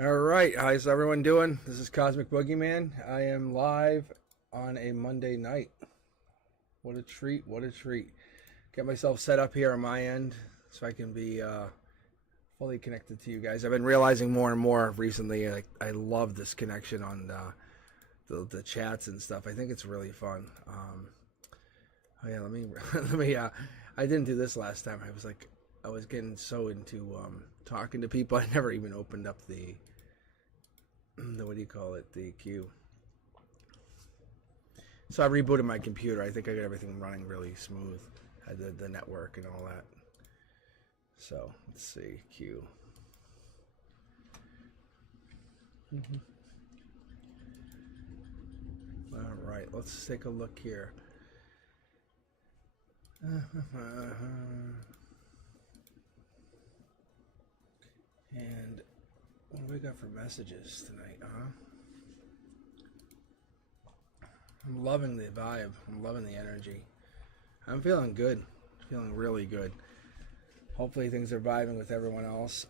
All right, how's everyone doing? This is Cosmic Boogeyman. I am live on a Monday night. What a treat, what a treat. Get myself set up here on my end so I can be fully connected to you guys. I've been realizing more and more recently, I love this connection on the chats and stuff. I think it's really fun. Oh yeah, let me, I didn't do this last time. I was getting so into talking to people. I never even opened up the what do you call it, the queue. So I rebooted my computer. I think I got everything running really smooth. I did the network and all that. So let's see, queue. All right, let's take a look here. And what do we got for messages tonight, I'm loving the vibe. I'm loving the energy. I'm feeling good. Feeling really good. Hopefully things are vibing with everyone else.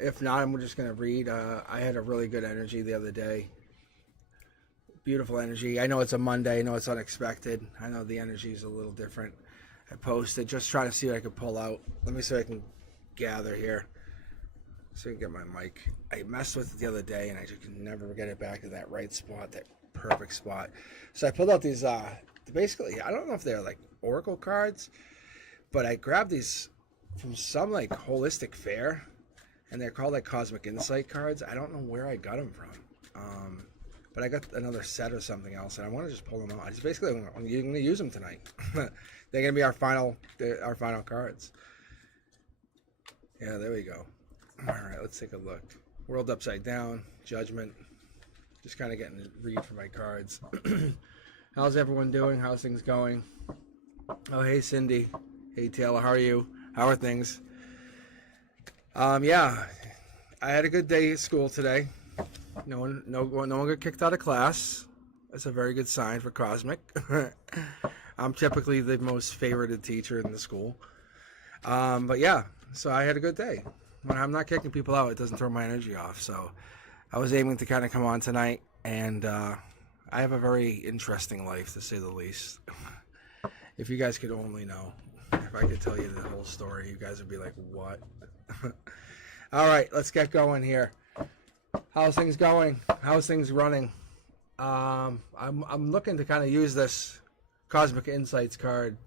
If not, I'm just going to read. I had a really good energy the other day. Beautiful energy. I know it's a Monday. I know it's unexpected. I know the energy is a little different. I posted just trying to see what I could pull out. Let me see if I can gather here. So I can get my mic. I messed with it the other day and I just can never get it back to that right spot, that perfect spot. So I pulled out these, basically, I don't know if they're like oracle cards, but I grabbed these from some like holistic fair and they're called like cosmic insight cards. I don't know where I got them from. But I got another set or something else and I want to just pull them out. It's basically, I'm going to use them tonight. They're going to be our final cards. Yeah, there we go. All right, let's take a look. World upside down, judgment. Just kind of getting a read for my cards. How's everyone doing? How's things going? Oh, hey, Cindy. Hey, Taylor. How are you? How are things? Yeah, I had a good day at school today. No one got kicked out of class. That's a very good sign for Cosmic. I'm typically the most favorited teacher in the school. But yeah, so I had a good day. When I'm not kicking people out, it doesn't throw my energy off. So I was aiming to kind of come on tonight, and I have a very interesting life, to say the least. If you guys could only know, if I could tell you the whole story, you guys would be like, what? All right, let's get going here. How's things going? How's things running? I'm looking to kind of use this Cosmic Insights card.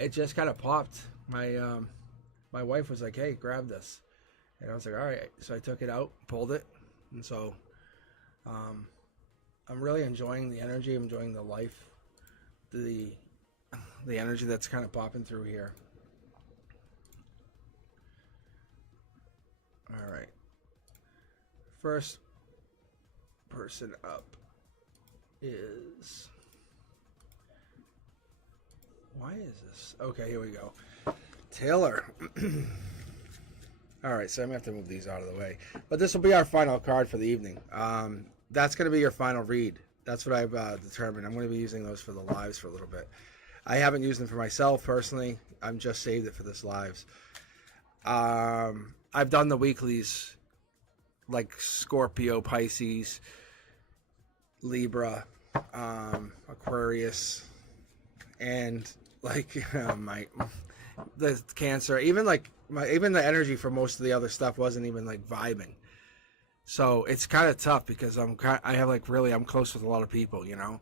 It just kind of popped. My wife was like, hey, grab this. And I was like, all right. So I took it out, pulled it. And so I'm really enjoying the energy. I'm enjoying the life, the energy that's kind of popping through here. All right. First person up is... Why is this? Okay, here we go. Taylor. All right, so I'm going to have to move these out of the way. But this will be our final card for the evening. That's going to be your final read. That's what I've determined. I'm going to be using those for the lives for a little bit. I haven't used them for myself personally. I'm just saved it for this lives. I've done the weeklies like Scorpio, Pisces, Libra, Aquarius, and like the Cancer. Even like even the energy for most of the other stuff wasn't even like vibing. So it's kind of tough because I'm close with a lot of people, you know,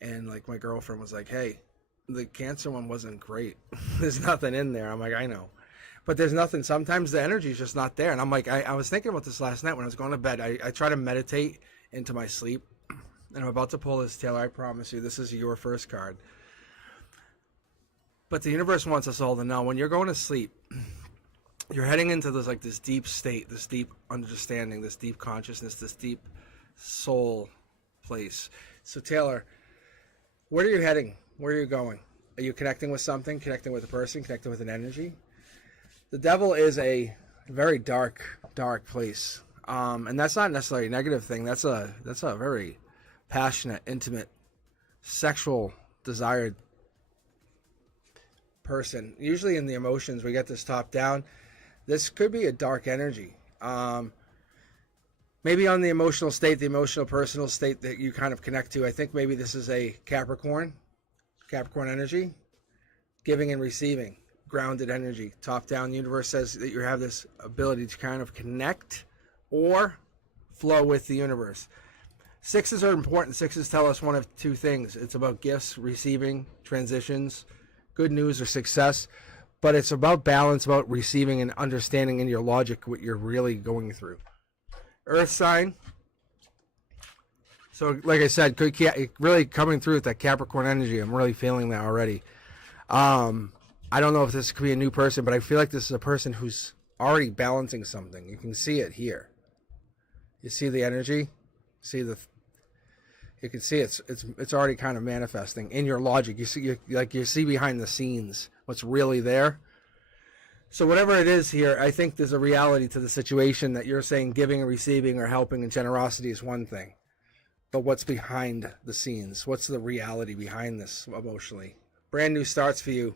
and like my girlfriend was like, hey, the Cancer one wasn't great. There's nothing in there. I'm like, I know. But there's nothing. Sometimes the energy is just not there. And I'm like, I was thinking about this last night when I was going to bed. I try to meditate into my sleep. And I'm about to pull this, Taylor. I promise you, this is your first card. But the universe wants us all to know when you're going to sleep, you're heading into this deep state, this deep understanding, this deep consciousness, this deep soul place. So Taylor, where are you heading? Where are you going? Are you connecting with something, connecting with a person, connecting with an energy? The devil is a very dark place. And that's not necessarily a negative thing. That's a very passionate, intimate, sexual, desired person. Usually in the emotions, we get this top down. This could be a dark energy. Maybe on the emotional state, the emotional personal state that you kind of connect to. I think maybe this is a Capricorn energy, giving and receiving, grounded energy, top down. The universe says that you have this ability to kind of connect or flow with the universe. Sixes are important. Sixes tell us one of two things. It's about gifts, receiving, transitions, good news or success, but it's about balance, about receiving and understanding in your logic what you're really going through. Earth sign. So like I said, really coming through with that Capricorn energy. I'm really feeling that already. I don't know if this could be a new person, but I feel like this is a person who's already balancing something. You can see it here. You see the energy? You can see it's already kind of manifesting in your logic. You see behind the scenes what's really there. So whatever it is here, I think there's a reality to the situation that you're saying giving and receiving or helping and generosity is one thing. But what's behind the scenes? What's the reality behind this emotionally? Brand new starts for you.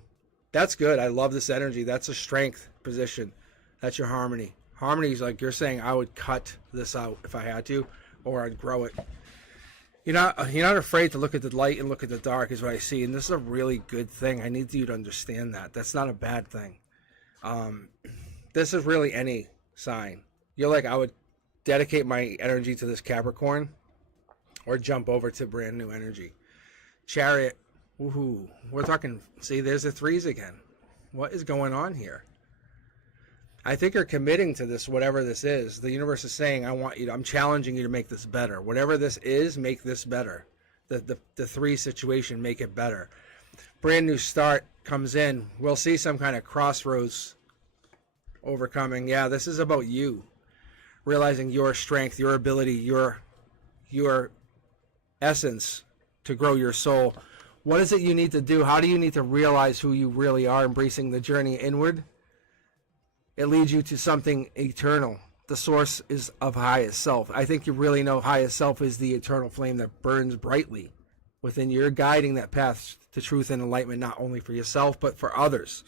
That's good. I love this energy. That's a strength position. That's your harmony. Harmony is like you're saying I would cut this out if I had to, or I'd grow it. You're not afraid to look at the light and look at the dark is what I see. And this is a really good thing. I need you to understand that. That's not a bad thing. This is really any sign. You're like, I would dedicate my energy to this Capricorn or jump over to brand new energy. Chariot. Woohoo. We're talking, see, there's the threes again. What is going on here? I think you're committing to this, whatever this is. The universe is saying, I'm challenging you to make this better. Whatever this is, make this better. The three situation, make it better. Brand new start comes in. We'll see some kind of crossroads overcoming. Yeah, this is about you. Realizing your strength, your ability, your essence to grow your soul. What is it you need to do? How do you need to realize who you really are, embracing the journey inward? It leads you to something eternal. The source is of highest self. I think you really know highest self is the eternal flame that burns brightly within you. You're guiding that path to truth and enlightenment, not only for yourself, but for others.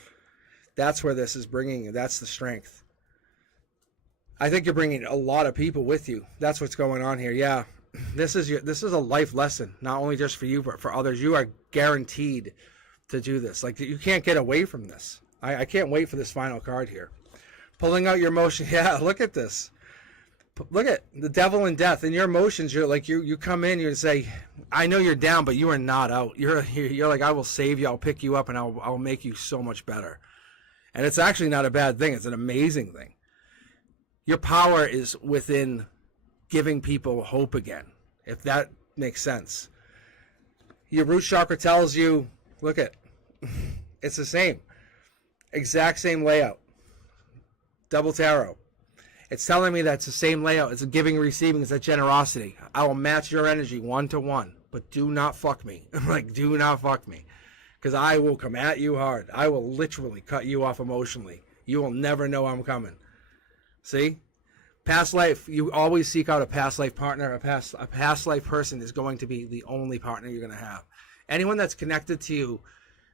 That's where this is bringing you. That's the strength. I think you're bringing a lot of people with you. That's what's going on here. Yeah, this is a life lesson, not only just for you, but for others. You are guaranteed to do this. Like, you can't get away from this. I can't wait for this final card here. Pulling out your emotion. Yeah, look at this. Look at the devil and death. In your emotions, you're like, you come in, you say, I know you're down, but you are not out. You're like, I will save you. I'll pick you up, and I'll make you so much better. And it's actually not a bad thing. It's an amazing thing. Your power is within giving people hope again, if that makes sense. Your root chakra tells you, look at, it's the same. Exact same layout. Double tarot. It's telling me that's the same layout. It's a giving and receiving. It's a generosity. I will match your energy 1-to-1, but do not fuck me. Like, do not fuck me. Because I will come at you hard. I will literally cut you off emotionally. You will never know I'm coming. See? Past life, you always seek out a past life partner. A past life person is going to be the only partner you're going to have. Anyone that's connected to you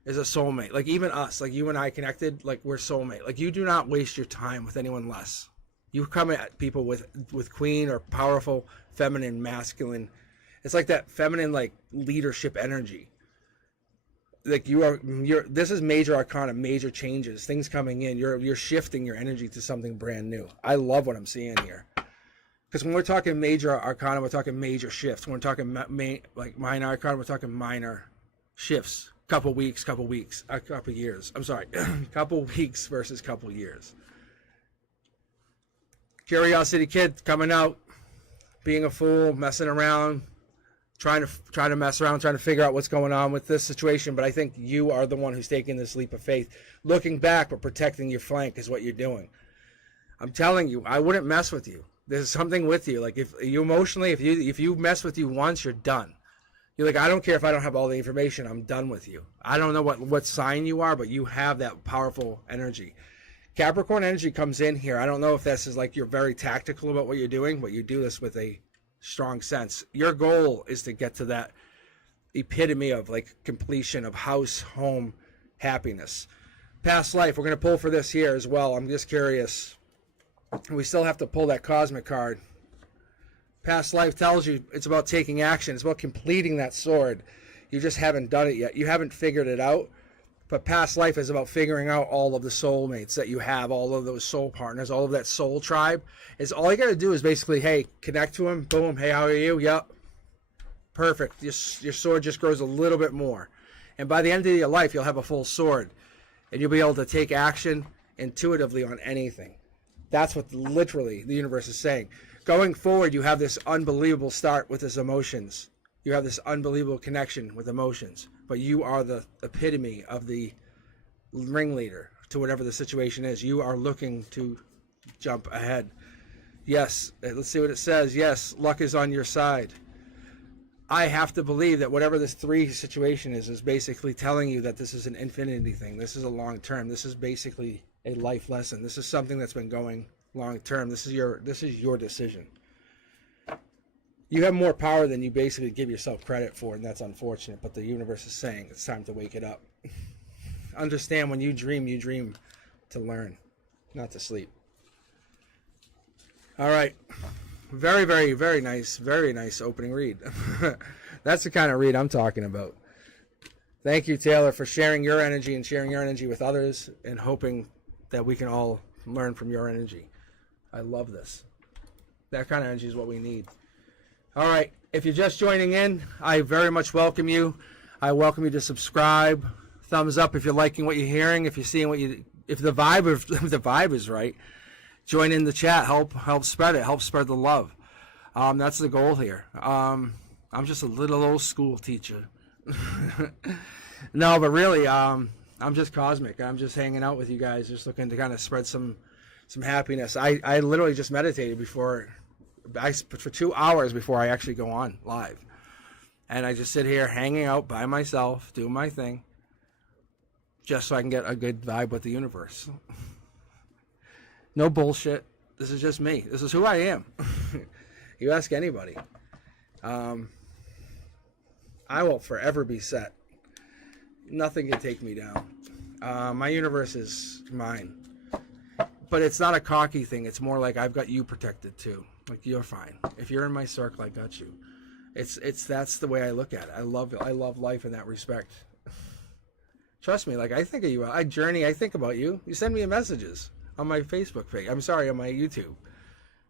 is a soulmate. Like, even us, like you and I connected, like, we're soulmate. Like, you do not waste your time with anyone less. You come at people with queen or powerful, feminine, masculine. It's like that feminine, like, leadership energy. Like, this is major arcana, major changes, things coming in. You're shifting your energy to something brand new. I love what I'm seeing here. Because when we're talking major arcana, we're talking major shifts. When we're talking minor arcana, we're talking minor shifts. Couple weeks, couple years. I'm sorry, couple weeks versus couple years. Curiosity kid coming out, being a fool, messing around, trying to mess around, trying to figure out what's going on with this situation. But I think you are the one who's taking this leap of faith. Looking back, but protecting your flank is what you're doing. I'm telling you, I wouldn't mess with you. There's something with you. Like, if you emotionally, if you mess with you once, you're done. You're like, I don't care if I don't have all the information. I'm done with you. I don't know what sign you are, but you have that powerful energy. Capricorn energy comes in here. I don't know if this is like you're very tactical about what you're doing, but you do this with a strong sense. Your goal is to get to that epitome of, like, completion of house, home, happiness. Past life, we're going to pull for this here as well. I'm just curious. We still have to pull that cosmic card. Past life tells you it's about taking action. It's about completing that sword. You just haven't done it yet. You haven't figured it out. But past life is about figuring out all of the soulmates that you have, all of those soul partners, all of that soul tribe. Is all you got to do is basically, hey, connect to them. Boom. Hey, how are you? Yep. Perfect. Your sword just grows a little bit more. And by the end of your life, you'll have a full sword. And you'll be able to take action intuitively on anything. That's what literally the universe is saying. Going forward, you have this unbelievable start with this emotions. You have this unbelievable connection with emotions. But you are the epitome of the ringleader to whatever the situation is. You are looking to jump ahead. Yes, let's see what it says. Yes, luck is on your side. I have to believe that whatever this 3 situation is basically telling you that this is an infinity thing. This is a long term. This is basically a life lesson. This is something that's been going long term. This is your decision. You have more power than you basically give yourself credit for, and that's unfortunate, but the universe is saying it's time to wake it up. Understand, when you dream to learn, not to sleep. All right. Very, very, very nice opening read. That's the kind of read I'm talking about. Thank you, Taylor, for sharing your energy and sharing your energy with others and hoping that we can all learn from your energy. I love this. That kind of energy is what we need. All right, if you're just joining in, I very much welcome you. I welcome you to subscribe. Thumbs up if you're liking what you're hearing. If you're seeing if the vibe is right, join in the chat. Help spread it. Help spread the love. That's the goal here. I'm just a little old school teacher. No, but really, I'm just cosmic. I'm just hanging out with you guys, just looking to kind of spread some happiness. I literally just meditated for 2 hours before I actually go on live. And I just sit here hanging out by myself, doing my thing, just so I can get a good vibe with the universe. No bullshit. This is just me. This is who I am. You ask anybody. I will forever be set. Nothing can take me down. My universe is mine. But it's not a cocky thing. It's more like I've got you protected too. Like, you're fine. If you're in my circle, I got you. That's the way I look at it. I love life in that respect. Trust me, like, I think of you. I think about you. You send me messages on my Facebook page. I'm sorry, on my YouTube.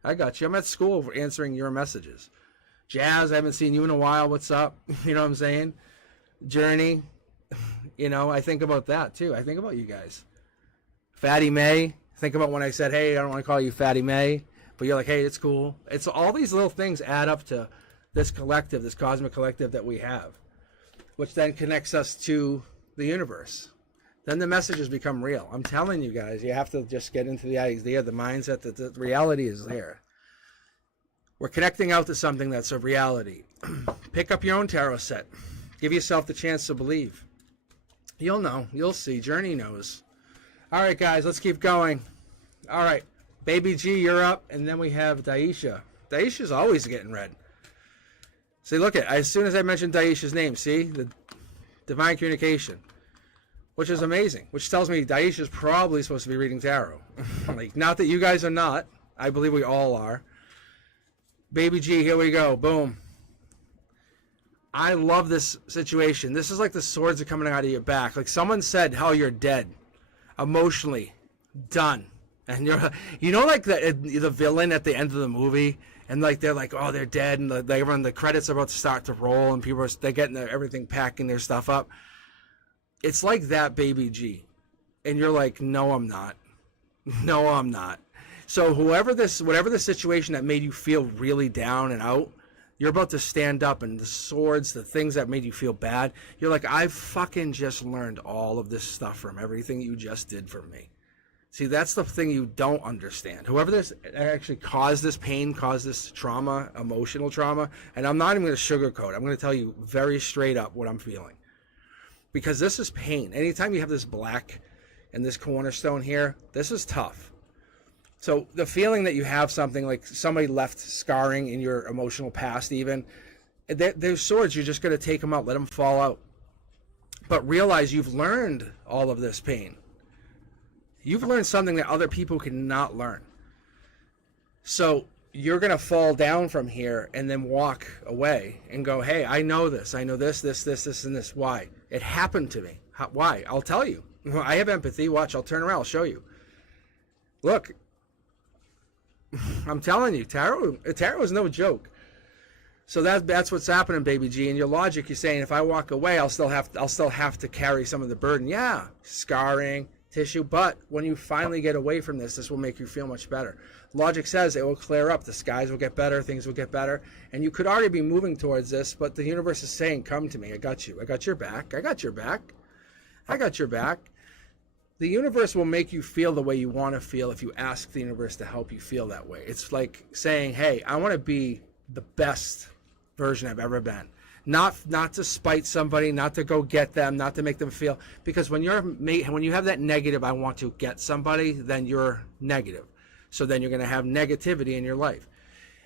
I got you. I'm at school answering your messages. Jazz, I haven't seen you in a while. What's up? You know what I'm saying? Journey, I think about that too. I think about you guys. Fatty May, think about when I said, hey, I don't want to call you Fatty May, but you're like, hey, it's cool. It's all these little things add up to this collective, this cosmic collective that we have, which then connects us to the universe. Then the messages become real. I'm telling you guys, you have to just get into the idea, the mindset that the reality is there. We're connecting out to something that's a reality. Pick up your own tarot set. Give yourself the chance to believe. You'll know. You'll see. Journey knows. All right, guys, let's keep going. All right. Baby G, you're up. And then we have Daisha. Daisha's always getting read. See, look at, as soon as I mentioned Daisha's name, see? The divine communication. Which is amazing. Which tells me Daisha's probably supposed to be reading tarot. Like, not that you guys are not. I believe we all are. Baby G, here we go. Boom. I love this situation. This is like the swords are coming out of your back. Like someone said, how you're dead. Emotionally. Done. And you're like the villain at the end of the movie. And like they're like, oh, they're dead. And the credits are about to start to roll. And people they're getting everything, packing their stuff up. It's like that, Baby G. And you're like, no, I'm not. No, I'm not. So whatever the situation that made you feel really down and out, you're about to stand up, and the swords, the things that made you feel bad, you're like, I fucking just learned all of this stuff from everything you just did for me. See, that's the thing you don't understand. Whoever this actually caused this pain, caused this trauma, emotional trauma, and I'm not even going to sugarcoat it. I'm going to tell you very straight up what I'm feeling. Because this is pain. Anytime you have this black and this cornerstone here, this is tough. So the feeling that you have something like somebody left scarring in your emotional past even, there's swords, you're just going to take them out, let them fall out. But realize you've learned all of this pain. You've learned something that other people cannot learn. So you're going to fall down from here and then walk away and go, hey, I know this. I know this, and this. Why? It happened to me. Why? I'll tell you. I have empathy. Watch, I'll turn around. I'll show you. Look, I'm telling you, tarot is no joke. So that's what's happening, baby G. In your logic, you're saying if I walk away, I'll still have to carry some of the burden. Yeah, scarring, tissue. But when you finally get away from this will make you feel much better. Logic says it will clear up. The skies will get better. Things will get better. And you could already be moving towards this, but the universe is saying, come to me. I got you. I got your back. I got your back. I got your back. The universe will make you feel the way you want to feel if you ask the universe to help you feel that way. It's like saying, hey, I want to be the best version I've ever been. Not to spite somebody, not to go get them, not to make them feel, because when you have that negative, I want to get somebody, then you're negative. So then you're going to have negativity in your life.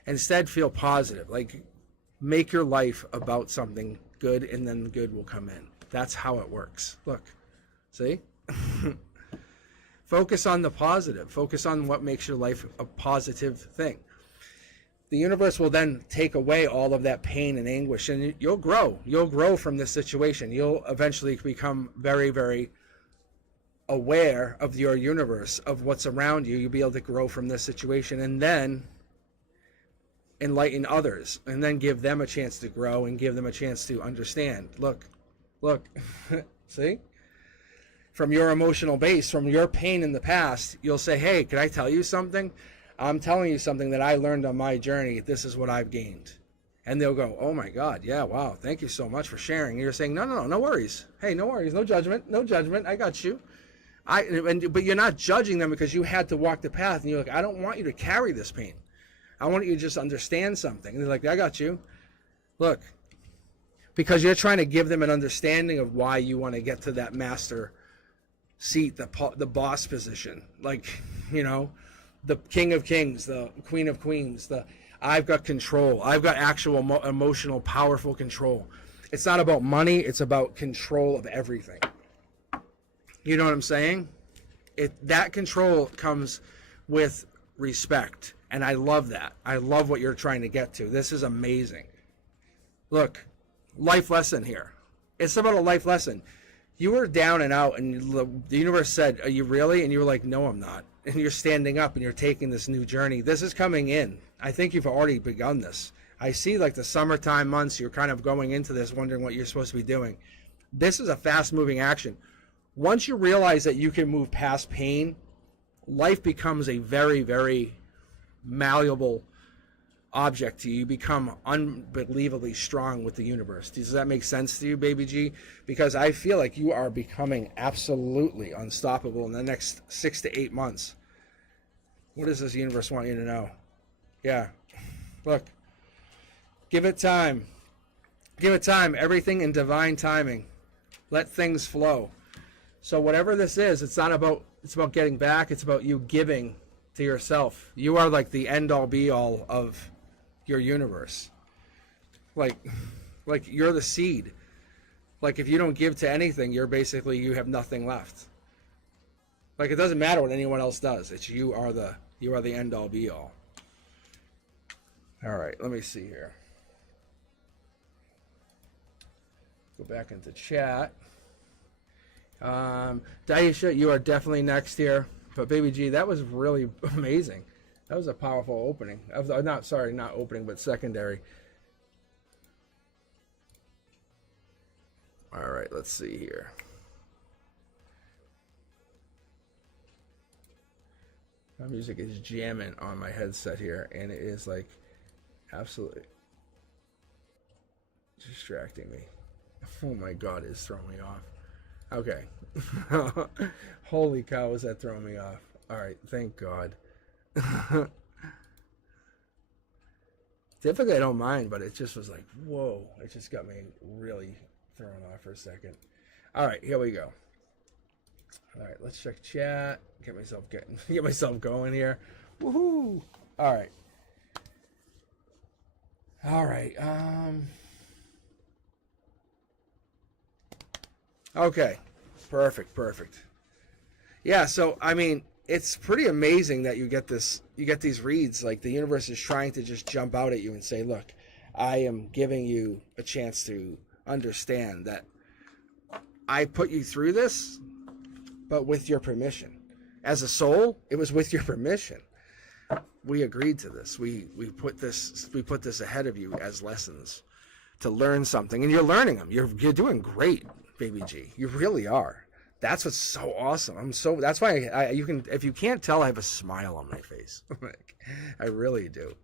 Instead, feel positive. Like, make your life about something good, and then the good will come in. That's how it works. Look, see? Focus on the positive. Focus on what makes your life a positive thing. The universe will then take away all of that pain and anguish, and you'll grow. You'll grow from this situation. You'll eventually become very, very aware of your universe, of what's around you. You'll be able to grow from this situation and then enlighten others, and then give them a chance to grow and give them a chance to understand. Look, see? From your emotional base, from your pain in the past, you'll say, hey, can I tell you something? I'm telling you something that I learned on my journey. This is what I've gained. And they'll go, oh my God, yeah, wow, thank you so much for sharing. And you're saying, no worries. Hey, no worries, no judgment, I got you. But you're not judging them because you had to walk the path, and you're like, I don't want you to carry this pain. I want you to just understand something. And they're like, I got you. Look, because you're trying to give them an understanding of why you want to get to that master seat, the boss position. Like, the king of kings, the queen of queens, I've got control. I've got actual emotional, powerful control. It's not about money. It's about control of everything. You know what I'm saying? That control comes with respect. And I love that. I love what you're trying to get to. This is amazing. Look, life lesson here. It's about a life lesson. You were down and out, and the universe said, are you really? And you were like, no, I'm not. And you're standing up and you're taking this new journey. This is coming in. I think you've already begun this. I see like the summertime months, you're kind of going into this wondering what you're supposed to be doing. This is a fast moving action. Once you realize that you can move past pain, life becomes a very, very malleable object to you. You become unbelievably strong with the universe. Does that make sense to you, baby G? Because I feel like you are becoming absolutely unstoppable in the next 6 to 8 months. What does this universe want you to know? Yeah. Look. Give it time. Give it time. Everything in divine timing. Let things flow. So whatever this is, it's about getting back. It's about you giving to yourself. You are like the end all be all of your universe. Like you're the seed. Like if you don't give to anything, you have nothing left. Like it doesn't matter what anyone else does. It's you are the end all be all. All right, let me see here. Go back into chat. Daisha, you are definitely next here. But baby G, that was really amazing. That was a powerful opening. Not opening, but secondary. All right, let's see here. My music is jamming on my headset here, and it is like absolutely distracting me. Oh my God, it's throwing me off. Okay. Holy cow, is that throwing me off? All right, thank God. Typically I don't mind, but it just was like, whoa, it just got me really thrown off for a second. All right, here we go. All right, let's check chat. Get myself going here. Woohoo! All right. Okay. Perfect. Yeah, so I mean, it's pretty amazing that you get this you get these reads, like the universe is trying to just jump out at you and say, look, I am giving you a chance to understand that I put you through this, but with your permission. As a soul, it was with your permission. We agreed to this. We put this ahead of you as lessons to learn something, and you're learning them. You're doing great, baby G. You really are. That's what's so awesome. That's why you can, if you can't tell, I have a smile on my face. I really do.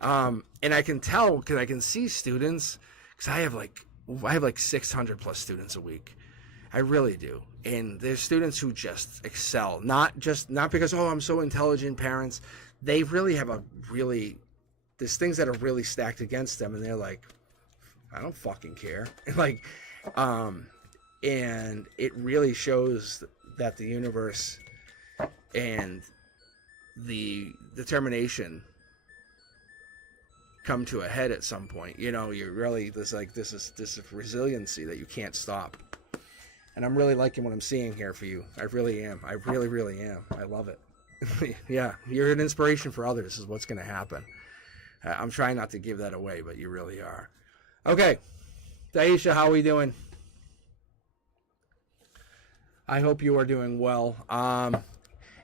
And I can tell because I can see students, because I have like 600 plus students a week. I really do. And there's students who just excel, not because, oh, I'm so intelligent, parents. They really have there's things that are really stacked against them, and they're like, I don't fucking care. And it really shows that the universe and the determination come to a head at some point. You know, you're really, this is resiliency that you can't stop. And I'm really liking what I'm seeing here for you. I really am. I really, really am. I love it. Yeah, you're an inspiration for others is what's going to happen. I'm trying not to give that away, but you really are. Okay, Daisha, how are we doing? I hope you are doing well.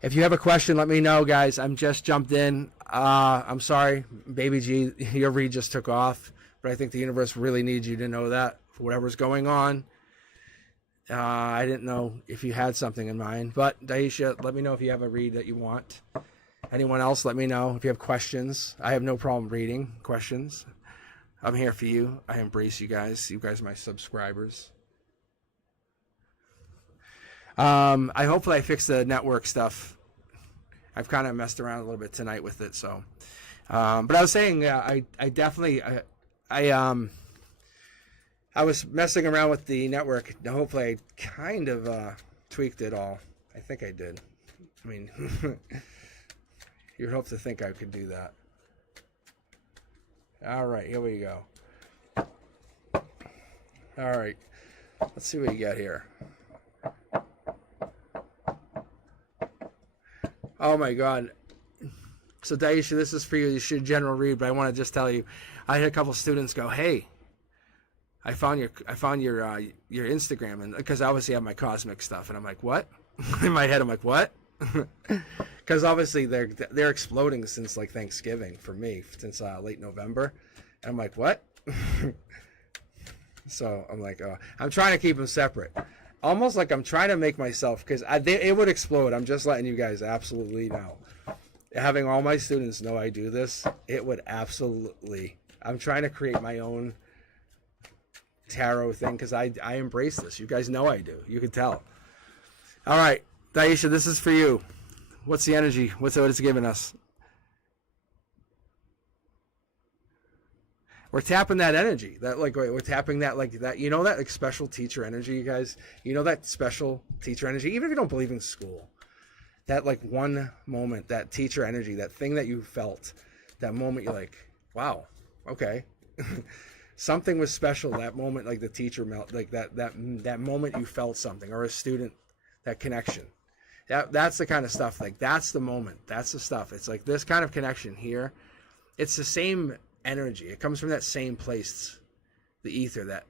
If you have a question, let me know, guys. I'm just jumped in. I'm sorry, baby G, your read just took off, but I think the universe really needs you to know that for whatever's going on. I didn't know if you had something in mind, but Daisha, let me know if you have a read that you want. Anyone else, let me know if you have questions. I have no problem reading questions. I'm here for you. I embrace you guys. You guys are my subscribers. Hopefully I fixed the network stuff. I've kind of messed around a little bit tonight with it, so. But I was saying, I definitely, I was messing around with the network. Hopefully I kind of tweaked it all. I think I did. I mean, you'd hope to think I could do that. All right, here we go. All right, let's see what you got here. Oh my God. So Daisha, this is for you. You should general read, but I want to just tell you, I had a couple students go, "Hey, I found your Instagram," and because obviously I have my cosmic stuff, and I'm like, "What?" In my head, I'm like, "What?" Because obviously they're exploding since like Thanksgiving for me, since late November, and I'm like, "What?" So I'm like, "Oh, I'm trying to keep them separate." Almost like I'm trying to make myself, because it would explode. I'm just letting you guys absolutely know. Having all my students know I do this, it would absolutely. I'm trying to create my own tarot thing because I embrace this. You guys know I do. You can tell. All right, Daisha, this is for you. What's the energy? What it's giving us? We're tapping that energy. We're tapping that that. You know that like special teacher energy, you guys. You know that special teacher energy. Even if you don't believe in school, that like one moment, that teacher energy, that thing that you felt, that moment you're like, wow, okay, something was special. That moment, like the teacher like that moment you felt something, or a student, that connection. That's the kind of stuff. Like that's the moment. That's the stuff. It's like this kind of connection here. It's the same energy. It comes from that same place, the ether, that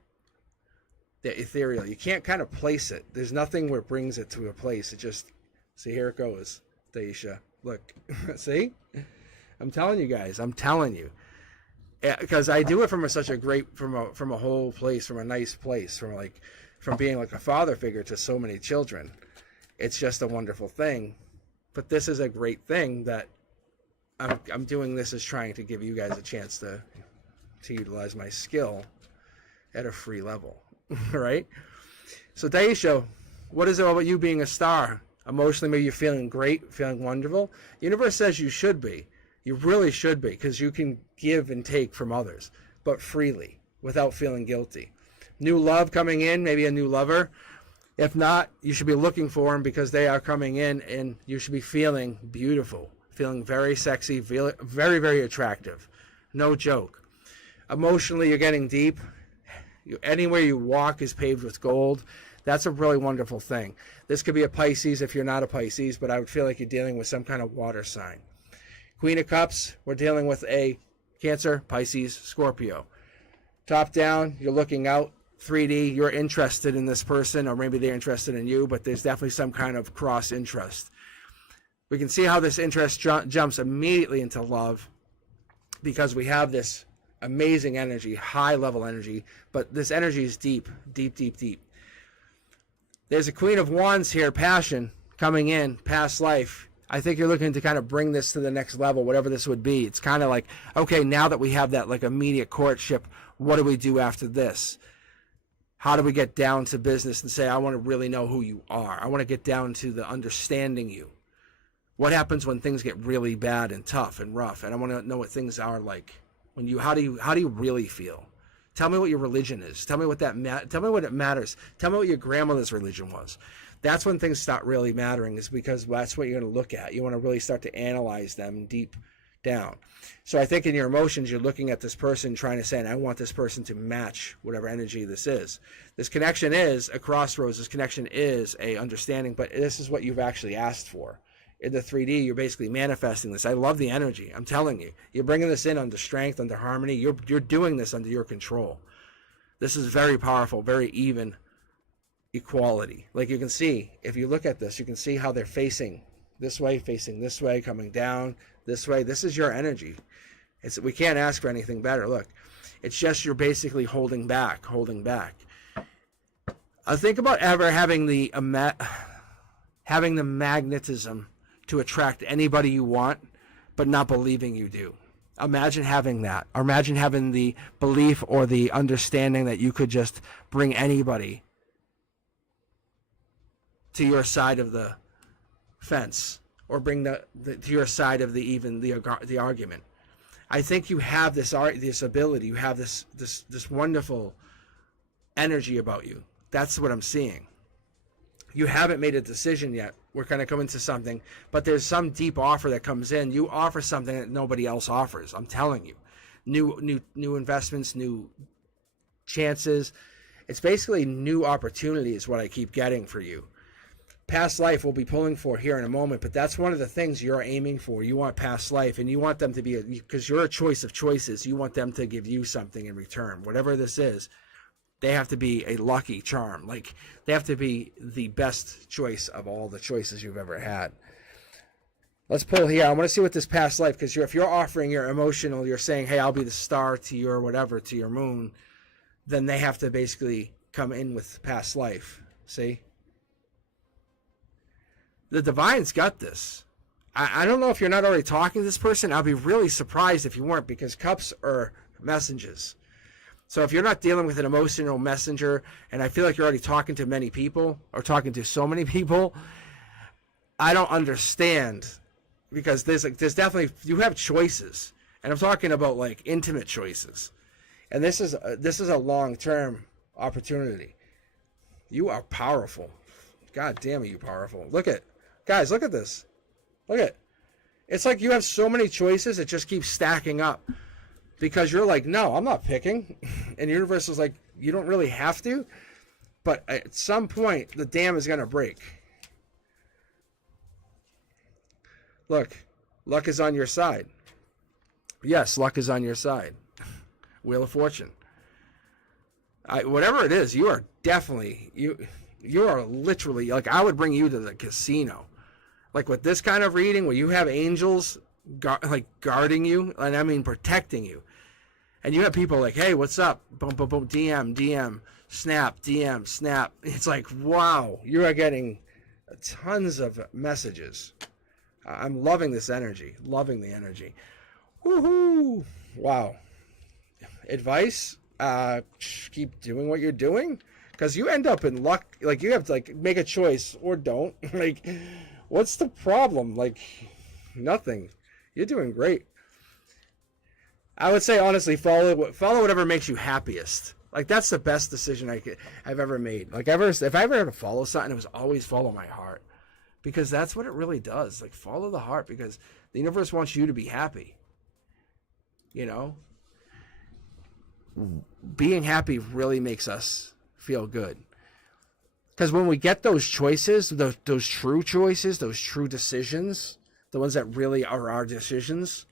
ethereal. You can't kind of place it. There's nothing where it brings it to a place. It just, see, here it goes, Daisha. Look, see? I'm telling you guys. I'm telling you, because I do it from such a great, from a whole place, from a nice place, from being like a father figure to so many children. It's just a wonderful thing. But this is a great thing that I'm doing. This is trying to give you guys a chance to utilize my skill at a free level, right? So Daisha, what is it about you being a star? Emotionally, maybe you're feeling great, feeling wonderful. The universe says you should be. You really should be, because you can give and take from others, but freely, without feeling guilty. New love coming in, maybe a new lover. If not, you should be looking for them, because they are coming in, and you should be feeling beautiful, feeling very sexy, very, very attractive. No joke. Emotionally, you're getting deep. Anywhere you walk is paved with gold. That's a really wonderful thing. This could be a Pisces if you're not a Pisces, but I would feel like you're dealing with some kind of water sign. Queen of Cups, we're dealing with a Cancer, Pisces, Scorpio. Top down, you're looking out. 3D, you're interested in this person, or maybe they're interested in you, but there's definitely some kind of cross interest. We can see how this interest jumps immediately into love, because we have this amazing energy, high level energy, but this energy is deep, deep, deep, deep. There's a Queen of Wands here, passion, coming in, past life. I think you're looking to kind of bring this to the next level, whatever this would be. It's kind of like, okay, now that we have that like immediate courtship, what do we do after this? How do we get down to business and say, I want to really know who you are. I want to get down to the understanding you. What happens when things get really bad and tough and rough? And I want to know what things are like. When you, how do you really feel? Tell me what your religion is. Tell me what tell me what it matters. Tell me what your grandmother's religion was. That's when things start really mattering, is because that's what you're going to look at. You want to really start to analyze them deep down. So I think in your emotions, you're looking at this person trying to say, and I want this person to match whatever energy this is. This connection is a crossroads. This connection is a understanding, but this is what you've actually asked for. In the 3D, you're basically manifesting this. I love the energy. I'm telling you. You're bringing this in under strength, under harmony. You're doing this under your control. This is very powerful, very even equality. Like you can see, if you look at this, you can see how they're facing this way, coming down this way. This is your energy. We can't ask for anything better. Look, it's just you're basically holding back. I think about ever having the magnetism to attract anybody you want, but not believing you do. Imagine having that. Or imagine having the belief or the understanding that you could just bring anybody to your side of the fence, or bring to your side of the argument. I think you have this ability. You have this wonderful energy about you. That's what I'm seeing. You haven't made a decision yet. We're going to come into something, but there's some deep offer that comes in. You offer something that nobody else offers. I'm telling you, new investments, new chances. It's basically new opportunities. What I keep getting for you. Past life we'll be pulling for here in a moment, but that's one of the things you're aiming for. You want past life, and you want them to be, because you're a choice of choices, you want them to give you something in return. Whatever this is, they have to be a lucky charm. Like, they have to be the best choice of all the choices you've ever had. Let's pull here. I want to see what this past life, because if you're offering your emotional, you're saying, hey, I'll be the star to your whatever, to your moon, then they have to basically come in with past life. See? The Divine's got this. I don't know if you're not already talking to this person. I'll be really surprised if you weren't, because cups are messengers. So if you're not dealing with an emotional messenger, and I feel like you're already talking to many people, or talking to so many people, I don't understand, because there's definitely, you have choices, and I'm talking about like intimate choices, and this is a long-term opportunity. You are powerful. God damn it, you powerful. Guys, look at this. It's like you have so many choices, it just keeps stacking up. Because you're like, no, I'm not picking. And the universe is like, you don't really have to. But at some point, the dam is going to break. Look, luck is on your side. Yes, luck is on your side. Wheel of Fortune. Whatever it is, you are definitely, you are literally, like, I would bring you to the casino. Like, with this kind of reading, where you have angels guarding you, and I mean protecting you. And you have people like, hey, what's up? Boom, boom, boom, DM, snap, DM, snap. It's like, wow, you are getting tons of messages. I'm loving this energy, loving the energy. Woohoo! Wow. Advice? Keep doing what you're doing, because you end up in luck. Like, you have to make a choice or don't. Like, what's the problem? Like, nothing. You're doing great. I would say, honestly, follow whatever makes you happiest. Like, that's the best decision I've ever made. Like, if I ever had to follow something, it was always follow my heart, because that's what it really does. Like, follow the heart, because the universe wants you to be happy. You know, being happy really makes us feel good. Because when we get those choices, those true choices, those true decisions, the ones that really are our decisions,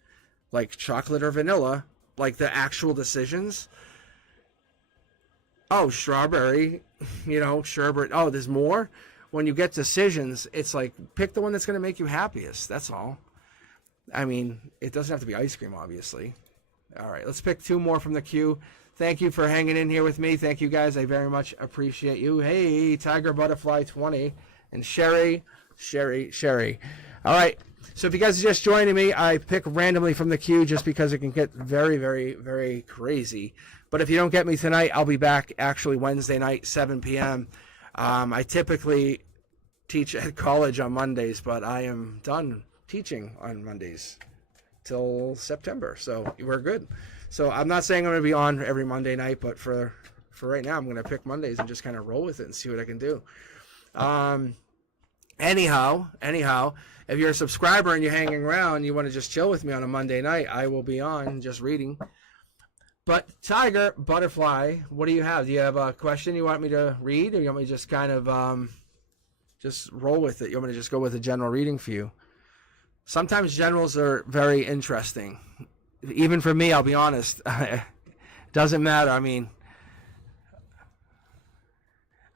like chocolate or vanilla, like the actual decisions. Oh, strawberry, sherbet. Oh, there's more. When you get decisions, it's like pick the one that's going to make you happiest. That's all. I mean, it doesn't have to be ice cream, obviously. All right, let's pick 2 more from the queue. Thank you for hanging in here with me. Thank you, guys. I very much appreciate you. Hey, Tiger Butterfly 20 and Sherry. All right. So if you guys are just joining me, I pick randomly from the queue just because it can get very, very, very crazy. But if you don't get me tonight, I'll be back actually Wednesday night, 7 p.m. I typically teach at college on Mondays, but I am done teaching on Mondays till September. So we're good. So I'm not saying I'm going to be on every Monday night, but for right now, I'm going to pick Mondays and just kind of roll with it and see what I can do. Anyhow, if you're a subscriber and you're hanging around, you want to just chill with me on a Monday night, I will be on just reading. But Tiger Butterfly, what do you have? Do you have a question you want me to read, or you want me to just kind of just roll with it? You want me to just go with a general reading for you? Sometimes generals are very interesting. Even for me, I'll be honest. It doesn't matter. I mean,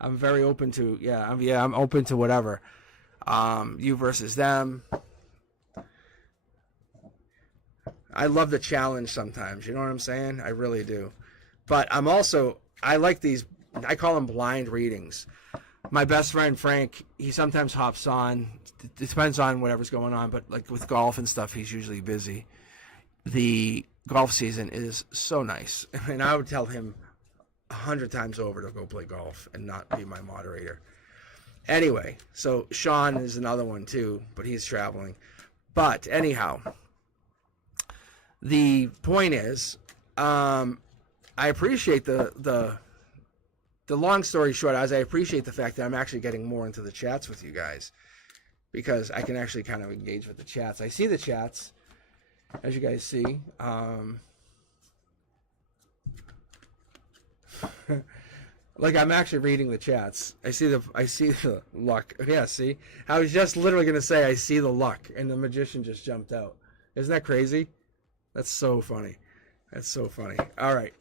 I'm very open to, I'm open to whatever. You versus them. I love the challenge sometimes. You know what I'm saying? I really do. But I like these, I call them blind readings. My best friend, Frank, he sometimes hops on. It depends on whatever's going on. But like with golf and stuff, he's usually busy. The golf season is so nice. And I would tell him 100 times over to go play golf and not be my moderator. Anyway, so Sean is another one too, but he's traveling. But anyhow, the point is, I appreciate the long story short, as I appreciate the fact that I'm actually getting more into the chats with you guys, because I can actually kind of engage with the chats. I see the chats, as you guys see. Like I'm actually reading the chats. I see the luck. Yeah, see? I was just literally going to say I see the luck, and the magician just jumped out. Isn't that crazy? That's so funny. That's so funny. All right.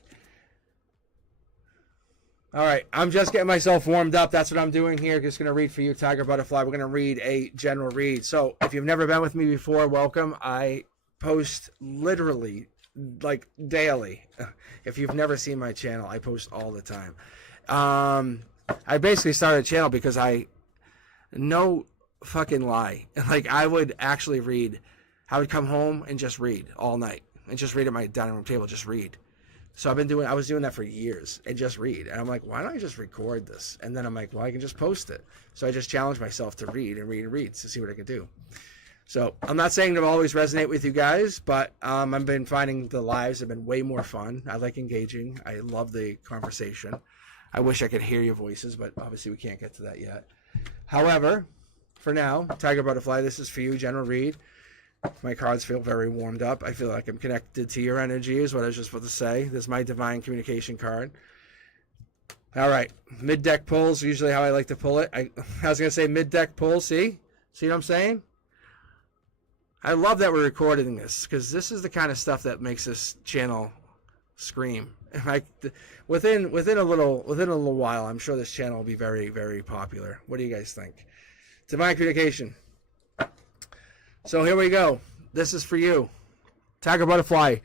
I'm just getting myself warmed up. That's what I'm doing here. Just going to read for you, Tiger Butterfly. We're going to read a general read. So if you've never been with me before, welcome. I post literally like daily. If you've never seen my channel, I post all the time. I basically started a channel because no fucking lie. Like I would actually read. I would come home and just read all night and just read at my dining room table, just read. So I was doing that for years and just read. And I'm like, why don't I just record this? And then I'm like, well, I can just post it. So I just challenged myself to read to see what I could do. So I'm not saying they'll always resonate with you guys, but I've been finding the lives have been way more fun. I like engaging. I love the conversation. I wish I could hear your voices, but obviously we can't get to that yet. However, for now, Tiger Butterfly, this is for you, general read. My cards feel very warmed up. I feel like I'm connected to your energy is what I was just about to say. This is my divine communication card. All right. Mid-deck pulls, usually how I like to pull it. I was going to say mid-deck pull. See what I'm saying? I love that we're recording this because this is the kind of stuff that makes this channel scream. Within a little while, I'm sure this channel will be very, very popular. What do you guys think? Divine communication. So here we go. This is for you. Tiger Butterfly.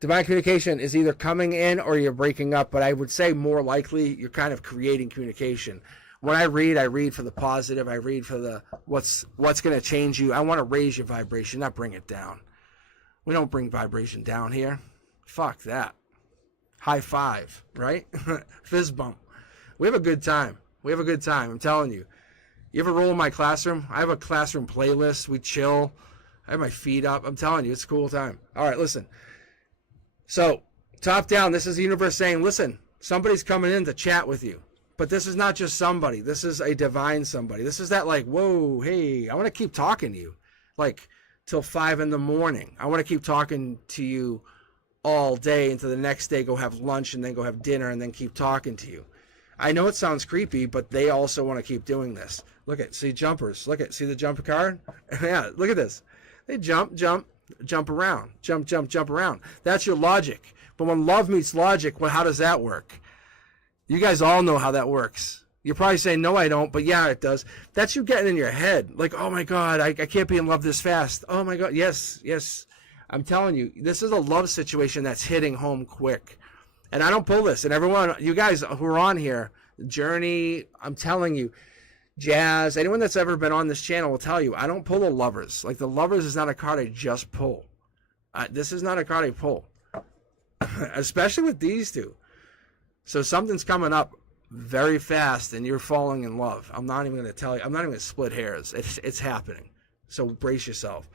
Divine communication is either coming in or you're breaking up, but I would say more likely you're kind of creating communication. When I read for the positive. I read for the what's going to change you. I want to raise your vibration, not bring it down. We don't bring vibration down here. Fuck that. High five, right? Fist bump. We have a good time. I'm telling you. You ever roll in my classroom? I have a classroom playlist. We chill. I have my feet up. I'm telling you, it's a cool time. All right, listen. So, top down, this is the universe saying, listen, somebody's coming in to chat with you. But this is not just somebody. This is a divine somebody. This is that like, whoa, hey, I want to keep talking to you. Like, till 5 in the morning. I want to keep talking to you all day until the next day, go have lunch and then go have dinner and then keep talking to you. I know it sounds creepy, but they also want to keep doing this. Look at, see jumpers. See the jumper card? Yeah, look at this. They jump around, jump around. That's your logic. But when love meets logic, well, how does that work? You guys all know how that works. You're probably saying, no, I don't, but yeah, it does. That's you getting in your head. Like, oh my God, I can't be in love this fast. Oh my God, yes. I'm telling you, this is a love situation that's hitting home quick. And I don't pull this. And everyone, you guys who are on here, Journey, I'm telling you, Jazz, anyone that's ever been on this channel will tell you, I don't pull the lovers. Like, the lovers is not a card I just pull. This is not a card I pull. Especially with these two. So something's coming up very fast and you're falling in love. I'm not even going to tell you. I'm not even going to split hairs. It's happening. So brace yourself.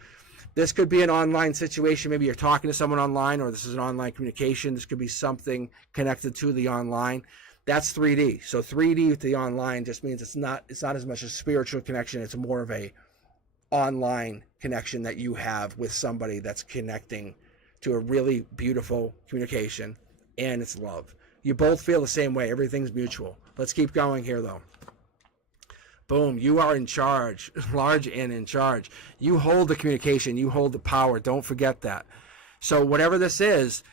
This could be an online situation. Maybe you're talking to someone online, or this is an online communication. This could be something connected to the online. That's 3D. So 3D with the online just means it's not as much a spiritual connection. It's more of a online connection that you have with somebody that's connecting to a really beautiful communication, and it's love. You both feel the same way. Everything's mutual. Let's keep going here, though. Boom. You are in charge, large and in charge. You hold the communication. You hold the power. Don't forget that. So whatever this is,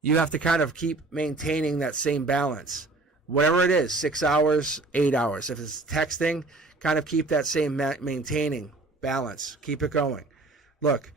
you have to kind of keep maintaining that same balance. Whatever it is, 6 hours, 8 hours. If it's texting, kind of keep that same maintaining balance. Keep it going. Look,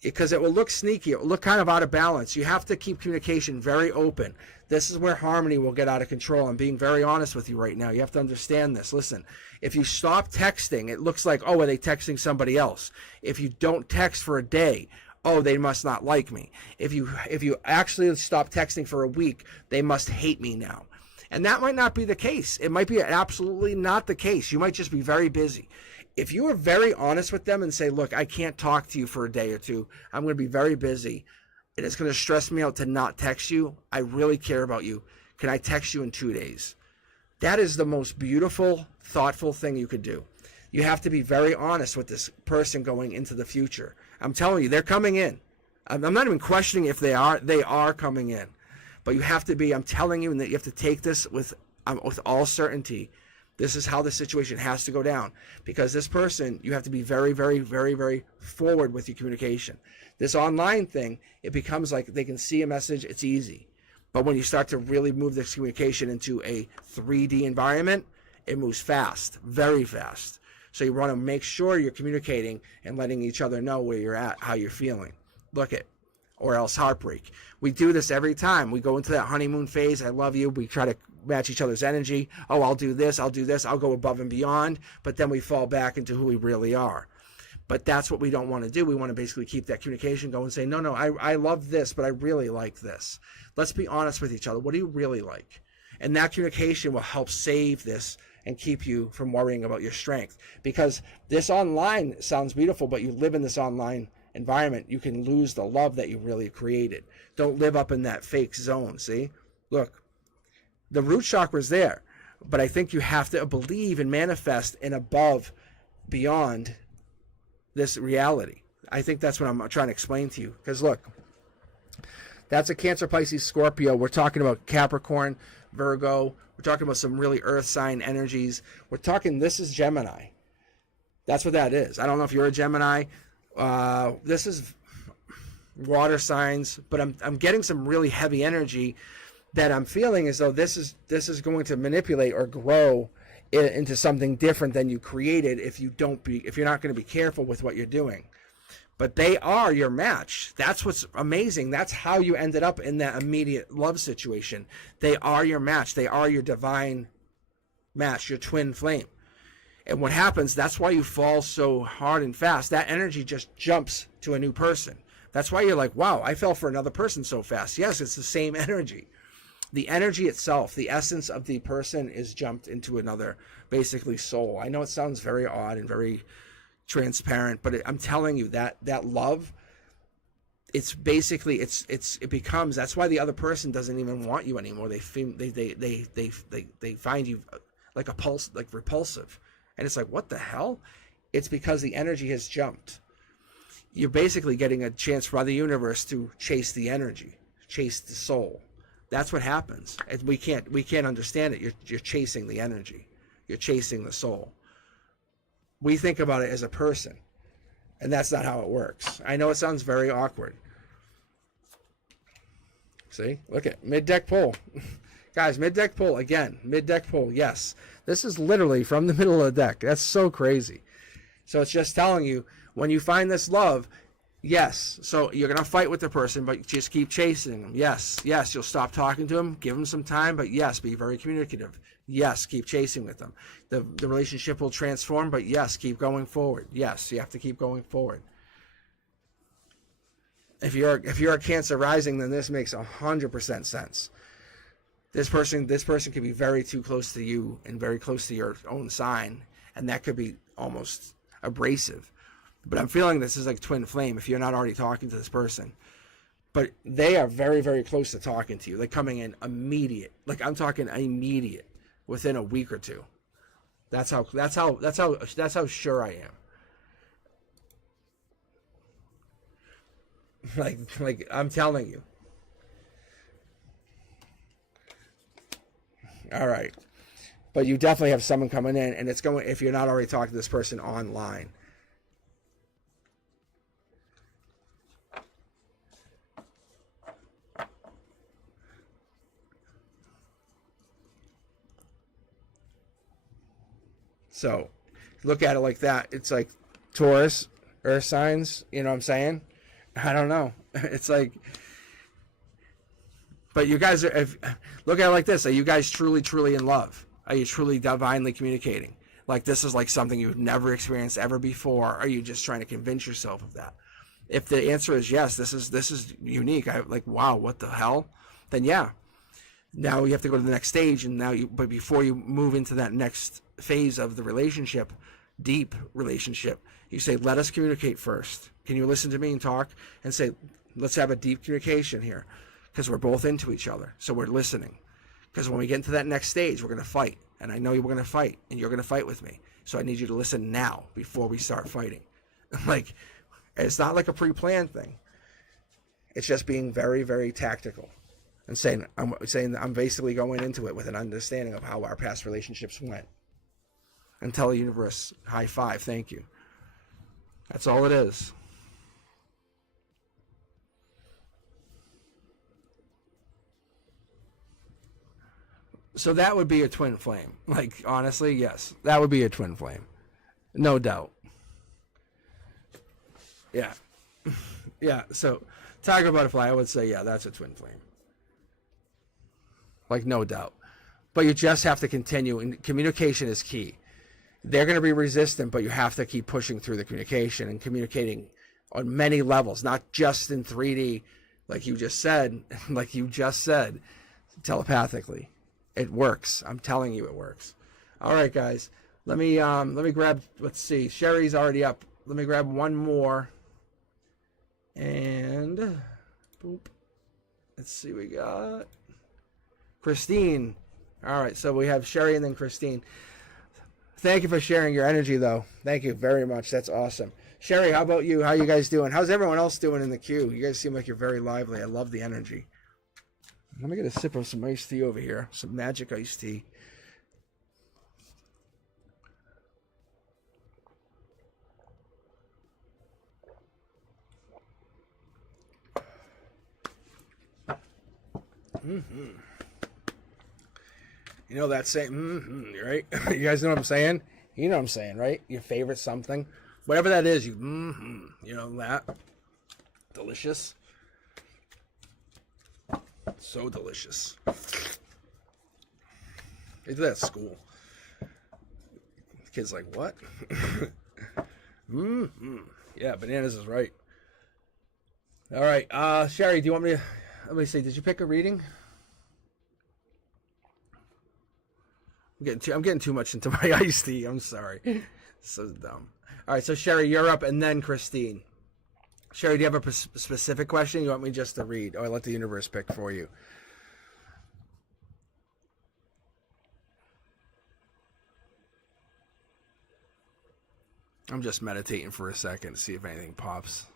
because it will look sneaky. It will look kind of out of balance. You have to keep communication very open. This is where harmony will get out of control. I'm being very honest with you right now. You have to understand this. Listen, if you stop texting, it looks like, oh, are they texting somebody else? If you don't text for a day, oh, they must not like me. If you actually stop texting for a week, they must hate me now. And that might not be the case. It might be absolutely not the case. You might just be very busy. If you are very honest with them and say, look, I can't talk to you for a day or two. I'm going to be very busy. And it's going to stress me out to not text you. I really care about you. Can I text you in 2 days? That is the most beautiful, thoughtful thing you could do. You have to be very honest with this person going into the future. I'm telling you, they're coming in. I'm not even questioning if they are. They are coming in. But you have to be, I'm telling you, that you have to take this with all certainty. This is how the situation has to go down. Because this person, you have to be very, very, very, very forward with your communication. This online thing, it becomes like they can see a message, it's easy. But when you start to really move this communication into a 3D environment, it moves fast, very fast. So you want to make sure you're communicating and letting each other know where you're at, how you're feeling. Look it. Or else heartbreak. We do this every time. We go into that honeymoon phase. I love you. We try to match each other's energy. Oh, I'll do this. I'll do this. I'll go above and beyond. But then we fall back into who we really are. But that's what we don't want to do. We want to basically keep that communication going and say, no, I love this, but I really like this. Let's be honest with each other. What do you really like? And that communication will help save this and keep you from worrying about your strength. Because this online sounds beautiful, but you live in this online environment, you can lose the love that you really created. Don't live up in that fake zone, see? Look, the root chakra is there, but I think you have to believe and manifest and above, beyond this reality. I think that's what I'm trying to explain to you. Because look, that's a Cancer, Pisces, Scorpio. We're talking about Capricorn, Virgo. We're talking about some really earth sign energies. We're talking, this is Gemini. That's what that is. I don't know if you're a Gemini. This is water signs, but I'm getting some really heavy energy that I'm feeling as though this is going to manipulate or grow into something different than you created if you're not going to be careful with what you're doing. But they are your match. That's what's amazing. That's how you ended up in that immediate love situation. They are your match. They are your divine match, your twin flame. And what happens, that's why you fall so hard and fast. That energy just jumps to a new person. That's why you're like, wow, I fell for another person so fast. Yes, it's the same energy. The energy itself, the essence of the person is jumped into another, basically, soul. I know it sounds very odd and very transparent, but I'm telling you that love, it's basically, it becomes, that's why the other person doesn't even want you anymore. They find you like repulsive. And it's like, what the hell? It's because the energy has jumped. You're basically getting a chance for the universe to chase the energy, chase the soul. That's what happens. And we can't understand it. You're chasing the energy. You're chasing the soul. We think about it as a person. And that's not how it works. I know it sounds very awkward. See? Look at mid-deck pull. Guys, mid-deck pull. Again, mid-deck pull. Yes. This is literally from the middle of the deck. That's so crazy. So it's just telling you, when you find this love, yes. So you're going to fight with the person, but just keep chasing them. Yes. Yes. You'll stop talking to them. Give them some time. But yes, be very communicative. Yes. Keep chasing with them. The relationship will transform, but yes, keep going forward. Yes. You have to keep going forward. If you're a Cancer rising, then this makes 100% sense. This person could be very too close to you and very close to your own sign, and that could be almost abrasive. But I'm feeling this is like twin flame if you're not already talking to this person. But they are very, very close to talking to you. Like coming in immediate. Like I'm talking immediate within a week or two. That's how sure I am. Like I'm telling you. All right. But you definitely have someone coming in, and it's going, if you're not already talking to this person online. So look at it like that. It's like Taurus, earth signs, you know what I'm saying? I don't know. It's like, but you guys are, look at it like this. Are you guys truly, truly in love? Are you truly divinely communicating? Like this is like something you've never experienced ever before? Or are you just trying to convince yourself of that? If the answer is yes, this is unique. I like, wow, what the hell? Then yeah. Now you have to go to the next stage, and but before you move into that next phase of the relationship, deep relationship, you say, let us communicate first. Can you listen to me and talk? And say, let's have a deep communication here, because we're both into each other. So we're listening. Because when we get into that next stage, we're going to fight. And I know we're going to fight, and you're going to fight with me. So I need you to listen now before we start fighting. Like, it's not like a pre-planned thing. It's just being very, very tactical. And saying I'm basically going into it with an understanding of how our past relationships went. And tell the universe, high five, thank you. That's all it is. So that would be a twin flame. Like, honestly, yes. That would be a twin flame. No doubt. Yeah. Yeah, so Tiger Butterfly, I would say, yeah, that's a twin flame. Like, no doubt. But you just have to continue, and communication is key. They're going to be resistant, but you have to keep pushing through the communication and communicating on many levels, not just in 3D, like you just said, telepathically. It works. I'm telling you it works. All right, guys. Let me grab, let's see. Sherry's already up. Let me grab one more. And boop. Let's see, we got Christine. All right, so we have Sherry and then Christine. Thank you for sharing your energy, though. Thank you very much. That's awesome. Sherry, how about you? How you guys doing? How's everyone else doing in the queue? You guys seem like you're very lively. I love the energy. Let me get a sip of some iced tea over here. Some magic iced tea. Mm-hmm. You know that saying, mm-hmm, right? You guys know what I'm saying? You know what I'm saying, right? Your favorite something. Whatever that is, you know that. Delicious. So delicious. They do that at school. The kid's like, what? Yeah, bananas is right. All right, Sherry, do you want me to, let me see, did you pick a reading? I'm getting too much into my iced tea. I'm sorry. So dumb. All right, so Sherry, you're up, and then Christine. Sherry, do you have a specific question? You want me just to read? Or I let the universe pick for you? I'm just meditating for a second to see if anything pops.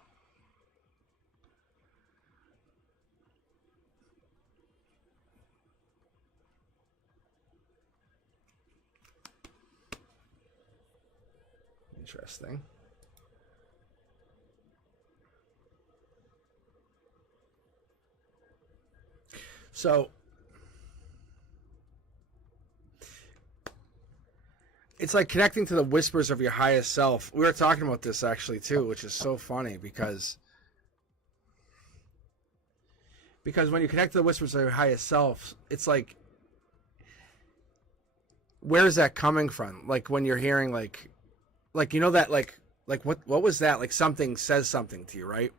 Interesting. So it's like connecting to the whispers of your highest self. We were talking about this actually too, which is so funny because when you connect to the whispers of your highest self, it's like, where is that coming from? Like when you're hearing like you know that like what was that? Like something says something to you, right?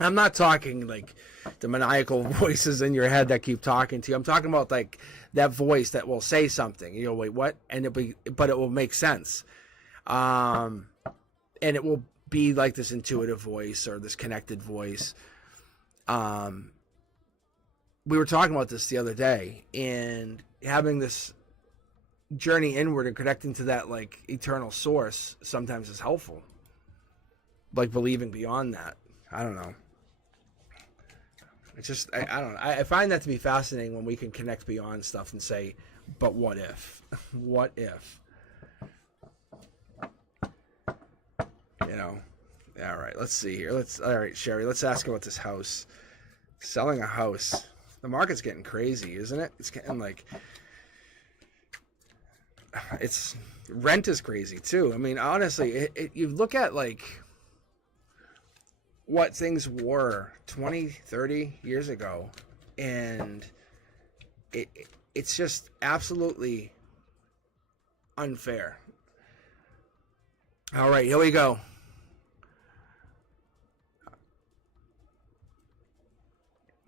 I'm not talking like the maniacal voices in your head that keep talking to you. I'm talking about like that voice that will say something. You know, wait, what? And but it will make sense. And it will be like this intuitive voice or this connected voice. We were talking about this the other day, and having this journey inward and connecting to that like eternal source sometimes is helpful. Like believing beyond that. I don't know. It's just, I don't know. I find that to be fascinating when we can connect beyond stuff and say, but what if? What if? You know? All right, let's see here. All right, Sherry, let's ask about this house. Selling a house. The market's getting crazy, isn't it? It's getting like, rent is crazy too. I mean, honestly, you look at like what things were 20, 30 years ago, and it's just absolutely unfair. All right, here we go.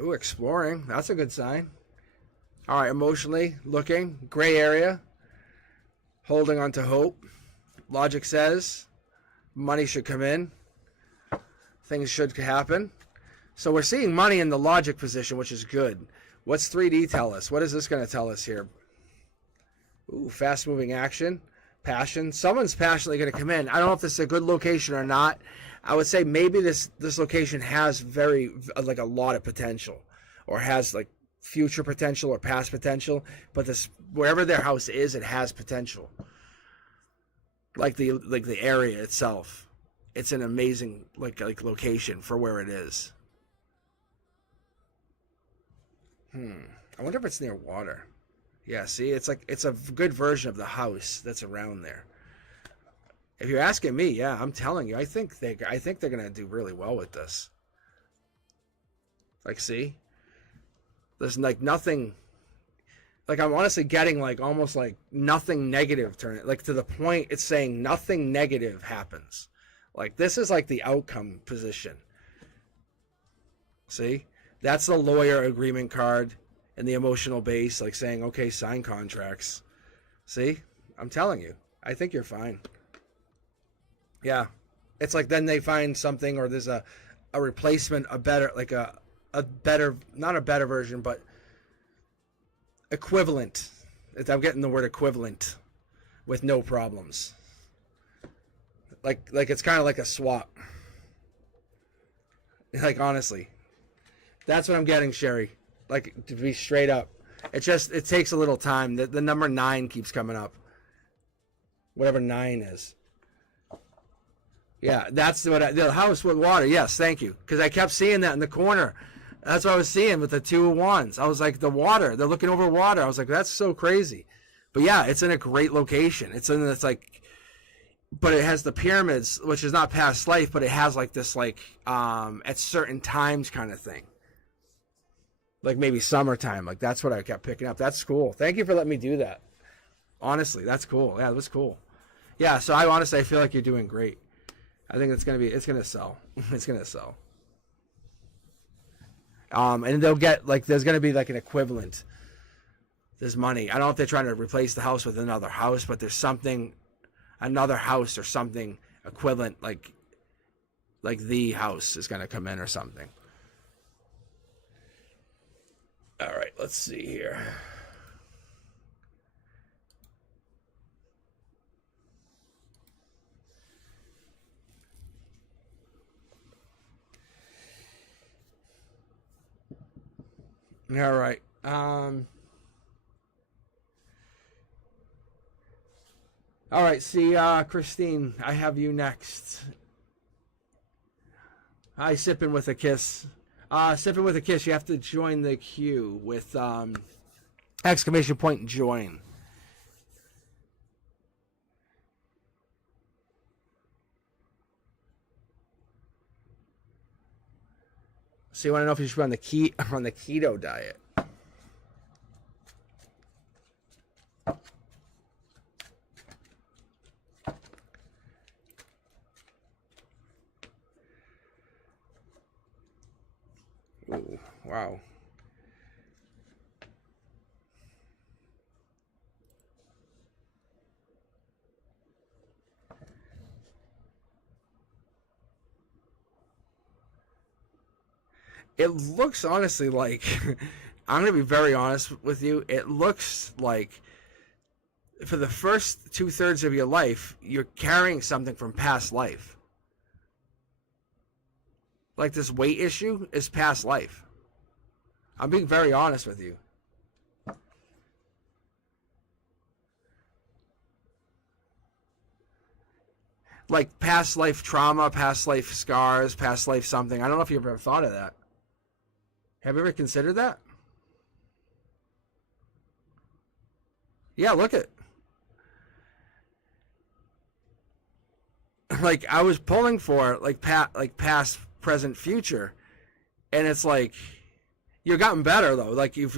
Ooh, exploring. That's a good sign. All right, emotionally looking, gray area, holding on to hope. Logic says money should come in. Things should happen. So we're seeing money in the logic position, which is good. What's 3D tell us? What is this going to tell us here? Ooh, fast-moving action, passion. Someone's passionately going to come in. I don't know if this is a good location or not. I would say maybe this location has like a lot of potential, or has like future potential or past potential. But this, wherever their house is, it has potential. Like the area itself. It's an amazing like location for where it is. I wonder if it's near water. Yeah, see, it's a good version of the house that's around there. If you're asking me, yeah, I'm telling you, I think they're gonna do really well with this. Like, see, there's like nothing. Like, I'm honestly getting like almost like nothing negative turn, like to the point it's saying nothing negative happens. Like, this is like the outcome position. See? That's the lawyer agreement card and the emotional base, like saying, okay, sign contracts. See? I'm telling you. I think you're fine. Yeah. It's like then they find something, or there's a replacement, a better, like a better, not a better version, but equivalent. I'm getting the word equivalent with no problems. Like it's kind of like a swap. Like, honestly, that's what I'm getting, Sherry. Like, to be straight up, it takes a little time. The number 9 keeps coming up. Whatever 9 is. Yeah, that's the house with water. Yes, thank you. Because I kept seeing that in the corner. That's what I was seeing with the 2 wands. I was like, the water. They're looking over water. I was like, that's so crazy. But yeah, it's in a great location. It's like. But it has the pyramids, which is not past life, but it has like this like at certain times kind of thing. Like maybe summertime. Like, that's what I kept picking up. That's cool. Thank you for letting me do that. Honestly, that's cool. Yeah, that was cool. Yeah, so I feel like you're doing great. I think it's gonna sell. It's gonna sell. And they'll get like, there's gonna be like an equivalent. There's money. I don't know if they're trying to replace the house with another house, but there's something. Another house or something equivalent, like the house is going to come in or something. All right, let's see here. All right. All right, see, Christine, I have you next. Hi, sipping with a kiss. Sip it with a kiss. You have to join the queue with exclamation point join. So you want to know if you should be on the keto diet. Ooh, wow. It looks honestly like, I'm going to be very honest with you, it looks like for the first 2/3 of your life, you're carrying something from past life. Like this weight issue is past life. I'm being very honest with you. Like past life trauma, past life scars, past life something. I don't know if you've ever thought of that. Have you ever considered that? Yeah, look at. Like I was pulling for like past, present, future, and it's like you've gotten better though. Like you've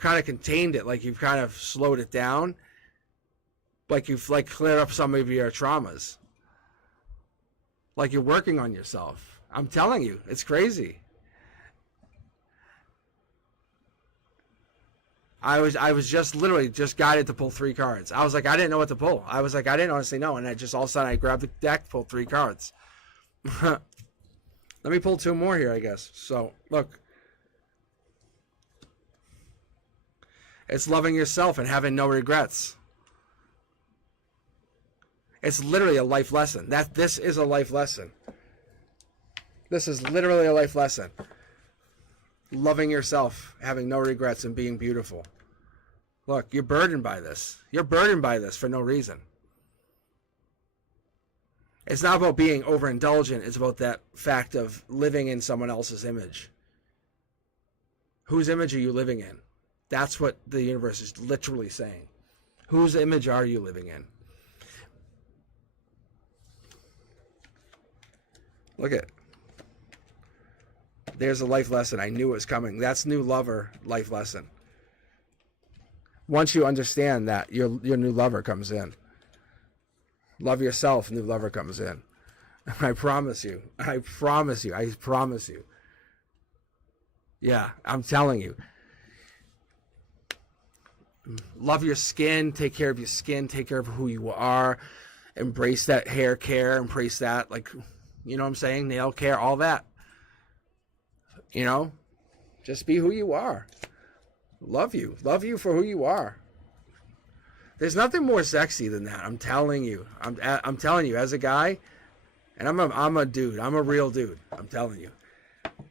kind of contained it. Like you've kind of slowed it down. Like you've like cleared up some of your traumas. Like you're working on yourself. I'm telling you, it's crazy. I was just literally just guided to pull 3 cards. I was like, I didn't know what to pull. I was like, I didn't honestly know. And I just all of a sudden I grabbed the deck, pulled 3 cards. Let me pull 2 more here, I guess. So look, it's loving yourself and having no regrets. It's literally a life lesson. This is a life lesson. This is literally a life lesson. Loving yourself, having no regrets, and being beautiful. Look, you're burdened by this. You're burdened by this for no reason. It's not about being overindulgent. It's about that fact of living in someone else's image. Whose image are you living in? That's what the universe is literally saying. Whose image are you living in? Look at. There's a life lesson. I knew it was coming. That's new lover life lesson. Once you understand that, your new lover comes in. Love yourself, new lover comes in. I promise you. I promise you. I promise you. Yeah, I'm telling you. Love your skin. Take care of your skin. Take care of who you are. Embrace that hair care. Embrace that, like, you know what I'm saying? Nail care, all that. You know, just be who you are. Love you for who you are. There's nothing more sexy than that. I'm telling you. I'm telling you, as a guy, and I'm a dude. I'm a real dude. I'm telling you.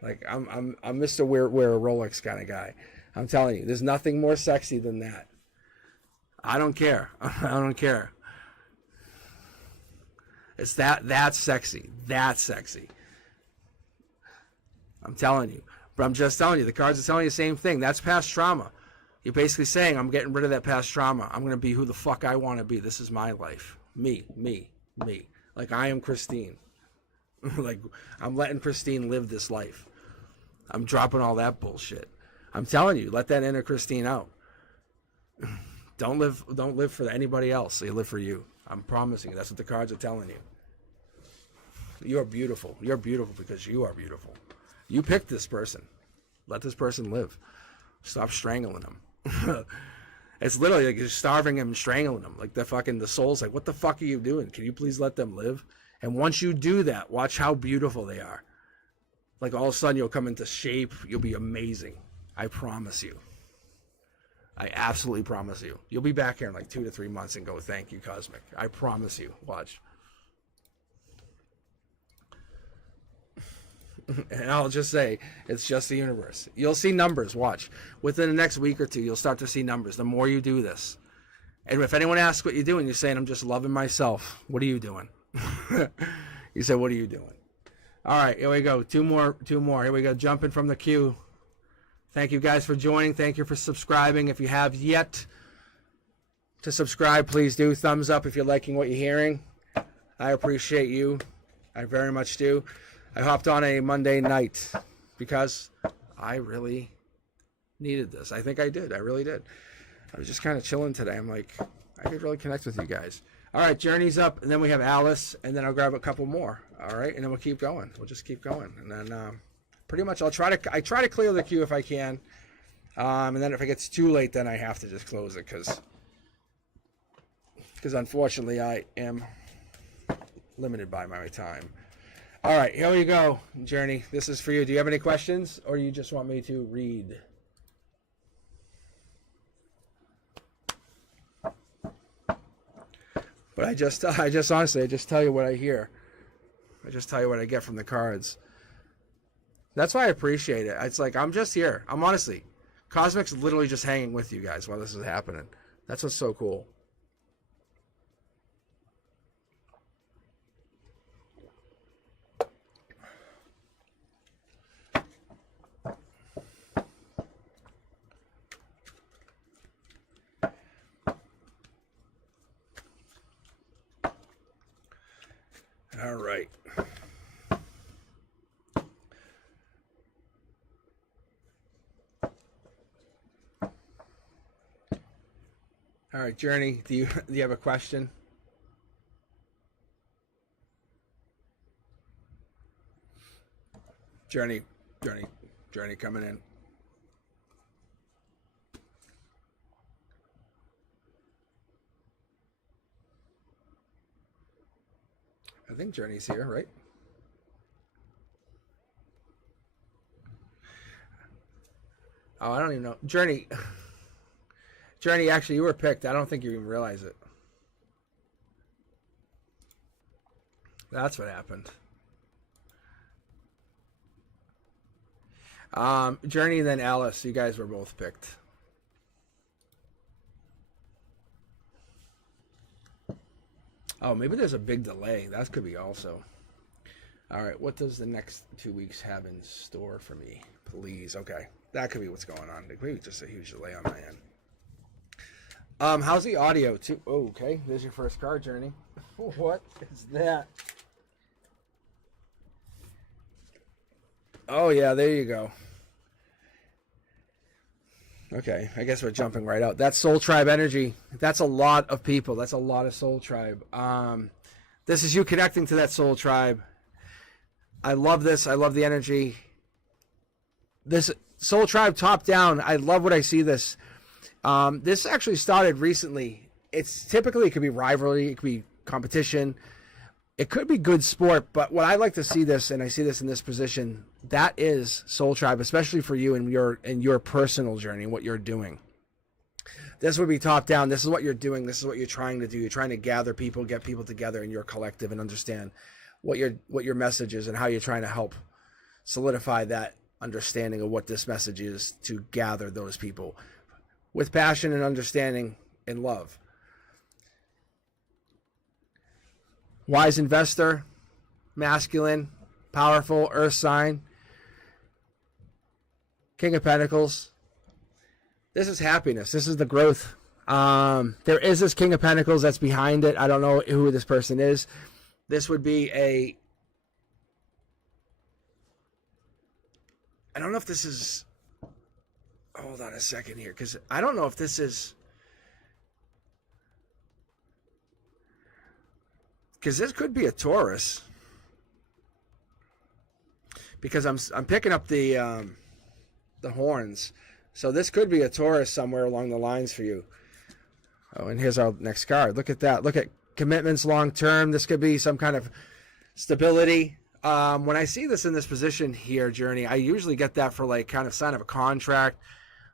Like I'm Mr. Wear a Rolex kind of guy. I'm telling you, there's nothing more sexy than that. I don't care. I don't care. It's that's sexy. That's sexy. I'm telling you. But I'm just telling you, the cards are telling you the same thing. That's past trauma. You're basically saying, I'm getting rid of that past trauma. I'm going to be who the fuck I want to be. This is my life. Me. Like, I am Christine. Like, I'm letting Christine live this life. I'm dropping all that bullshit. I'm telling you, let that inner Christine out. Don't live for anybody else. You live for you. I'm promising you. That's what the cards are telling you. You're beautiful. You're beautiful because you are beautiful. You picked this person. Let this person live. Stop strangling him. It's literally like you're starving him and strangling him. Like the soul's like, what the fuck are you doing? Can you please let them live? And once you do that, watch how beautiful they are. Like all of a sudden you'll come into shape. You'll be amazing. I promise you. I absolutely promise you. You'll be back here in like 2 to 3 months and go, thank you, Cosmic. I promise you. Watch. And I'll just say, it's just the universe. You'll see numbers, watch. Within the next week or 2, you'll start to see numbers the more you do this. And if anyone asks what you're doing, you're saying, I'm just loving myself. What are you doing? You say, what are you doing? All right, here we go. Two more. Here we go. Jumping from the queue. Thank you guys for joining. Thank you for subscribing. If you have yet to subscribe, please do. Thumbs up if you're liking what you're hearing. I appreciate you. I very much do. I hopped on a Monday night because I really needed this. I think I did. I really did. I was just kind of chilling today. I'm like, I could really connect with you guys. All right, Journey's up, and then we have Alice, and then I'll grab a couple more. All right, and then we'll keep going. We'll just keep going, and then pretty much I try to clear the queue if I can, and then if it gets too late, then I have to just close it because unfortunately I am limited by my time. All right, here we go, Journey. This is for you. Do you have any questions, or you just want me to read? But I just honestly, I just tell you what I hear. I just tell you what I get from the cards. That's why I appreciate it. It's like, I'm just here. I'm honestly, Cosmic's literally just hanging with you guys while this is happening. That's what's so cool. All right. All right, Journey, do you have a question? Journey coming in. I think Journey's here, right? Oh, I don't even know. Journey, actually, you were picked. I don't think you even realize it. That's what happened. Journey and then Alice, you guys were both picked. Oh, maybe there's a big delay. That could be also. All right, what does the next 2 weeks have in store for me? Please. Okay, that could be what's going on. Maybe just a huge delay on my end. How's the audio too? Oh, okay, there's your first card, Journey. What is that? Oh yeah, there you go. Okay, I guess we're jumping right out. That's Soul Tribe energy. That's a lot of people. That's a lot of Soul Tribe. This is you connecting to that Soul Tribe. I love this. I love the energy. This Soul Tribe top down. I love what I see this. This actually started recently. It's typically, it could be rivalry. It could be competition. It could be good sport, but what I like to see this, and I see this in this position, that is Soul Tribe, especially for you in your personal journey, what you're doing. This would be top down. This is what you're doing. This is what you're trying to do. You're trying to gather people, get people together in your collective, and understand what your message is and how you're trying to help solidify that understanding of what this message is to gather those people with passion and understanding and love. Wise investor, masculine, powerful, earth sign, King of Pentacles. This is happiness. This is the growth. There is this King of Pentacles that's behind it. I don't know who this person is. This would be a... I don't know if this is... Hold on a second here, because I don't know if this is... Because this could be a Taurus. Because I'm picking up the horns. So this could be a Taurus somewhere along the lines for you. Oh, and here's our next card. Look at that. Look at commitments long term. This could be some kind of stability. When I see this in this position here, Journey, I usually get that for like kind of sign of a contract.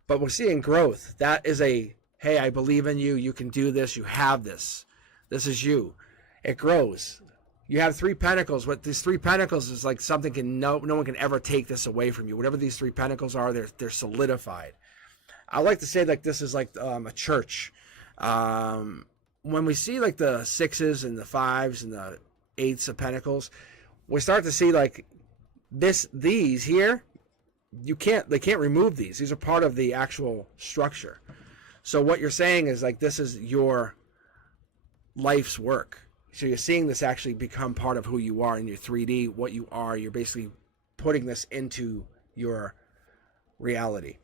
But we're seeing growth. That is a, hey, I believe in you. You can do this. You have this. This is you. It grows. You have 3 pentacles. What these 3 pentacles is like something no one can ever take this away from you. Whatever these 3 pentacles are, they're solidified. I like to say like this is like a church. When we see like the 6s and the 5s and the 8s of pentacles, we start to see like these here, they can't remove these. These are part of the actual structure. So what you're saying is like, this is your life's work. So you're seeing this actually become part of who you are in your 3D, what you are. You're basically putting this into your reality.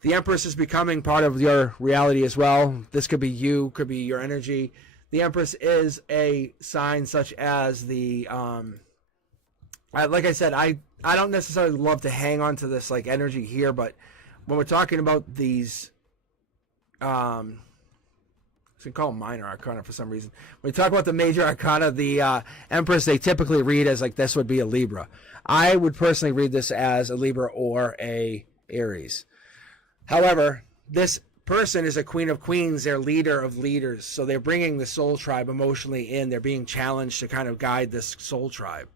The Empress is becoming part of your reality as well. This could be you, could be your energy. The Empress is a sign such as the, like I said, I don't necessarily love to hang on to this like energy here, but when we're talking about these, we call them minor arcana for some reason. When we talk about the major arcana, the Empress, they typically read as like this would be a Libra. I would personally read this as a Libra or a Aries. However, this person is a Queen of Queens. They're leader of leaders. So they're bringing the soul tribe emotionally in. They're being challenged to kind of guide this soul tribe.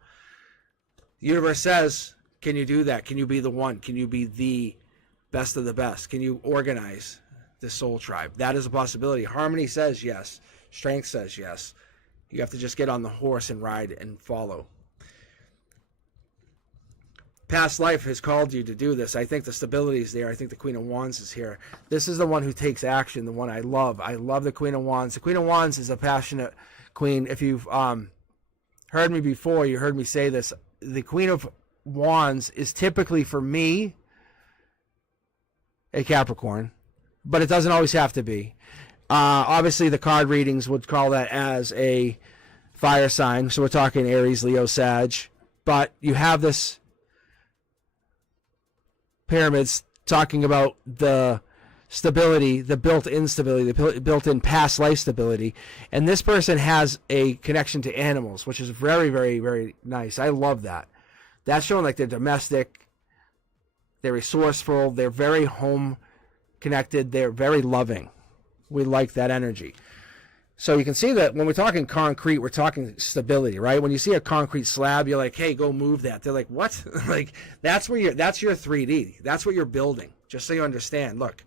The universe says, can you do that? Can you be the one? Can you be the best of the best? Can you organize the soul tribe? That is a possibility. Harmony says yes. Strength says yes. You have to just get on the horse and ride and follow. Past life has called you to do this. I think the stability is there. I think the Queen of Wands is here. This is the one who takes action, the one I love. I love the Queen of Wands. The Queen of Wands is a passionate queen. If you've heard me before, you heard me say this. The Queen of Wands is typically, for me, a Capricorn, but it doesn't always have to be. Obviously, the card readings would call that as a fire sign. So we're talking Aries, Leo, Sag. But you have this pyramids talking about the stability, the built-in stability, the built-in past life stability. And this person has a connection to animals, which is very, very, very nice. I love that. That's showing like they're domestic, they're resourceful, they're very home connected, they're very loving. We like that energy. So you can see that when we're talking concrete, we're talking stability, right? When you see a concrete slab, you're like, hey, go move that. They're like, what? Like, that's your 3D. That's what you're building, just so you understand. Look,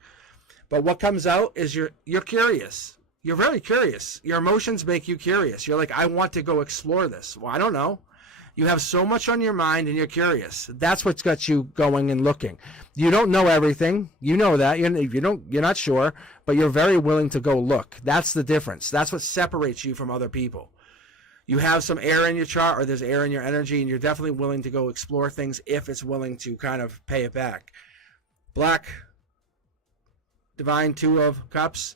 but what comes out is you're curious. You're very curious. Your emotions make you curious. You're like, I want to go explore this. Well, I don't know. You have so much on your mind and you're curious. That's what's got you going and looking. You don't know everything. You know that. You're not sure, but you're very willing to go look. That's the difference. That's what separates you from other people. You have some air in your chart, or there's air in your energy, and you're definitely willing to go explore things if it's willing to kind of pay it back. Black, Divine, Two of Cups.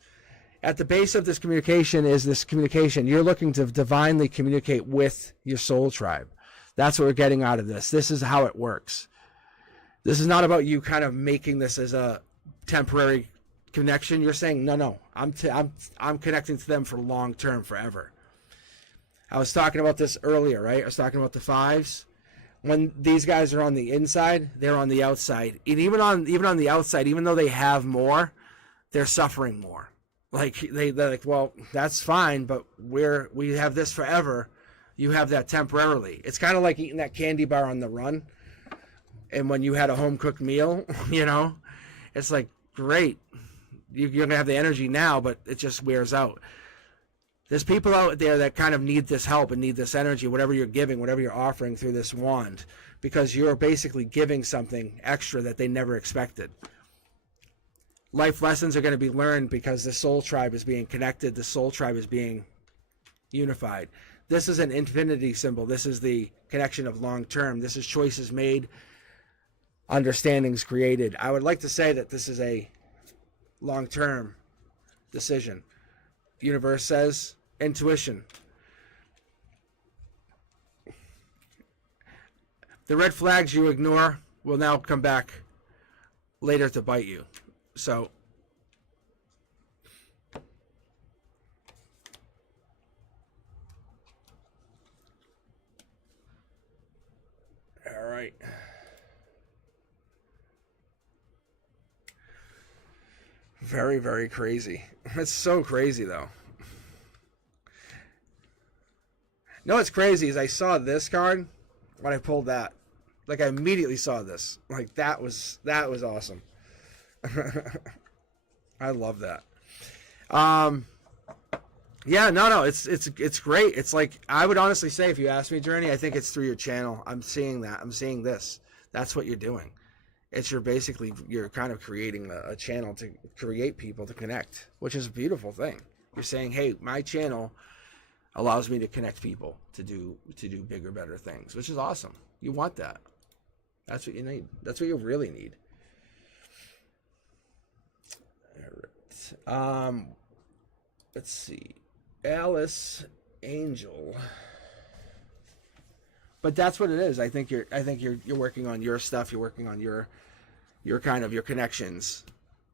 At the base of this communication is this communication. You're looking to divinely communicate with your soul tribe. That's what we're getting out of this. This is how it works. This is not about you kind of making this as a temporary connection. You're saying, no, I'm connecting to them for long term, forever. I was talking about this earlier, right? I was talking about the fives. When these guys are on the inside, they're on the outside. And even on the outside, even though they have more, they're suffering more. Like they're like, well, that's fine, but we have this forever. You have that temporarily. It's kind of like eating that candy bar on the run. And when you had a home-cooked meal, it's like, great. You're going to have the energy now, but it just wears out. There's people out there that kind of need this help and need this energy, whatever you're giving, whatever you're offering through this wand, because you're basically giving something extra that they never expected. Life lessons are going to be learned because the soul tribe is being connected. The soul tribe is being unified. This is an infinity symbol. This is the connection of long term. This is choices made, understandings created. I would like to say that this is a long term decision. Universe says intuition. The red flags you ignore will now come back later to bite you. So all right. Very, very crazy. It's so crazy, though. No, what's crazy is I saw this card when I pulled that. Like, I immediately saw this. Like, that was awesome. I love that. Yeah, no, it's great. It's like I would honestly say, if you ask me, Journey, I think it's through your channel. I'm seeing that. I'm seeing this. That's what you're doing. It's you're kind of creating a channel to create people to connect, which is a beautiful thing. You're saying, hey, my channel allows me to connect people to do bigger, better things, which is awesome. You want that. That's what you need. That's what you really need. All right. Let's see. Alice Angel. But that's what it is. I think you're working on your stuff. You're working on your kind of your connections,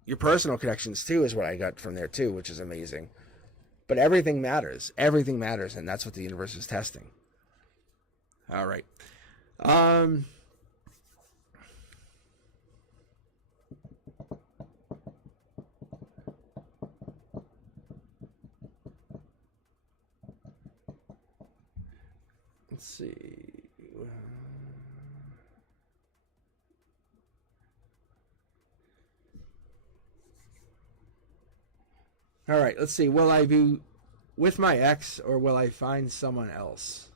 your personal connections too, is what I got from there too, which is amazing. But everything matters. Everything matters, and that's what the universe is testing. All right. Let's see. All right, let's see. Will I be with my ex, or will I find someone else?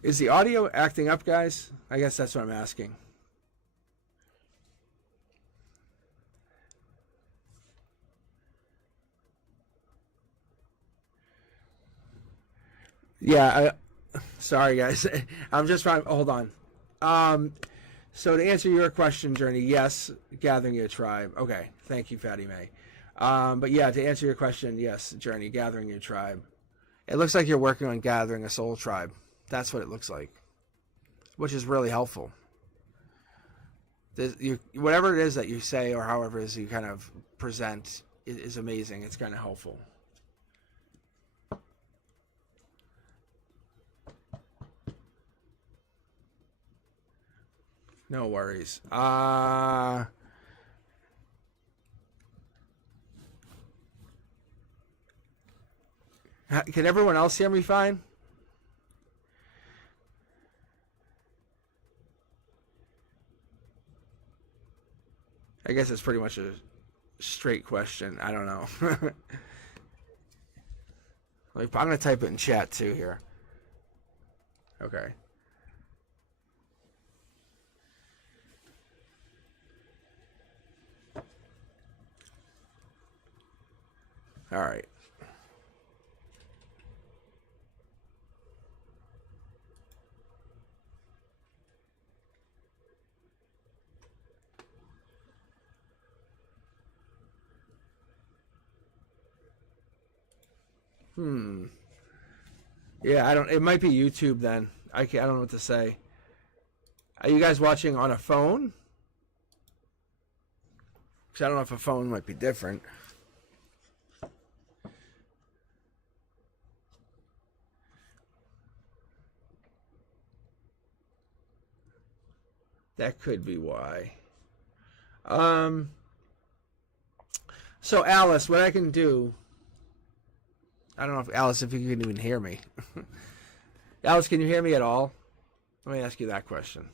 Is the audio acting up, guys? I guess that's what I'm asking. Yeah, sorry guys. I'm just trying. Hold on. So to answer your question, Journey, yes, gathering a tribe. Okay, thank you, Fatty May. But yeah, to answer your question, yes, Journey, gathering your tribe. It looks like you're working on gathering a soul tribe. That's what it looks like, which is really helpful. Whatever it is that you say, or however it is you kind of present, is amazing. It's kind of helpful. No worries. Can everyone else hear me fine? I guess it's pretty much a straight question. I don't know. I'm going to type it in chat too here. Okay. All right. Yeah, I don't. It might be YouTube then. I don't know what to say. Are you guys watching on a phone? Because I don't know if a phone might be different. That could be why. So Alice, what I can do, I don't know if Alice, if you can even hear me. Alice, can you hear me at all? Let me ask you that question.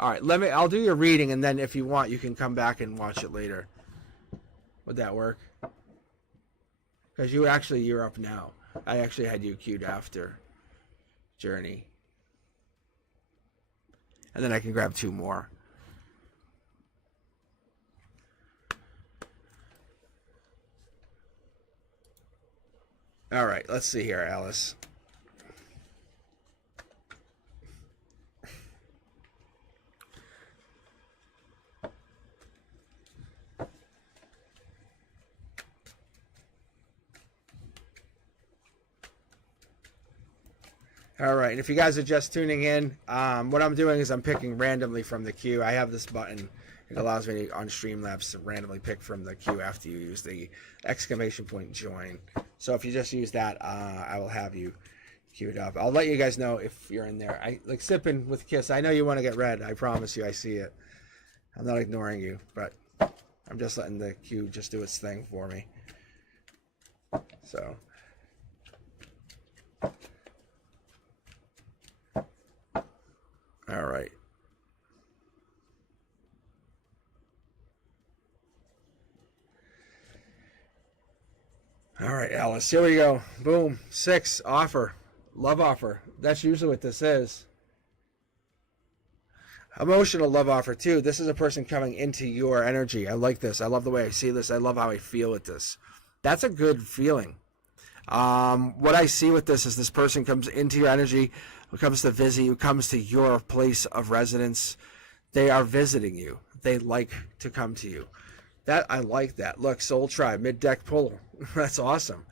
All right, I'll do your reading, and then if you want, you can come back and watch it later. Would that work? Because you're up now. I actually had you queued after Journey. And then I can grab two more. All right, let's see here, Alice. All right, and if you guys are just tuning in, what I'm doing is I'm picking randomly from the queue. I have this button. It allows me to, on Streamlabs, to randomly pick from the queue after you use the exclamation point join. So if you just use that, I will have you queued up. I'll let you guys know if you're in there. I like sipping with Kiss. I know you want to get red. I promise you, I see it. I'm not ignoring you, but I'm just letting the queue just do its thing for me. So. All right. All right, Alice. Here we go. Boom. 6 offer. Love offer. That's usually what this is. Emotional love offer too. This is a person coming into your energy. I like this. I love the way I see this. I love how I feel with this. That's a good feeling. What I see with this is this person comes into your energy, who comes to visit you, comes to your place of residence. They are visiting you. They like to come to you. That I like that. Look, Soul Tribe, mid-deck pull. That's awesome.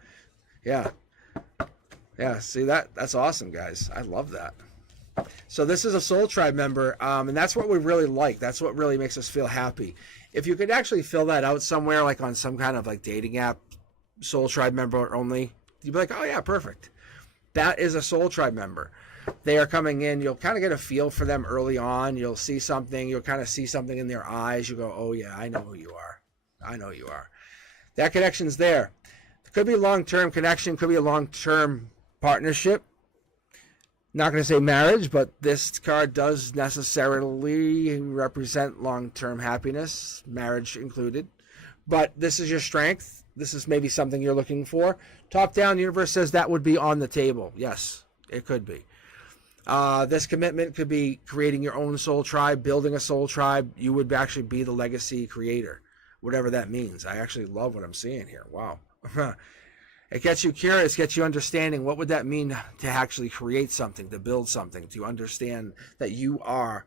Yeah. Yeah, see that? That's awesome, guys. I love that. So this is a Soul Tribe member, and that's what we really like. That's what really makes us feel happy. If you could actually fill that out somewhere, like on some kind of like dating app, Soul Tribe member only, you'd be like, oh yeah, perfect. That is a Soul Tribe member. They are coming in. You'll kind of get a feel for them early on. You'll see something. You'll kind of see something in their eyes. You go, oh yeah, I know who you are. I know who you are. That connection's there. It could be a long-term connection. Could be a long-term partnership. Not going to say marriage, but this card does necessarily represent long-term happiness, marriage included. But this is your strength. This is maybe something you're looking for. Top down, the universe says that would be on the table. Yes, it could be. This commitment could be creating your own soul tribe, building a soul tribe. You would actually be the legacy creator, whatever that means. I actually love what I'm seeing here. Wow. It gets you curious, gets you understanding what would that mean to actually create something, to build something, to understand that you are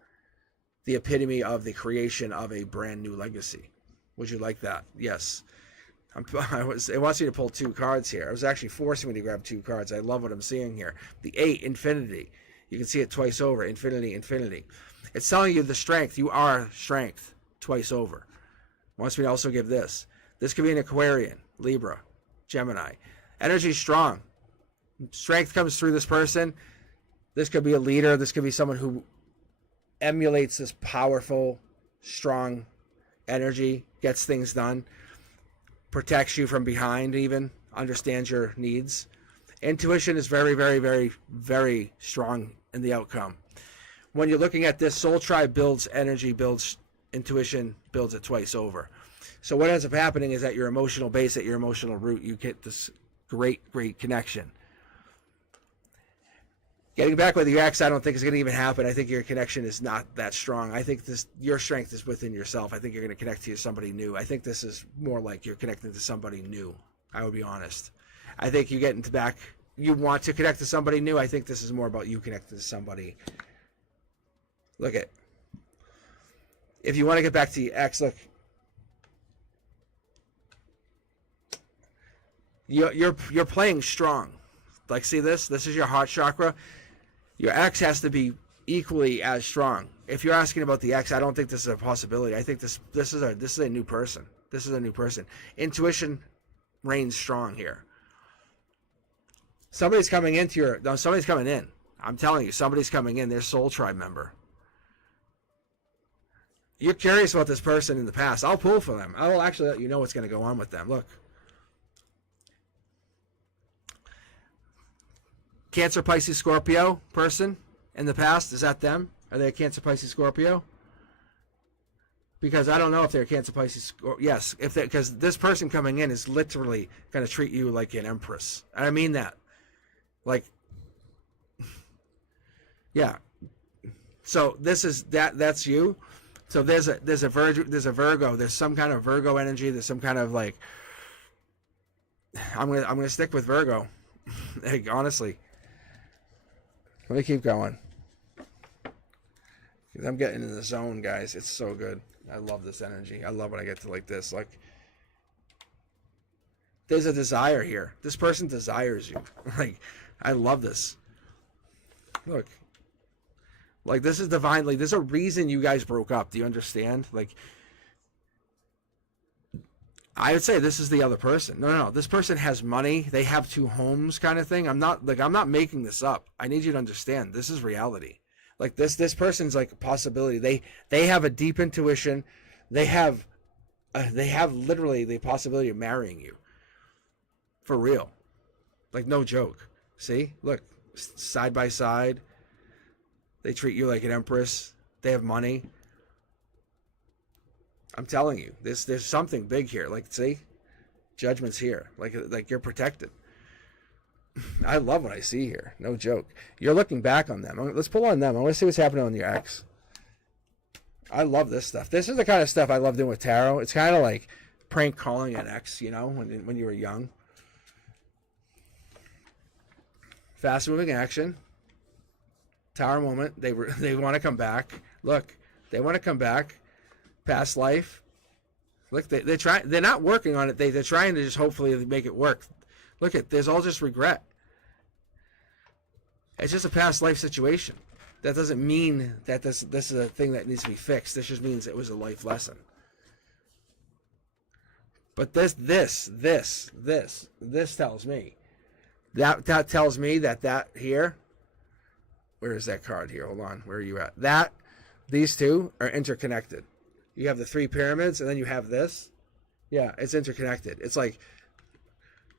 the epitome of the creation of a brand new legacy. Would you like that? Yes. It wants you to pull 2 cards here. It was actually forcing me to grab 2 cards. I love what I'm seeing here. The 8, infinity. You can see it twice over. Infinity, infinity. It's telling you the strength. You are strength twice over. Wants me to also give this. This could be an Aquarian, Libra, Gemini. Energy strong. Strength comes through this person. This could be a leader. This could be someone who emulates this powerful, strong energy, gets things done, protects you from behind even, understands your needs. Intuition is very, very, very, very strong in the outcome. When you're looking at this, Soul Tribe builds energy, builds intuition, builds it twice over. So what ends up happening is at your emotional base, at your emotional root, you get this great, great connection. Getting back with your ex, I don't think is going to even happen. I think your connection is not that strong. I think your strength is within yourself. I think you're going to connect to somebody new. I think this is more like you're connecting to somebody new. I would be honest. I think you get into back. You want to connect to somebody new. I think this is more about you connecting to somebody. Look at. If you want to get back to your ex, look. You're playing strong. Like, see this? This is your heart chakra. Your ex has to be equally as strong. If you're asking about the ex, I don't think this is a possibility. I think this is a new person. This is a new person. Intuition reigns strong here. Somebody's coming somebody's coming in. I'm telling you, somebody's coming in. They're Soul Tribe member. You're curious about this person in the past. I'll pull for them. I will actually let you know what's going to go on with them. Look. Cancer, Pisces, Scorpio person in the past. Is that them? Are they a Cancer, Pisces, Scorpio? Because I don't know if they're Cancer, Pisces, yes. Because this person coming in is literally going to treat you like an empress. And I mean that. Like, yeah. So this is that's you. So there's a Virgo. There's some kind of Virgo energy. There's some kind of like. I'm gonna stick with Virgo. Like, honestly. Let me keep going. I'm getting in the zone, guys. It's so good. I love this energy. I love when I get to like this. Like, there's a desire here. This person desires you. Like, I love this. Look. Like, this is divine. Like, there's a reason you guys broke up. Do you understand? Like, I would say this is the other person. No. This person has money. They have 2 homes, kind of thing. I'm not making this up. I need you to understand. This is reality. Like, this person's like a possibility. They have a deep intuition. They have literally the possibility of marrying you. For real. Like, no joke. See? Look, side by side. They treat you like an empress. They have money. I'm telling you, there's something big here. Like, see? Judgment's here. Like you're protected. I love what I see here. No joke. You're looking back on them. Let's pull on them. I want to see what's happening on your ex. I love this stuff. This is the kind of stuff I love doing with tarot. It's kind of like prank calling an ex, you know, when you were young. Fast moving action. Tower moment. They want to come back. Look, they want to come back. Past life. Look, they're not working on it. They're trying to just hopefully make it work. Look at, there's all just regret. It's just a past life situation. That doesn't mean that this is a thing that needs to be fixed. This just means it was a life lesson. But this tells me that tells me that here. Where is that card here? Hold on. Where are you at? These two are interconnected. You have the 3 pyramids, and then you have this. Yeah, it's interconnected. It's like,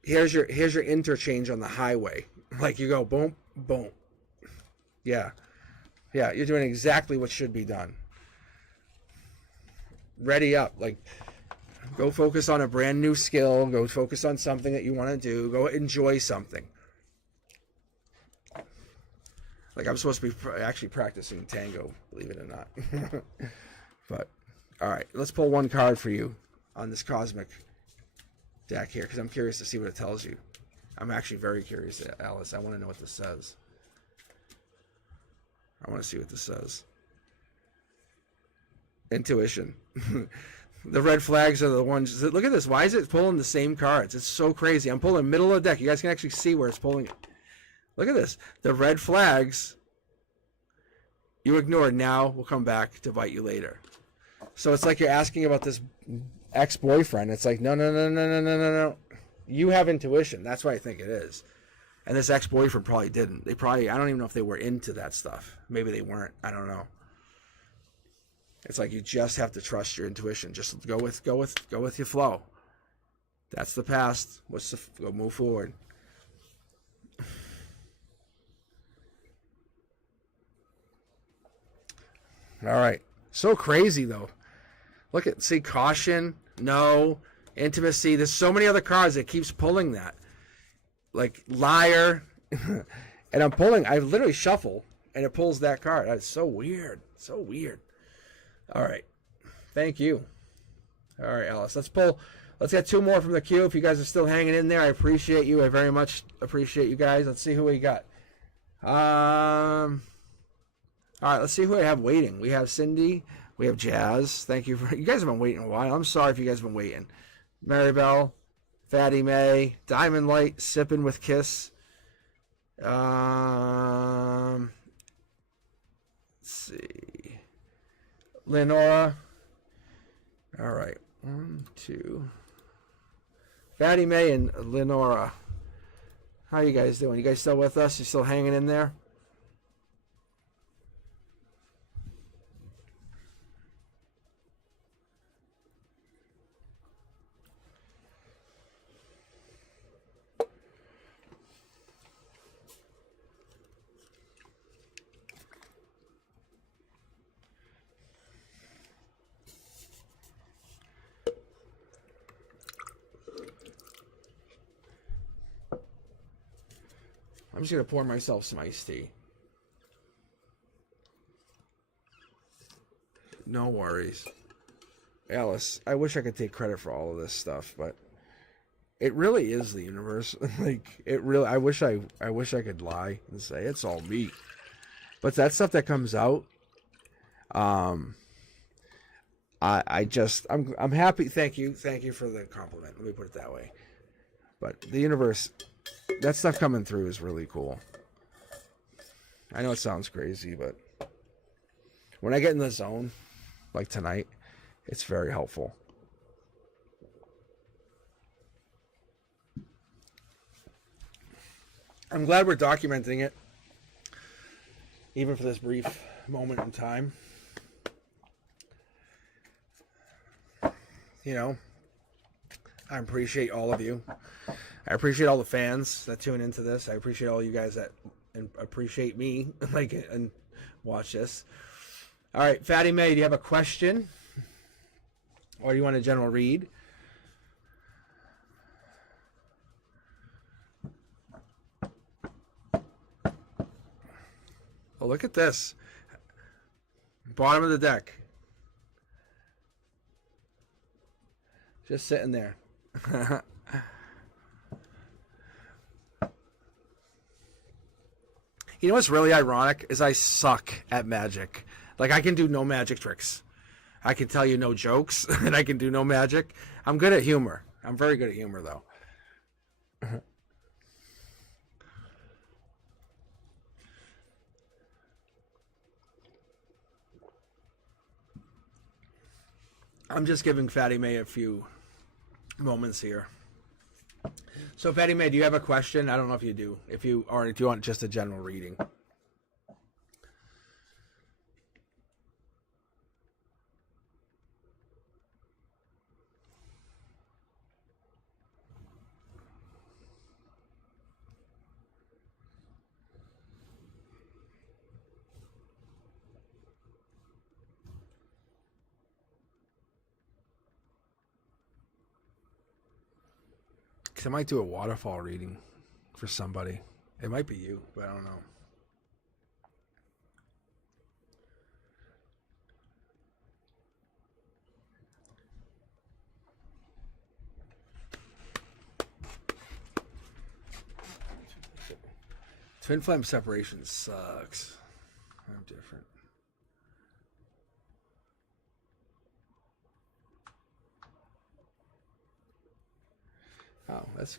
here's your interchange on the highway. Like, you go boom, boom. Yeah, you're doing exactly what should be done. Ready up. Like, go focus on a brand new skill. Go focus on something that you want to do. Go enjoy something. Like, I'm supposed to be actually practicing tango, believe it or not. But, all right, let's pull one card for you on this cosmic deck here, because I'm curious to see what it tells you. I'm actually very curious, Alice. I want to know what this says. I want to see what this says. Intuition. The red flags are the ones. Look at this. Why is it pulling the same cards? It's so crazy. I'm pulling middle of the deck. You guys can actually see where it's pulling it. Look at this. The red flags you ignore now will come back to bite you later. So it's like you're asking about this ex-boyfriend. It's like, no. You have intuition. That's what I think it is. And this ex-boyfriend probably didn't. I don't even know if they were into that stuff. Maybe they weren't. I don't know. It's like you just have to trust your intuition. Just go with your flow. That's the past. Go move forward. All right. So crazy though. See, caution, no, intimacy. There's so many other cards that keeps pulling that. Like liar. And I literally shuffle and it pulls that card. That's so weird. So weird. All right. Thank you. All right, Alice. Let's get 2 more from the queue. If you guys are still hanging in there, I appreciate you. I very much appreciate you guys. Let's see who we got. All right, let's see who I have waiting. We have Cindy. We have Jazz. Thank you. You guys have been waiting a while. I'm sorry if you guys have been waiting. Maribel, Fatty May, Diamond Light, Sipping with Kiss. Let's see. Lenora. All right. 1, 2. Fatty May and Lenora. How you guys doing? You guys still with us? You still hanging in there? I'm just going to pour myself some iced tea. No worries. Alice, I wish I could take credit for all of this stuff, but it really is the universe. Like, it really, I wish I could lie and say it's all me. But that stuff that comes out, I'm happy. Thank you for the compliment. Let me put it that way. But the universe, that stuff coming through is really cool. I know it sounds crazy, but when I get in the zone, like tonight, it's very helpful. I'm glad we're documenting it, even for this brief moment in time. You know, I appreciate all of you. I appreciate all the fans that tune into this. I appreciate all you guys that appreciate me and watch this. All right, Fatty May, do you have a question? Or do you want a general read? Oh, look at this. Bottom of the deck. Just sitting there. You know what's really ironic is I suck at magic. Like, I can do no magic tricks. I can tell you no jokes, and I can do no magic. I'm good at humor. I'm very good at humor, though. I'm just giving Fatty May a few moments here. So, Fatty May, do you have a question? I don't know if you do. If you want just a general reading. I might do a waterfall reading for somebody. It might be you, but I don't know. Twin flame separation sucks. I'm different.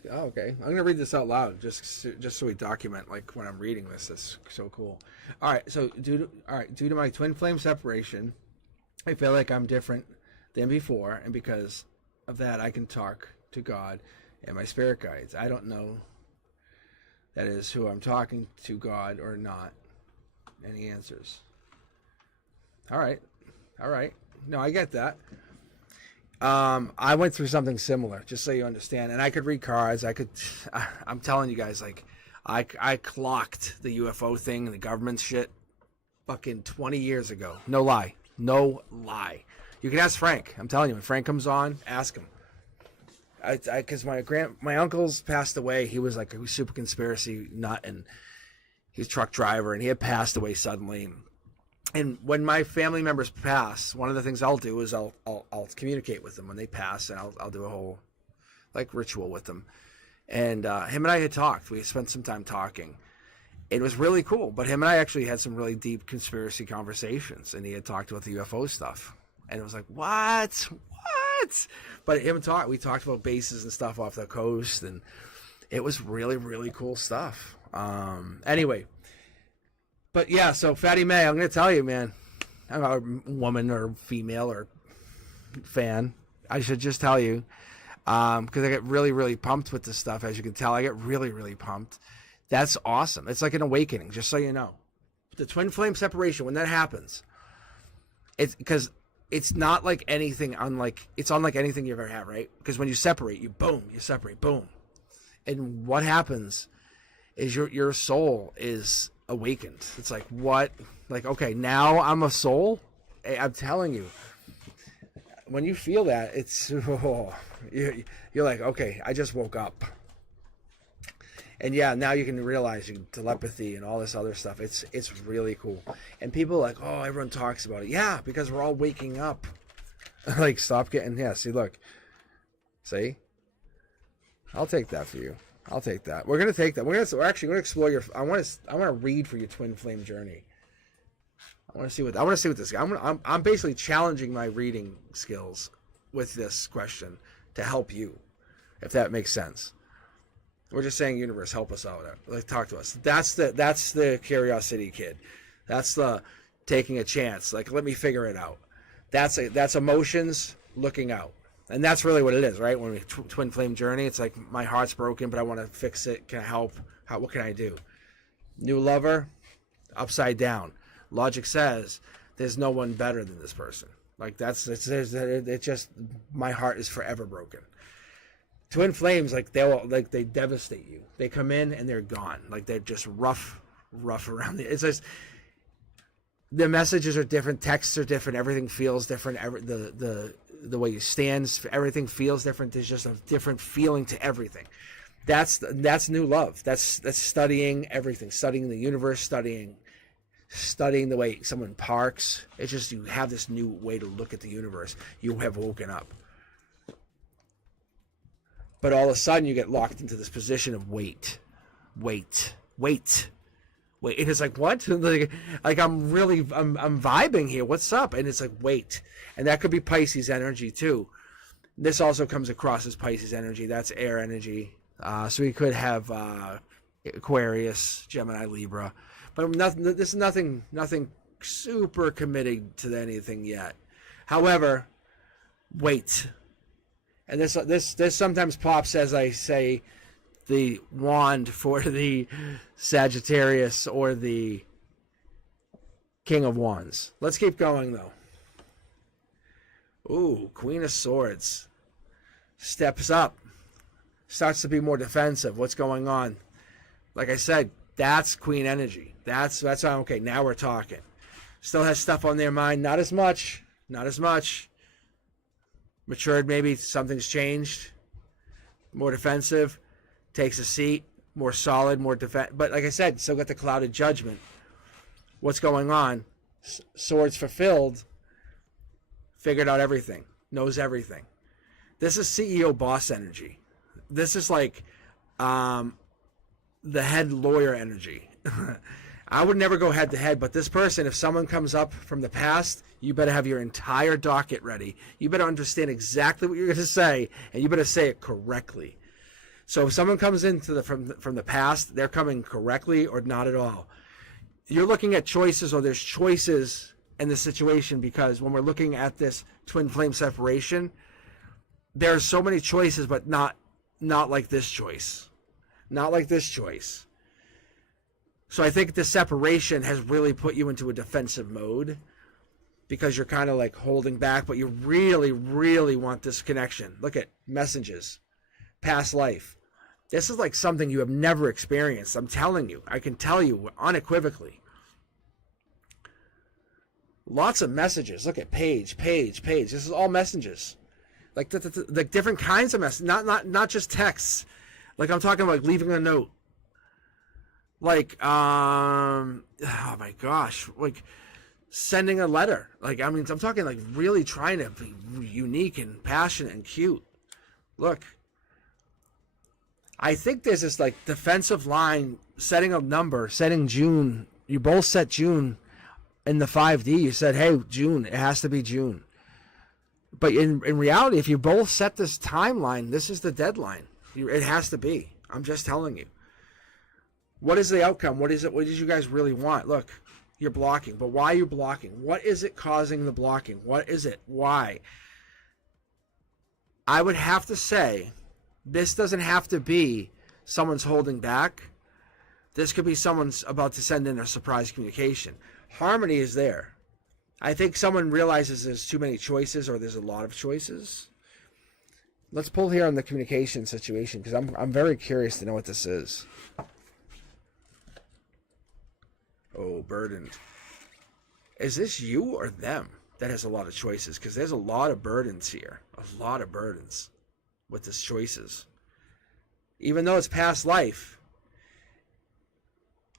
Okay. I'm gonna read this out loud just so we document like when I'm reading this. It's so cool. All right. So due to my twin flame separation, I feel like I'm different than before, and because of that, I can talk to God and my spirit guides. I don't know that is who I'm talking to, God or not. Any answers? All right. No, I get that. I went through something similar, just so you understand. And I could read cards. I'm telling you guys, like, I clocked the UFO thing and the government shit fucking 20 years ago. No lie. You can ask Frank. I'm telling you, when Frank comes on, ask him. Because my uncle's passed away. He was like a super conspiracy nut, and he's a truck driver, and he had passed away suddenly. And when my family members pass, one of the things I'll do is I'll communicate with them when they pass, and I'll do a whole like ritual with them. And him and I had talked. We spent some time talking. It was really cool. But him and I actually had some really deep conspiracy conversations, and he had talked about the UFO stuff. And it was like, what? But we talked about bases and stuff off the coast, and it was really, really cool stuff. Anyway. But yeah, so Fatty May, I'm going to tell you, man, I'm a woman or female or fan. I should just tell you, because I get really, really pumped with this stuff. As you can tell, I get really, really pumped. That's awesome. It's like an awakening, just so you know. The twin flame separation, when that happens, it's because it's not like anything it's unlike anything you've ever had, right? Because when you separate, you separate, boom. And what happens is your soul is awakened. It's like, what? Like, okay, now I'm a soul? I'm telling you, when you feel that, it's you're like, okay, I just woke up. And yeah, now you can realize telepathy and all this other stuff. It's really cool. And people are like, oh, everyone talks about it. Yeah, because we're all waking up. Like, stop getting, see, look. See? I'll take that for you. I'll take that. We're gonna take that. We're actually gonna explore your. I want to read for your twin flame journey. I want to see what this. I'm basically challenging my reading skills with this question to help you, if that makes sense. We're just saying, universe, help us out. Like, talk to us. That's the curiosity kid. That's the taking a chance. Like, let me figure it out. That's emotions looking out. And that's really what it is, right? When we twin flame journey, it's like, my heart's broken, but I want to fix it. Can I help? What can I do? New lover, upside down. Logic says there's no one better than this person. Like, it just, my heart is forever broken. Twin flames, like, they devastate you. They come in and they're gone. Like, they're just rough around the. It's just, the messages are different, texts are different, everything feels different. The way you stand, everything feels different. There's just a different feeling to everything. That's new love. That's studying everything, studying the universe, studying the way someone parks. It's just, you have this new way to look at the universe. You have woken up. But all of a sudden you get locked into this position of wait. And it's like, what? Like I'm vibing here. What's up? And it's like, wait. And that could be Pisces energy too. This also comes across as Pisces energy. That's air energy. So we could have Aquarius, Gemini, Libra. But this is nothing super committed to anything yet. However, wait. And this sometimes pops as I say the wand for the Sagittarius or the King of Wands. Let's keep going though. Ooh, Queen of Swords. Steps up. Starts to be more defensive. What's going on? Like I said, that's Queen energy. That's okay, now we're talking. Still has stuff on their mind. Not as much. Matured, maybe something's changed. More defensive. Takes a seat. More solid, more defense. But like I said, still got the clouded judgment. What's going on? Swords fulfilled. Figured out everything. Knows everything. This is CEO boss energy. This is like the head lawyer energy. I would never go head to head, but this person, if someone comes up from the past, you better have your entire docket ready. You better understand exactly what you're going to say, and you better say it correctly. So if someone comes into from the past, they're coming correctly or not at all. You're looking at choices, or there's choices in the situation, because when we're looking at this twin flame separation, there's so many choices, but not like this choice. Not like this choice. So I think the separation has really put you into a defensive mode, because you're kind of like holding back, but you really, really want this connection. Look at messages, past life. This is like something you have never experienced. I'm telling you. I can tell you unequivocally. Lots of messages. Look at page. This is all messages. Like the different kinds of messages. Not just texts. Like I'm talking about, like leaving a note. Like, oh my gosh. Like sending a letter. Like, I mean, I'm talking like really trying to be unique and passionate and cute. Look. I think there's this like defensive line, setting a number, setting June. You both set June in the 5D. You said, hey, June, it has to be June. But in reality, if you both set this timeline, this is the deadline. It has to be. I'm just telling you. What is the outcome? What is it? What did you guys really want? Look, you're blocking. But why are you blocking? What is it causing the blocking? What is it? Why? I would have to say, this doesn't have to be someone's holding back. This could be someone's about to send in a surprise communication. Harmony is there. I think someone realizes there's too many choices, or there's a lot of choices. Let's pull here on the communication situation, because I'm very curious to know what this is. Oh, burdened. Is this you or them that has a lot of choices? Because there's a lot of burdens here. A lot of burdens with these choices. Even though it's past life.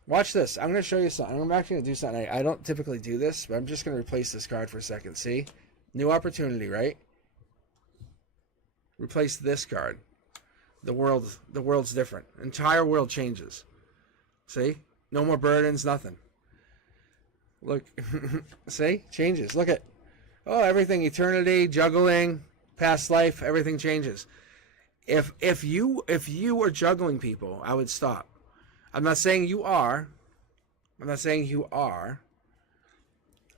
Watch this. I'm going to show you something. I'm actually going to do something. I don't typically do this, but I'm just going to replace this card for a second. See? New opportunity, right? Replace this card. The world's different. Entire world changes. See? No more burdens, nothing. Look. See? Changes. Look at. Oh, everything. Eternity, juggling, past life, everything changes. If you are juggling people, I would stop. I'm not saying you are. I'm not saying you are.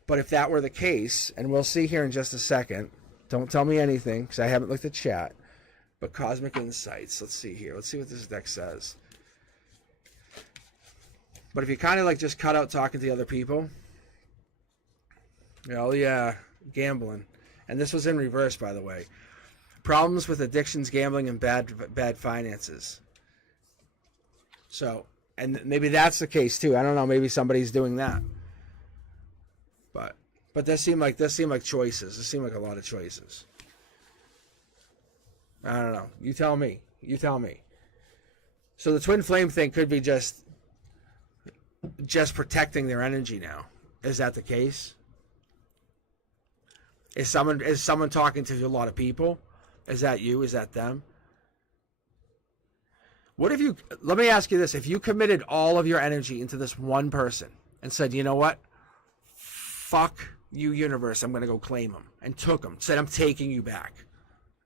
But if that were the case, and we'll see here in just a second, don't tell me anything because I haven't looked at chat. But Cosmic Insights, let's see here. Let's see what this deck says. But if you kind of like just cut out talking to the other people, oh yeah, gambling. And this was in reverse, by the way. Problems with addictions, gambling, and bad finances. So, and maybe that's the case too. I don't know. Maybe somebody's doing that. But this seemed like choices. This seemed like a lot of choices. I don't know. You tell me. You tell me. So the twin flame thing could be just protecting their energy now. Is that the case? Is someone talking to a lot of people? Is that you? Is that them? What if you, let me ask you this. If you committed all of your energy into this one person and said, you know what? Fuck you, universe. I'm going to go claim him. And took him. Said, I'm taking you back.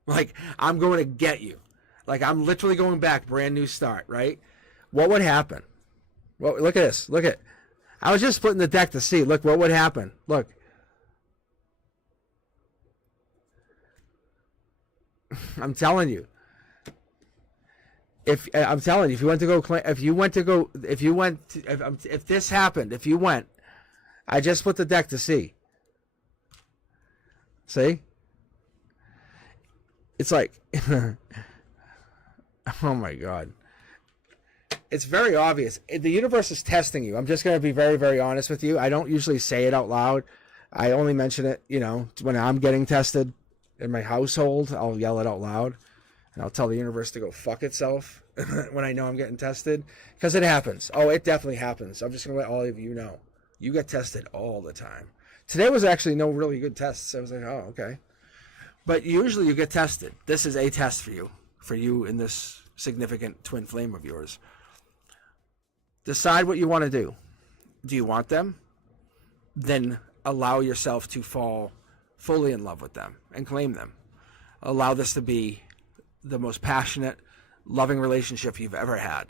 Like, I'm going to get you. Like, I'm literally going back. Brand new start, right? What would happen? Well, look at this. Look at, I was just splitting the deck to see. Look, what would happen? Look. I'm telling you. If you went to go claim, if this happened, if you went, I just split the deck to see. See? It's like, oh my God. It's very obvious. The universe is testing you. I'm just going to be very, very honest with you. I don't usually say it out loud. I only mention it, when I'm getting tested in my household. I'll yell it out loud. And I'll tell the universe to go fuck itself when I know I'm getting tested. Because it happens. Oh, it definitely happens. I'm just going to let all of you know. You get tested all the time. Today was actually no really good tests. I was like, oh, okay. But usually you get tested. This is a test for you in this significant twin flame of yours. Decide what you want to do. Do you want them? Then allow yourself to fall fully in love with them and claim them. Allow this to be the most passionate, loving relationship you've ever had.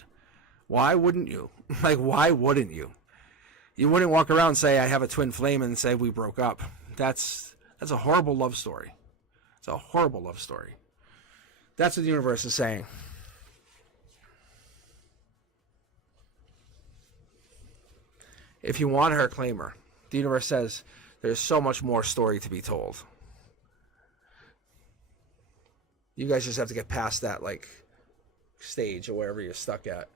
Why wouldn't you? Like, why wouldn't you? You wouldn't walk around and say, I have a twin flame and say we broke up. That's a horrible love story. It's a horrible love story. That's what the universe is saying. If you want her, claim her. The universe says there's so much more story to be told. You guys just have to get past that, like, stage or wherever you're stuck at.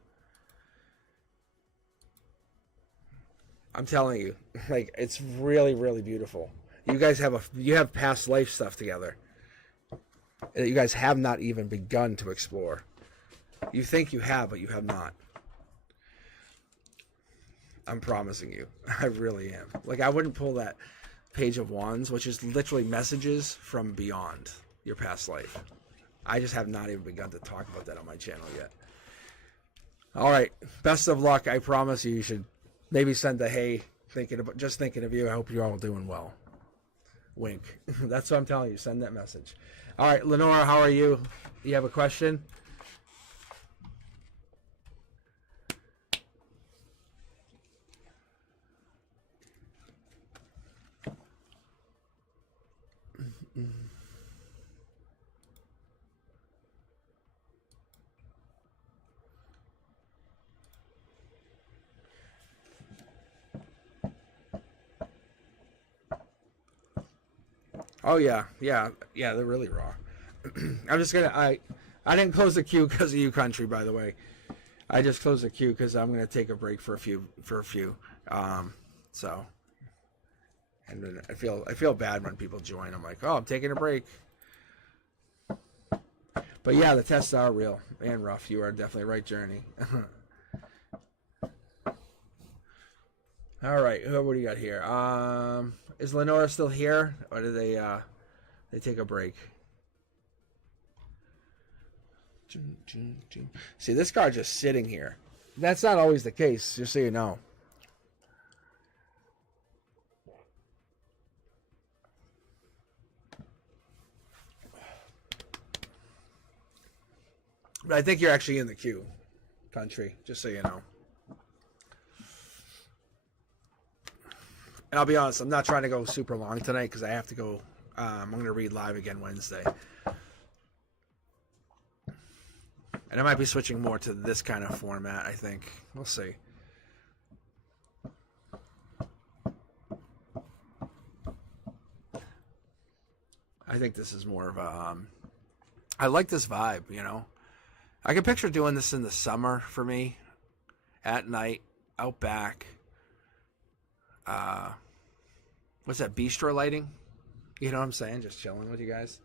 I'm telling you, like, it's really, really beautiful. You guys have past life stuff together that you guys have not even begun to explore. You think you have, but you have not. I'm promising you. I really am. Like, I wouldn't pull that Page of Wands, which is literally messages from beyond your past life. I just have not even begun to talk about that on my channel yet. All right. Best of luck. I promise you should maybe send a hey, thinking of you. I hope you're all doing well. Wink. That's what I'm telling you. Send that message. All right, Lenora, how are you? You have a question? Oh yeah, they're really raw. I'm just gonna I didn't close the queue because of you, country. By the way, I just closed the queue because I'm gonna take a break for a few. So, and then I feel bad when people join. I'm like, oh, I'm taking a break. But yeah, the tests are real and rough. You are definitely right, Journey. All right, what do you got here? Is Lenora still here, or do they take a break? See, this card just sitting here. That's not always the case, just so you know. But I think you're actually in the queue, country, just so you know. And I'll be honest, I'm not trying to go super long tonight because I have to go. I'm going to read live again Wednesday. And I might be switching more to this kind of format, I think. We'll see. I think this is more of a... I like this vibe, you know. I can picture doing this in the summer for me. At night, out back. What's that, bistro lighting? You know what I'm saying? Just chilling with you guys.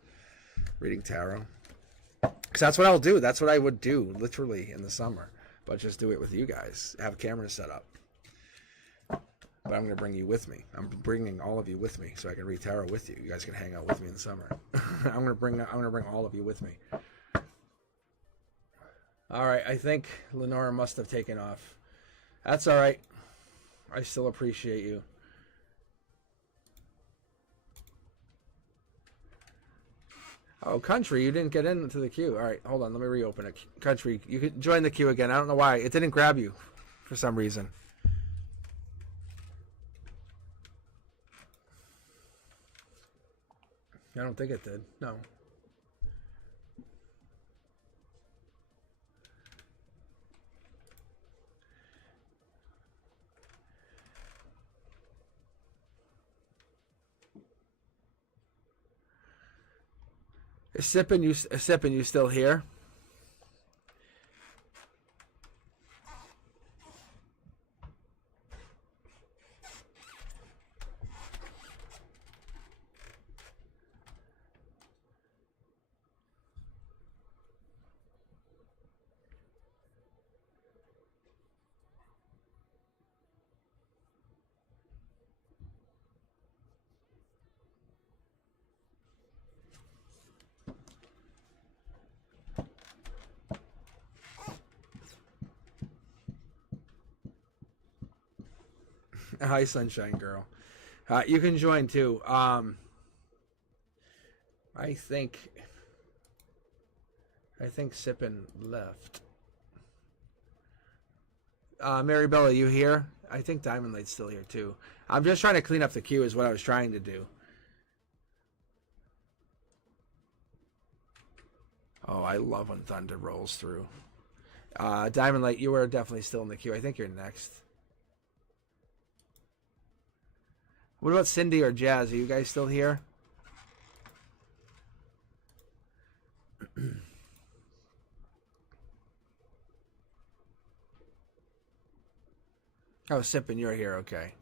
Reading tarot. Because that's what I'll do. That's what I would do, literally, in the summer. But just do it with you guys. Have cameras set up. But I'm going to bring you with me. I'm bringing all of you with me so I can read tarot with you. You guys can hang out with me in the summer. I'm going to bring all of you with me. All right. I think Lenora must have taken off. That's all right. I still appreciate you. Oh, country, you didn't get into the queue. All right, hold on. Let me reopen it. Country, you can join the queue again. I don't know why. It didn't grab you for some reason. I don't think it did. No. Is Sippin' you still here? Hi, Sunshine Girl. You can join too. I think Sippin' left. Mary Bella, you here? I think Diamond Light's still here too. I'm just trying to clean up the queue is what I was trying to do. Oh, I love when thunder rolls through. Diamond Light, you are definitely still in the queue. I think you're next. What about Cindy or Jazz? Are you guys still here? Oh, Sippin', you're here. Okay.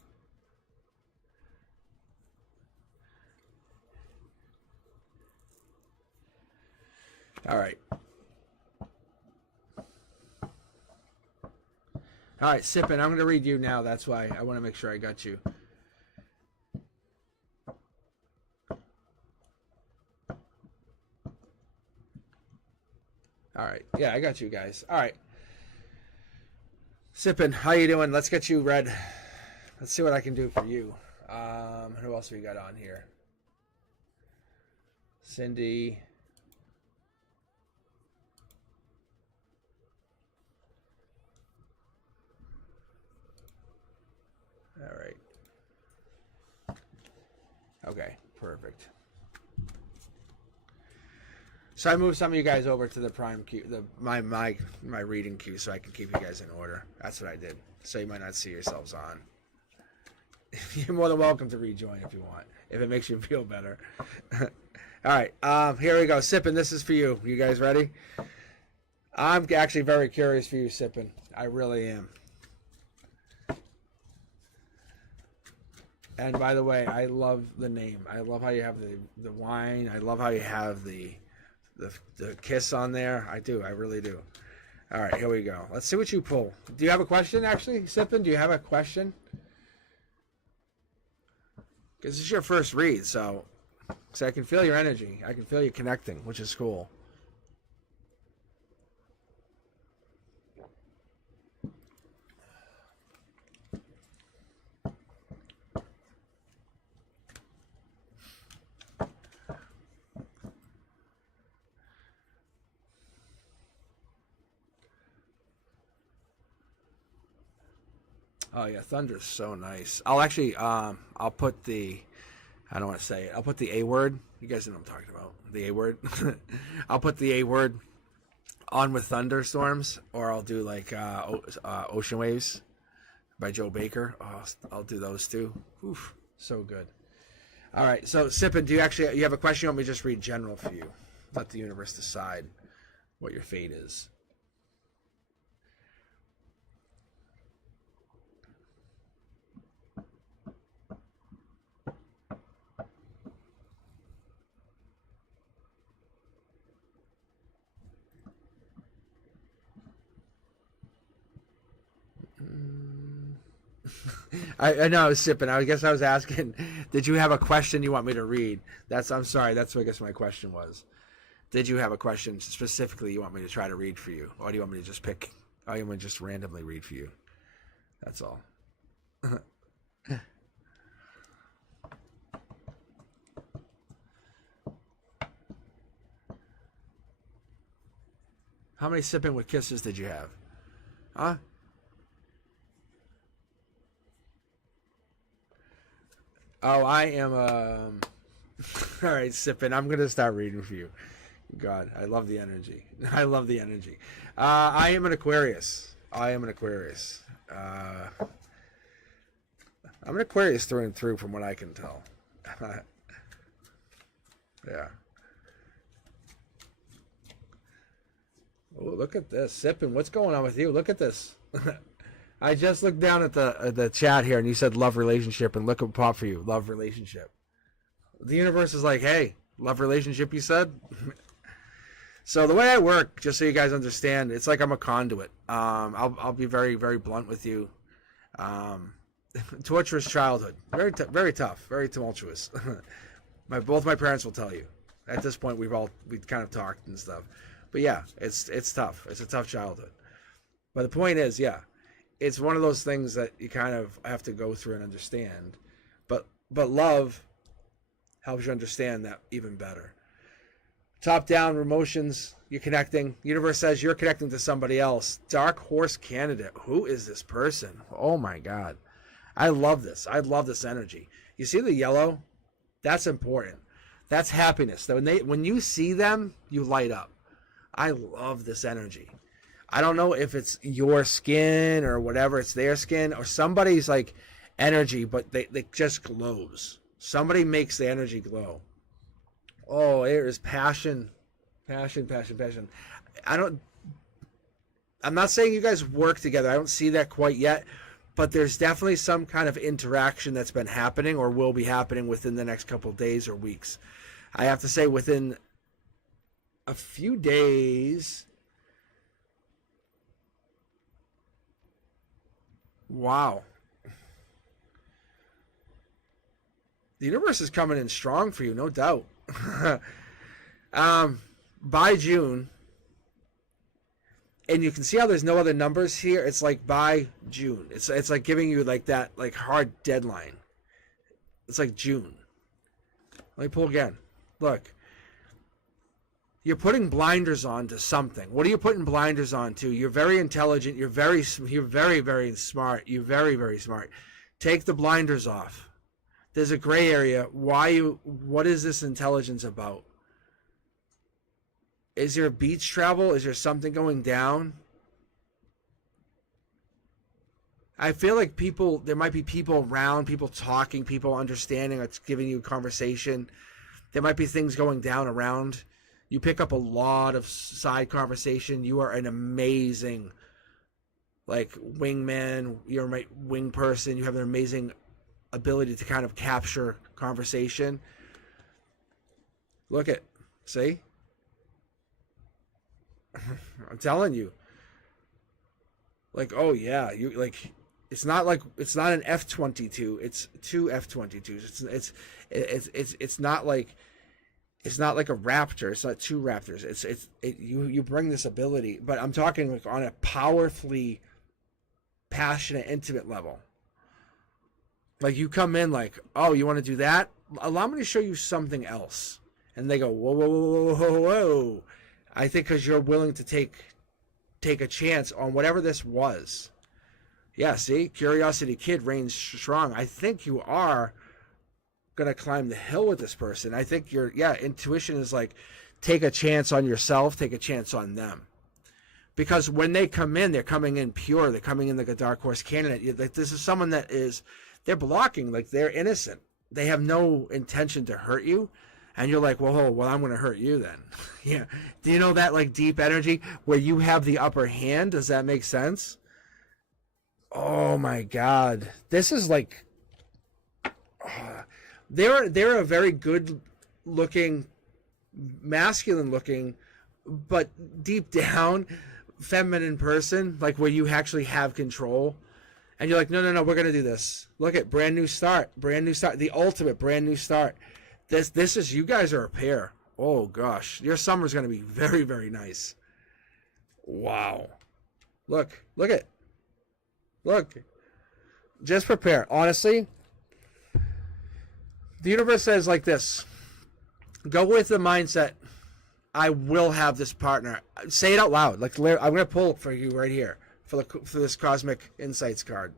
All right. All right, Sippin', I'm going to read you now. That's why I want to make sure I got you. All right. Yeah, I got you guys. All right. Sippin', how you doing? Let's get you read. Let's see what I can do for you. Who else we got on here? Cindy. All right. Okay, perfect. So I moved some of you guys over to the prime queue, my reading queue, so I can keep you guys in order. That's what I did. So you might not see yourselves on. You're more than welcome to rejoin if you want, if it makes you feel better. All right, here we go. Sippin', this is for you. You guys ready? I'm actually very curious for you, Sippin'. I really am. And by the way, I love the name. I love how you have the wine. I love how you have the kiss on there. I do. I really do. All right, here we go. Let's see what you pull. Do you have a question, actually, Sippin'? Do you have a question? Because this is your first read, so I can feel your energy. I can feel you connecting, which is cool. Oh yeah, Thunder's so nice. I'll actually I'll put the I don't want to say it. I'll put the A word. You guys know what I'm talking about. The A word. I'll put the A word on with thunderstorms, or I'll do like Ocean Waves by Joe Baker. Oh, I'll do those too. Oof, so good. All right, so Sippin, do you have a question? You want me to just read general for you? Let the universe decide what your fate is. I know I was sipping. I guess I was asking, did you have a question you want me to read? I'm sorry. That's what I guess my question was. Did you have a question specifically you want me to try to read for you? Or do you want me to just pick? Or do you want me to just randomly read for you? That's all. How many sipping with kisses did you have? Huh? Oh, I am. All right, sipping. I'm gonna start reading for you. God, I love the energy. I love the energy. I am an Aquarius. I'm an Aquarius through and through, from what I can tell. Yeah. Oh, look at this, sipping. What's going on with you? Look at this. I just looked down at the chat here, and you said love relationship, and look what popped for you, love relationship. The universe is like, hey, love relationship, you said? So the way I work, just so you guys understand, it's like I'm a conduit. I'll be very, very blunt with you. Torturous childhood, very tough, very tumultuous. Both my parents will tell you. At this point, we've kind of talked and stuff. But yeah, it's tough. It's a tough childhood. But the point is, yeah, it's one of those things that you kind of have to go through and understand. But love helps you understand that even better. Top down emotions, you're connecting. Universe says you're connecting to somebody else. Dark horse candidate. Who is this person? Oh my God. I love this. I love this energy. You see the yellow? That's important. That's happiness. When you see them, you light up. I love this energy. I don't know if it's your skin or whatever, it's their skin or somebody's like energy, but they just glows. Somebody makes the energy glow. Oh, there is passion. Passion. I'm not saying you guys work together. I don't see that quite yet, but there's definitely some kind of interaction that's been happening or will be happening within the next couple of days or weeks. I have to say within a few days. Wow. The universe is coming in strong for you, no doubt. By June, and you can see how there's no other numbers here. It's like by June. It's like giving you like that like hard deadline. It's like June. Let me pull again. Look. You're putting blinders on to something. What are you putting blinders on to? You're very intelligent. You're very, very smart. You're very, very smart. Take the blinders off. There's a gray area. What is this intelligence about? Is there beach travel? Is there something going down? I feel like there might be people around, people talking, people understanding, it's giving you a conversation. There might be things going down around. You pick up a lot of side conversation. You are an amazing, like, wingman. You're a wing person. You have an amazing ability to kind of capture conversation. Look at, see? I'm telling you. Like, oh yeah, it's not an F-22. It's two F-22s. It's not like a raptor. It's not two raptors. You bring this ability, but I'm talking like on a powerfully passionate, intimate level. Like you come in like, oh, you want to do that? Allow me to show you something else. And they go, whoa, whoa, whoa, whoa, whoa. I think because you're willing to take a chance on whatever this was. Yeah, see? Curiosity Kid reigns strong. I think you are going to climb the hill with this person. I think intuition is like, take a chance on yourself, take a chance on them. Because when they come in, they're coming in pure. They're coming in like a dark horse candidate. This is someone that they're blocking, like they're innocent. They have no intention to hurt you. And you're like, well, I'm going to hurt you then. Yeah. Do you know that like deep energy where you have the upper hand? Does that make sense? Oh my God. This is like, they're a very good looking, masculine looking, but deep down feminine person, like where you actually have control. And you're like, no, we're going to do this. Look at brand new start, the ultimate brand new start. This is, you guys are a pair. Oh gosh, your summer's going to be very, very nice. Wow. Look. Just prepare. Honestly, the universe says like this. Go with the mindset, I will have this partner. Say it out loud. Like, I'm going to pull it for you right here for this Cosmic Insights card.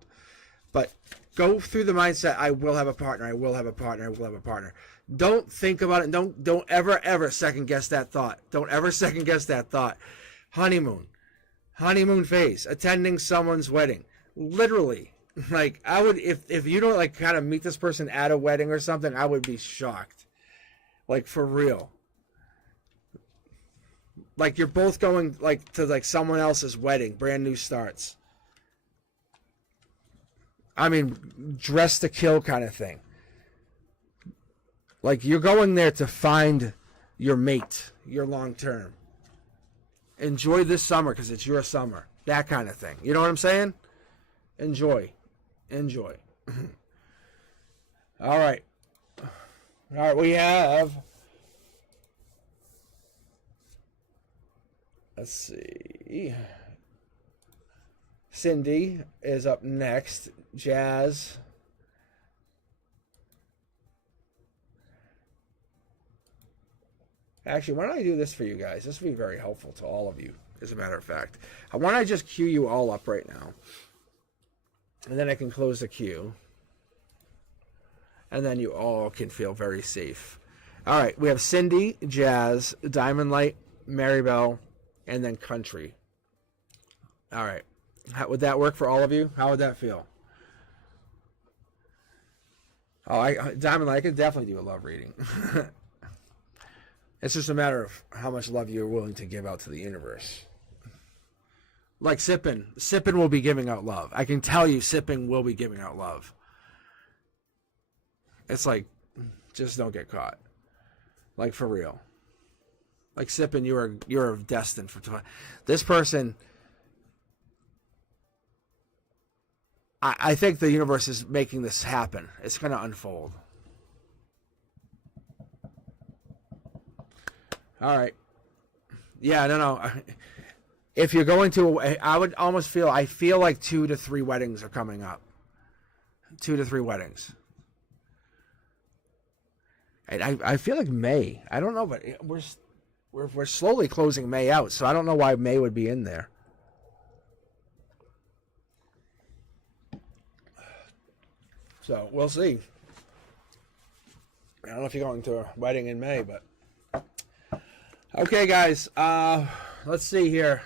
But go through the mindset, I will have a partner, I will have a partner, I will have a partner. Don't think about it. Don't ever second guess that thought. Don't ever second guess that thought. Honeymoon phase, attending someone's wedding. Literally, like I would, if you don't like kind of meet this person at a wedding or something, I would be shocked. Like for real. Like you're both going like to like someone else's wedding, brand new starts. I mean, dress to kill kind of thing. Like you're going there to find your mate, your long term. Enjoy this summer because it's your summer. That kind of thing. You know what I'm saying? Enjoy. All right, we have, let's see, Cindy is up next. Jazz. Actually, why don't I do this for you guys? This will be very helpful to all of you, as a matter of fact. Why don't I just queue you all up right now? And then I can close the queue. And then you all can feel very safe. All right, we have Cindy, Jazz, Diamond Light, Maribel, and then Country. All right. Would that work for all of you? How would that feel? Oh, Diamond Light, I could definitely do a love reading. It's just a matter of how much love you're willing to give out to the universe. Like Sippin will be giving out love. I can tell you Sippin will be giving out love. It's like, just don't get caught. Like for real. Like Sippin, you're destined for this person. I think the universe is making this happen. It's going to unfold. All right. Yeah, no. If you're going to, I would almost feel, I feel like 2 to 3 weddings are coming up. 2 to 3 weddings. And I feel like May. I don't know, but we're slowly closing May out, so I don't know why May would be in there. So we'll see. I don't know if you're going to a wedding in May, but okay, guys. Let's see here.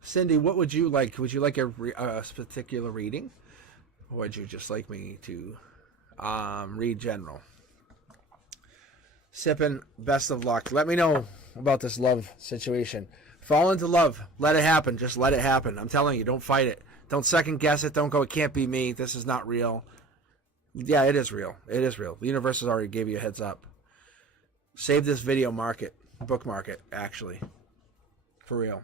Cindy, what would you like? Would you like a particular reading? Or would you just like me to read general? Sippin', best of luck. Let me know about this love situation. Fall into love. Let it happen. Just let it happen. I'm telling you, don't fight it. Don't second guess it. Don't go, it can't be me. This is not real. Yeah, it is real. It is real. The universe has already gave you a heads up. Save this video, bookmark it, actually. For real.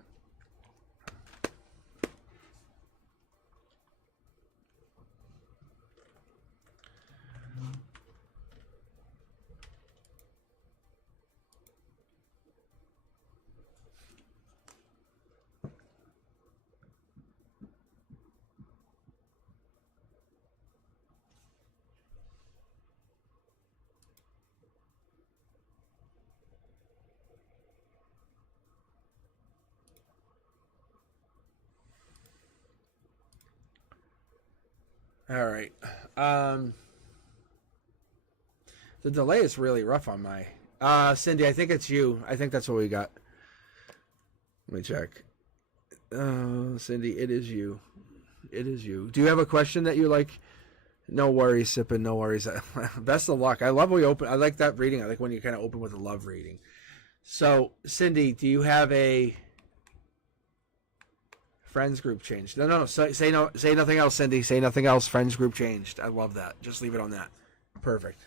All right. The delay is really rough on my. Cindy, I think it's you. I think that's what we got. Let me check. Cindy, it is you. It is you. Do you have a question that you like? No worries, Sippin. No worries. Best of luck. I love when we open. I like that reading. I like when you kind of open with a love reading. So, Cindy, do you have a friends group changed? No. Say no. Say nothing else, Cindy. Say nothing else. Friends group changed. I love that. Just leave it on that. Perfect.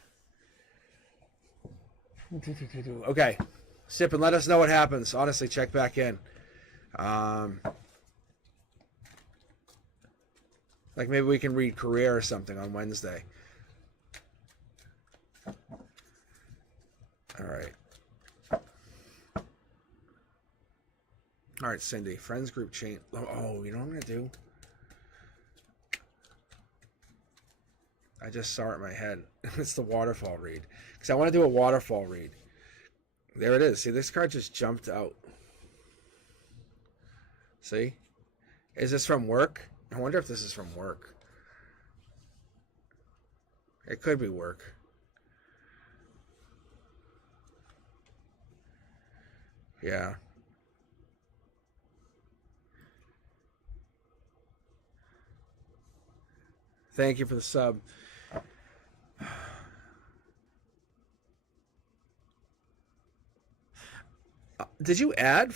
Okay. Sippin, let us know what happens. Honestly, check back in. Like maybe we can read career or something on Wednesday. All right. All right, Cindy. Friends group change. Oh, you know what I'm going to do? I just saw it in my head. It's the waterfall read. Because I want to do a waterfall read. There it is. See, this card just jumped out. See? Is this from work? I wonder if this is from work. It could be work. Yeah. Thank you for the sub. Did you add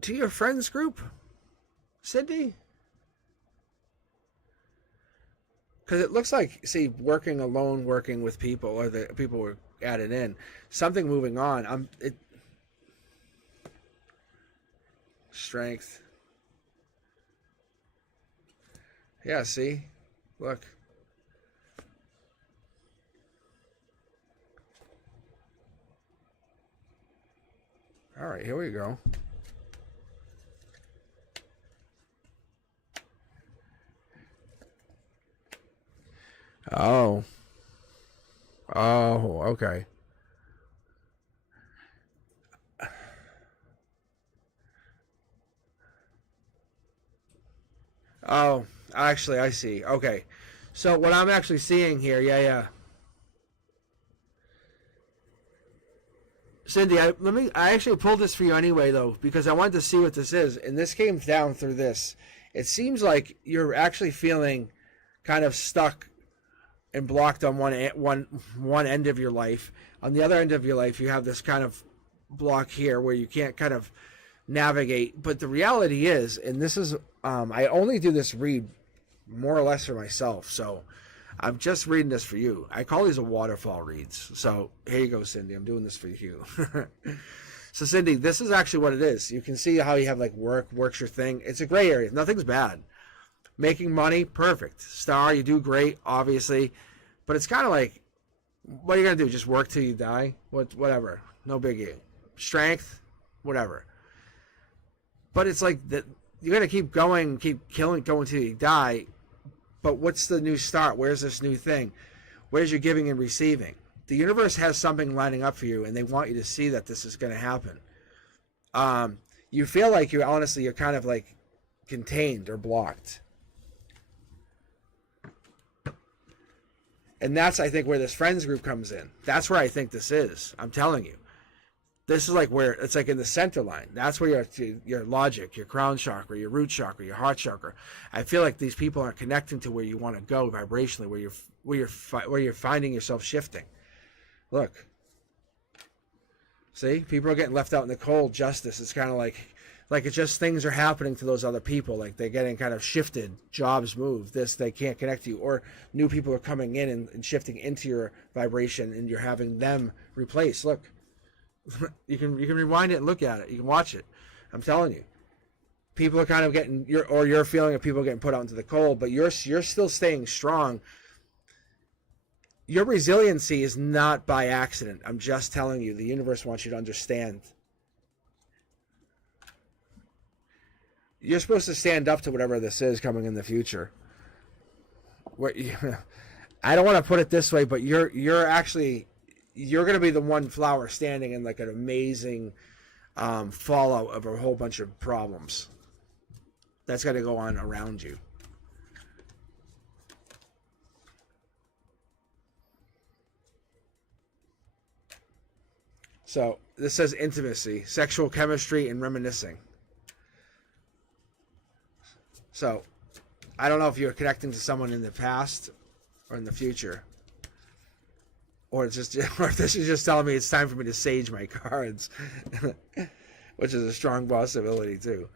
to your friends group, Cindy? Because it looks like, see, working alone, working with people, or the people were added in, something moving on. Strength. Yeah, see, look. All right, here we go. Oh. Oh, okay. Oh, actually, I see. Okay. So what I'm actually seeing here, yeah. Cindy, I actually pulled this for you anyway though, because I wanted to see what this is, and this came down through this. It seems like you're actually feeling kind of stuck and blocked on one end of your life. On the other end of your life, you have this kind of block here where you can't kind of navigate. But the reality is, and this is, I only do this read more or less for myself, so I'm just reading this for you. I call these a waterfall reads. So here you go, Cindy. I'm doing this for you. So Cindy, this is actually what it is. You can see how you have like work's your thing. It's a gray area. Nothing's bad. Making money, perfect. Star, you do great, obviously. But it's kind of like, what are you going to do? Just work till you die? Whatever. No biggie. Strength, whatever. But it's like that you're going to keep going, keep killing, going till you die. But what's the new start? Where's this new thing? Where's your giving and receiving? The universe has something lining up for you, and they want you to see that this is going to happen. You feel like you're kind of like contained or blocked. And that's, I think, where this friends group comes in. That's where I think this is. I'm telling you. This is like where it's like in the center line. That's where your logic, your crown chakra, your root chakra, your heart chakra. I feel like these people are connecting to where you want to go vibrationally, where you're finding yourself shifting. Look. See? People are getting left out in the cold. Justice. It's kind of like it's just things are happening to those other people. Like they're getting kind of shifted. Jobs move. They can't connect to you. Or new people are coming in and shifting into your vibration, and you're having them replace. Look. You can rewind it and look at it. You can watch it. I'm telling you. People are kind of getting your feeling of people getting put out into the cold, but you're still staying strong. Your resiliency is not by accident. I'm just telling you. The universe wants you to understand. You're supposed to stand up to whatever this is coming in the future. I don't want to put it this way, but you're going to be the one flower standing in like an amazing fallout of a whole bunch of problems that's going to go on around you. So this says intimacy, sexual chemistry, and reminiscing. So I don't know if you're connecting to someone in the past or in the future, or it's just, or if this is just telling me it's time for me to sage my cards, which is a strong possibility too.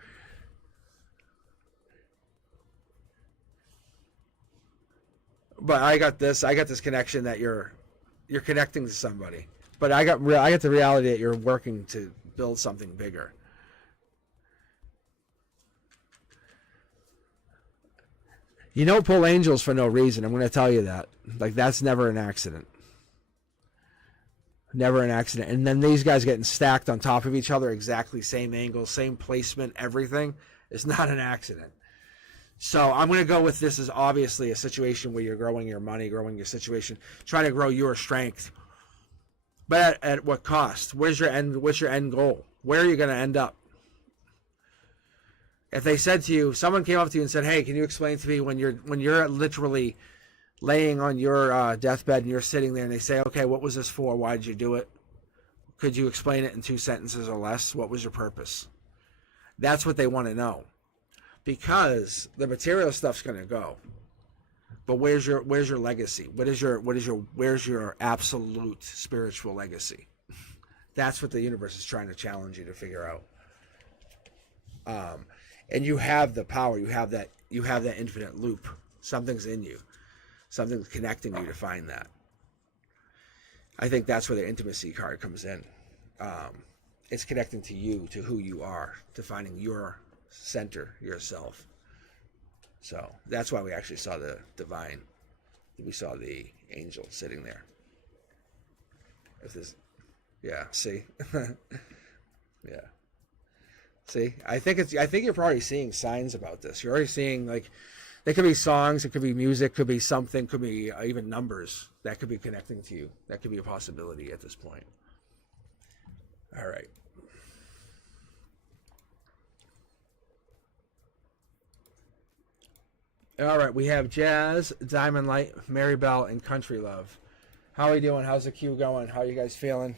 But I got this connection that you're connecting to somebody. But I got the reality that you're working to build something bigger. You don't pull angels for no reason. I'm going to tell you that. Like, that's never an accident. Never an accident. And then these guys getting stacked on top of each other, exactly same angle, same placement, everything, is not an accident. So I'm going to go with this as obviously a situation where you're growing your money, growing your situation, trying to grow your strength. But at what cost? What's your end goal? Where are you going to end up? If they said to you, someone came up to you and said, "Hey, can you explain to me when you're literally laying on your deathbed and you're sitting there," and they say, "Okay, what was this for? Why did you do it? Could you explain it in 2 sentences or less? What was your purpose?" That's what they want to know. Because the material stuff's going to go, but where's your legacy? Where's your absolute spiritual legacy? That's what the universe is trying to challenge you to figure out. And you have the power. You have that infinite loop. Something's in you. Something's connecting you to find that. I think that's where the intimacy card comes in. It's connecting to you, to who you are, to finding your center, yourself. So that's why we actually saw the divine. We saw the angel sitting there. If this, yeah, see, yeah, see. I think you're probably seeing signs about this. You're already seeing, like, there could be songs, it could be music, could be something, could be even numbers that could be connecting to you. That could be a possibility at this point. All right. All right, we have Jazz, Diamond Light, Mary Bell, and Country Love. How are we doing? How's the queue going? How are you guys feeling?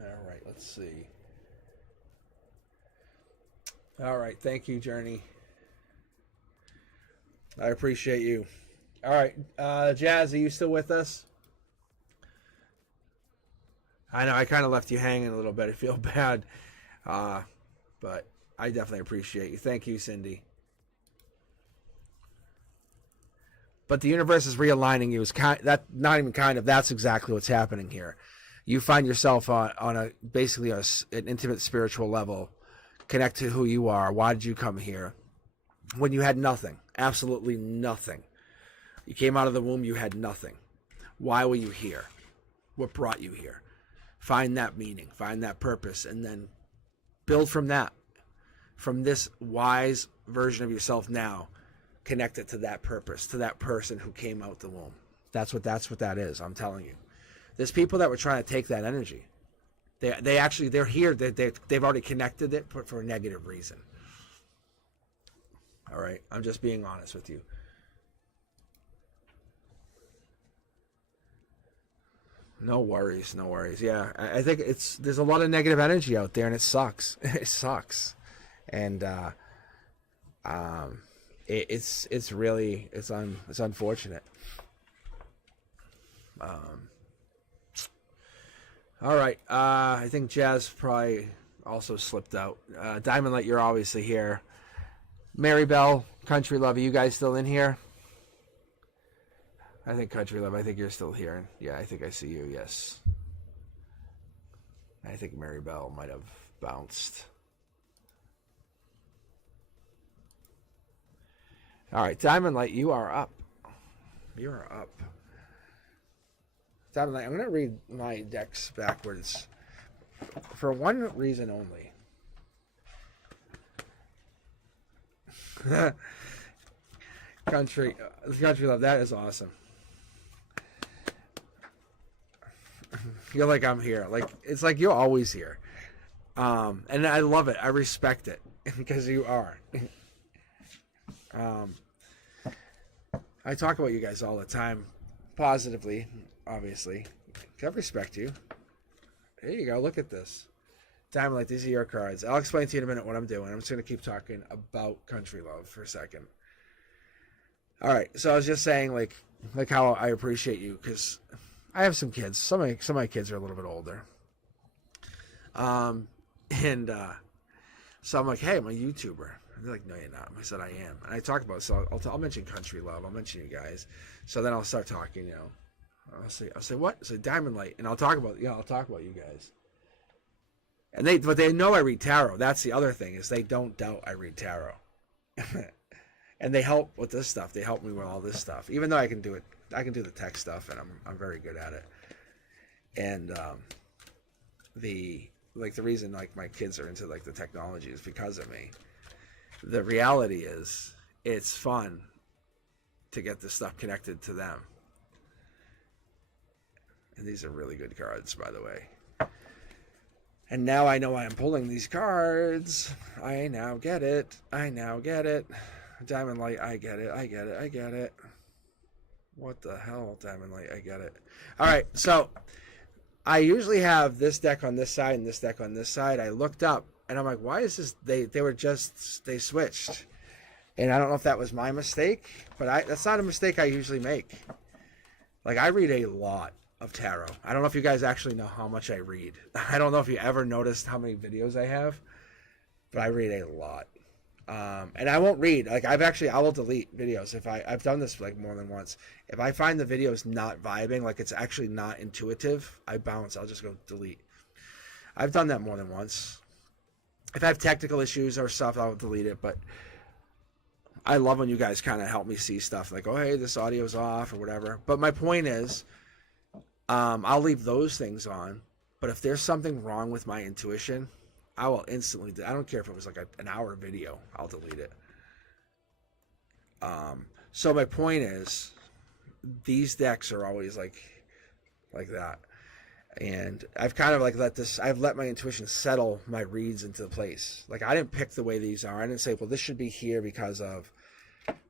All right, let's see. All right, thank you, Journey. I appreciate you. All right, Jazz, are you still with us? I know I kind of left you hanging a little bit. I feel bad, but I definitely appreciate you. Thank you, Cindy. But the universe is realigning you. Not even kind of. That's exactly what's happening here. You find yourself on a basically an intimate spiritual level, connect to who you are. Why did you come here? When you had nothing, absolutely nothing. You came out of the womb, you had nothing. Why were you here? What brought you here? Find that meaning, find that purpose, and then build from that. From this wise version of yourself now, connect it to that purpose, to that person who came out the womb. That's what that is, I'm telling you. There's people that were trying to take that energy. They're here. They've already connected it for a negative reason. All right, I'm just being honest with you. No worries, no worries. Yeah, I think there's a lot of negative energy out there, and it sucks. It sucks, and it's really it's unfortunate. All right. I think Jazz probably also slipped out. Diamond Light, you're obviously here. Mary Bell, Country Love, are you guys still in here? I think Country Love, I think you're still here. Yeah, I think I see you, yes. I think Mary Bell might have bounced. All right, Diamond Light, you are up. You are up. Diamond Light, I'm going to read my decks backwards for one reason only. Country love. That is awesome. You're like, I'm here. Like, it's like you're always here. And I love it. I respect it because you are. I talk about you guys all the time, positively, obviously. I respect you. There you go. Look at this. Diamond Light, these are your cards. I'll explain to you in a minute what I'm doing. I'm just going to keep talking about country love for a second. All right. So I was just saying, like how I appreciate you because I have some kids. Some of my kids are a little bit older. So I'm like, hey, I'm a YouTuber. And they're like, no, you're not. I said, I am. And I talk about it. So I'll mention country love. I'll mention you guys. So then I'll start talking, you know. I'll say what? I'll say Diamond Light. And I'll talk about you guys. And but they know I read tarot. That's the other thing is they don't doubt I read tarot. And they help with this stuff. They help me with all this stuff. Even though I can do it. I can do the tech stuff and I'm very good at it. And the reason like my kids are into like the technology is because of me. The reality is it's fun to get this stuff connected to them. And these are really good cards, by the way. And now I know why I'm pulling these cards. I now get it. Diamond Light, I get it. What the hell, Diamond Light, I get it. All right, so I usually have this deck on this side and this deck on this side. I looked up and I'm like, why is this? They switched. And I don't know if that was my mistake, but that's not a mistake I usually make. Like, I read a lot of tarot. I don't know if you guys actually know how much I read. I don't know if you ever noticed how many videos I have, but I read a lot. And I won't read. Like, I will delete videos if I've done this like more than once. If I find the videos not vibing, like it's actually not intuitive, I bounce. I'll just go delete. I've done that more than once. If I have technical issues or stuff, I'll delete it. But I love when you guys kind of help me see stuff like, oh, hey, this audio's off or whatever. But my point is, I'll leave those things on. But if there's something wrong with my intuition, I will instantly. I don't care if it was like an hour video. I'll delete it. So my point is, these decks are always like that, and I've kind of like I've let my intuition settle my reads into place. Like, I didn't pick the way these are. I didn't say, well, this should be here because of.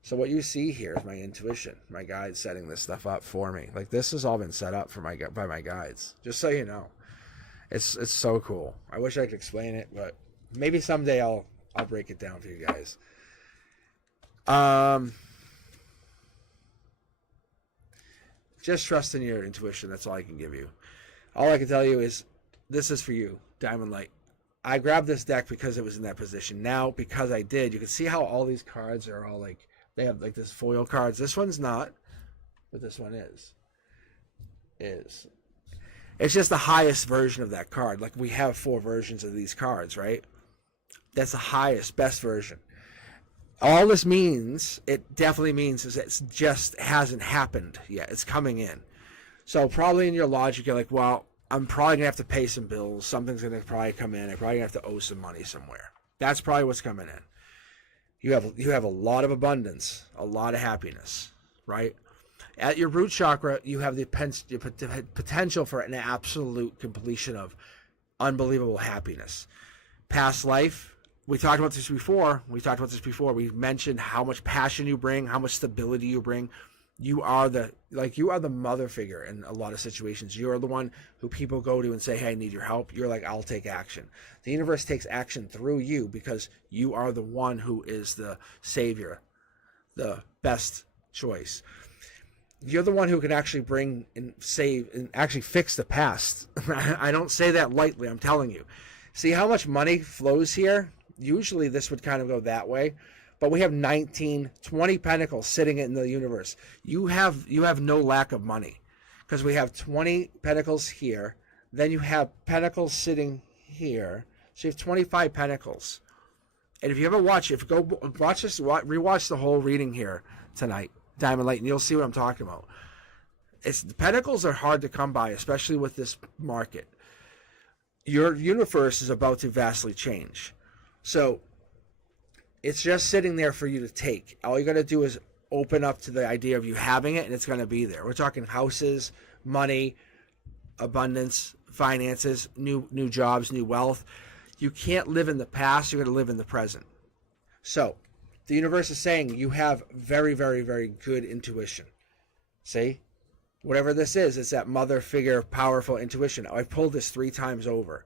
So what you see here is my intuition, my guides setting this stuff up for me. Like, this has all been set up for by my guides. Just so you know. It's so cool. I wish I could explain it, but maybe someday I'll break it down for you guys. Just trust in your intuition. That's all I can give you. All I can tell you is this is for you, Diamond Light. I grabbed this deck because it was in that position. Now, because I did, you can see how all these cards are all like, they have like this foil cards. This one's not, but this one is. It's just the highest version of that card. Like, we have 4 versions of these cards, right? That's the highest, best version. All this means, it definitely means, is it just hasn't happened yet. It's coming in. So probably in your logic, you're like, well, I'm probably going to have to pay some bills. Something's going to probably come in. I'm probably going to have to owe some money somewhere. That's probably what's coming in. You have a lot of abundance, a lot of happiness, right? At your root chakra, you have the potential for an absolute completion of unbelievable happiness. Past life, we talked about this before. We mentioned how much passion you bring, how much stability you bring. You are the mother figure in a lot of situations. You're the one who people go to and say, hey, I need your help. You're like, I'll take action. The universe takes action through you because you are the one who is the savior, the best choice. You're the one who can actually bring and save and actually fix the past. I don't say that lightly, I'm telling you. See how much money flows here? Usually this would kind of go that way. But we have 19, 20 pentacles sitting in the universe. You have no lack of money. Because we have 20 pentacles here. Then you have pentacles sitting here. So you have 25 pentacles. And if you ever rewatch the whole reading here tonight, Diamond Light, and you'll see what I'm talking about. The pentacles are hard to come by, especially with this market. Your universe is about to vastly change. So It's just sitting there for you to take. All you got to do is open up to the idea of you having it, and it's going to be there. We're talking houses, money, abundance, finances, new jobs, new wealth. You can't live in the past. You're going to live in the present. So the universe is saying you have very, very, very good intuition. See? Whatever this is, it's that mother figure, powerful intuition. I pulled this 3 times over.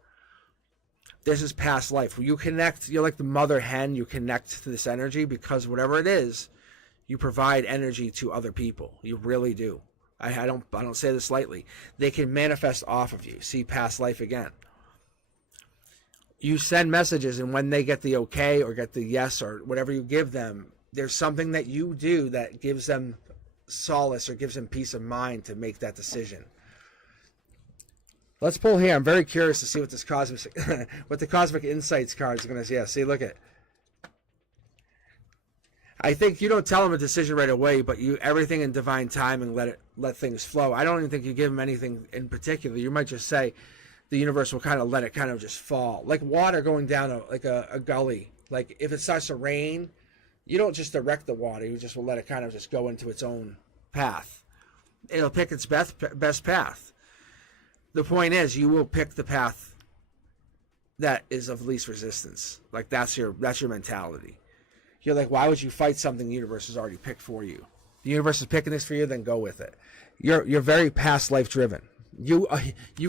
This is past life. You connect, you're like the mother hen, you connect to this energy because whatever it is, you provide energy to other people. You really do. I don't say this lightly. They can manifest off of you. See past life again. You send messages, and when they get the okay or get the yes or whatever you give them, there's something that you do that gives them solace or gives them peace of mind to make that decision. Let's pull here. I'm very curious to see what this cosmic, what the Cosmic Insights card is going to say. Yeah, see, look at. I think you don't tell them a decision right away, but you everything in divine timing. Let things flow. I don't even think you give them anything in particular. You might just say, the universe will kind of let it kind of just fall, like water going down a gully. Like if it starts to rain, you don't just direct the water. You just will let it kind of just go into its own path. It'll pick its best path. The point is, you will pick the path that is of least resistance. Like that's your mentality. You're like, why would you fight something the universe has already picked for you? The universe is picking this for you, then go with it. You're very past life driven. You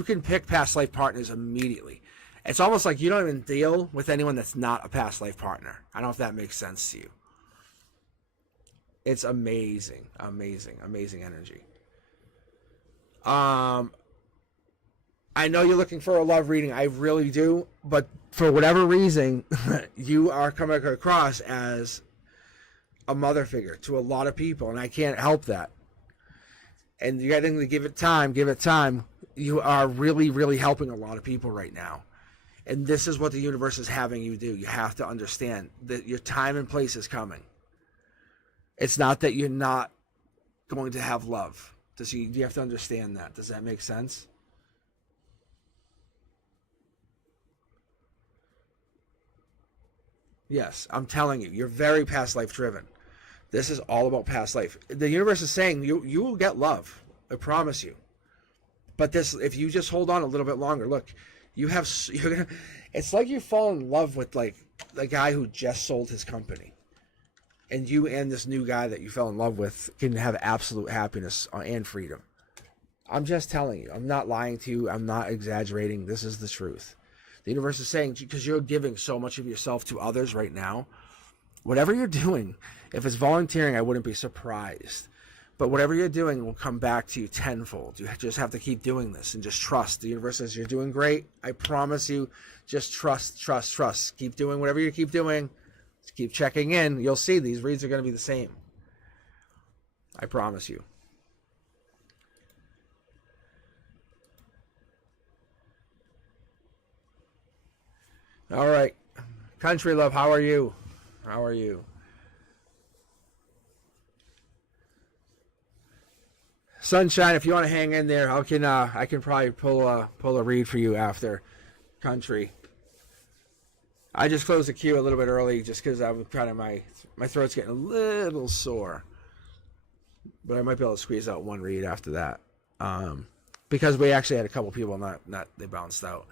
can pick past life partners immediately. It's almost like you don't even deal with anyone that's not a past life partner. I don't know if that makes sense to you. It's amazing, amazing, amazing energy. I know you're looking for a love reading. I really do. But for whatever reason, you are coming across as a mother figure to a lot of people. And I can't help that. And you got to give it time. Give it time. You are really, really helping a lot of people right now. And this is what the universe is having you do. You have to understand that your time and place is coming. It's not that you're not going to have love. You have to understand that. Does that make sense? Yes, I'm telling you, you're very past life driven. This is all about past life. The universe is saying you will get love. I promise you. But this, if you just hold on a little bit longer, look, you're gonna. It's like you fall in love with like the guy who just sold his company, and you and this new guy that you fell in love with can have absolute happiness and freedom. I'm just telling you. I'm not lying to you. I'm not exaggerating. This is the truth. The universe is saying, because you're giving so much of yourself to others right now, whatever you're doing, if it's volunteering, I wouldn't be surprised. But whatever you're doing will come back to you tenfold. You just have to keep doing this and just trust. The universe says you're doing great. I promise you, just trust, trust, trust. Keep doing whatever you keep doing. Just keep checking in. You'll see these reads are going to be the same. I promise you. All right. Country love, how are you? How are you? Sunshine, if you want to hang in there, I can probably pull a read for you after country. I just closed the queue a little bit early just because I'm kind of my throat's getting a little sore, but I might be able to squeeze out one read after that because we actually had a couple people not they bounced out.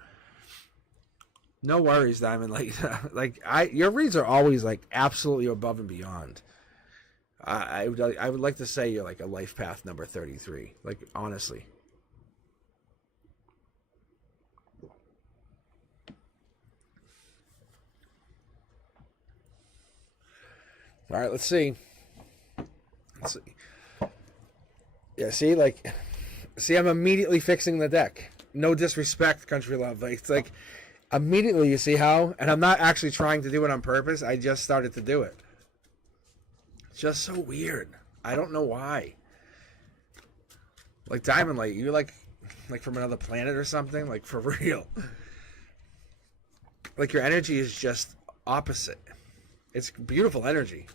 No worries, Diamond. Your reads are always like absolutely above and beyond. I would like to say you're like a life path number 33. Like honestly. All right, let's see. Yeah, see, I'm immediately fixing the deck. No disrespect, country love. It's like. Immediately, you see how? And I'm not actually trying to do it on purpose. I just started to do it. It's just so weird. I don't know why. Like Diamond Light, you're like from another planet or something? Like for real. Like your energy is just opposite. It's beautiful energy.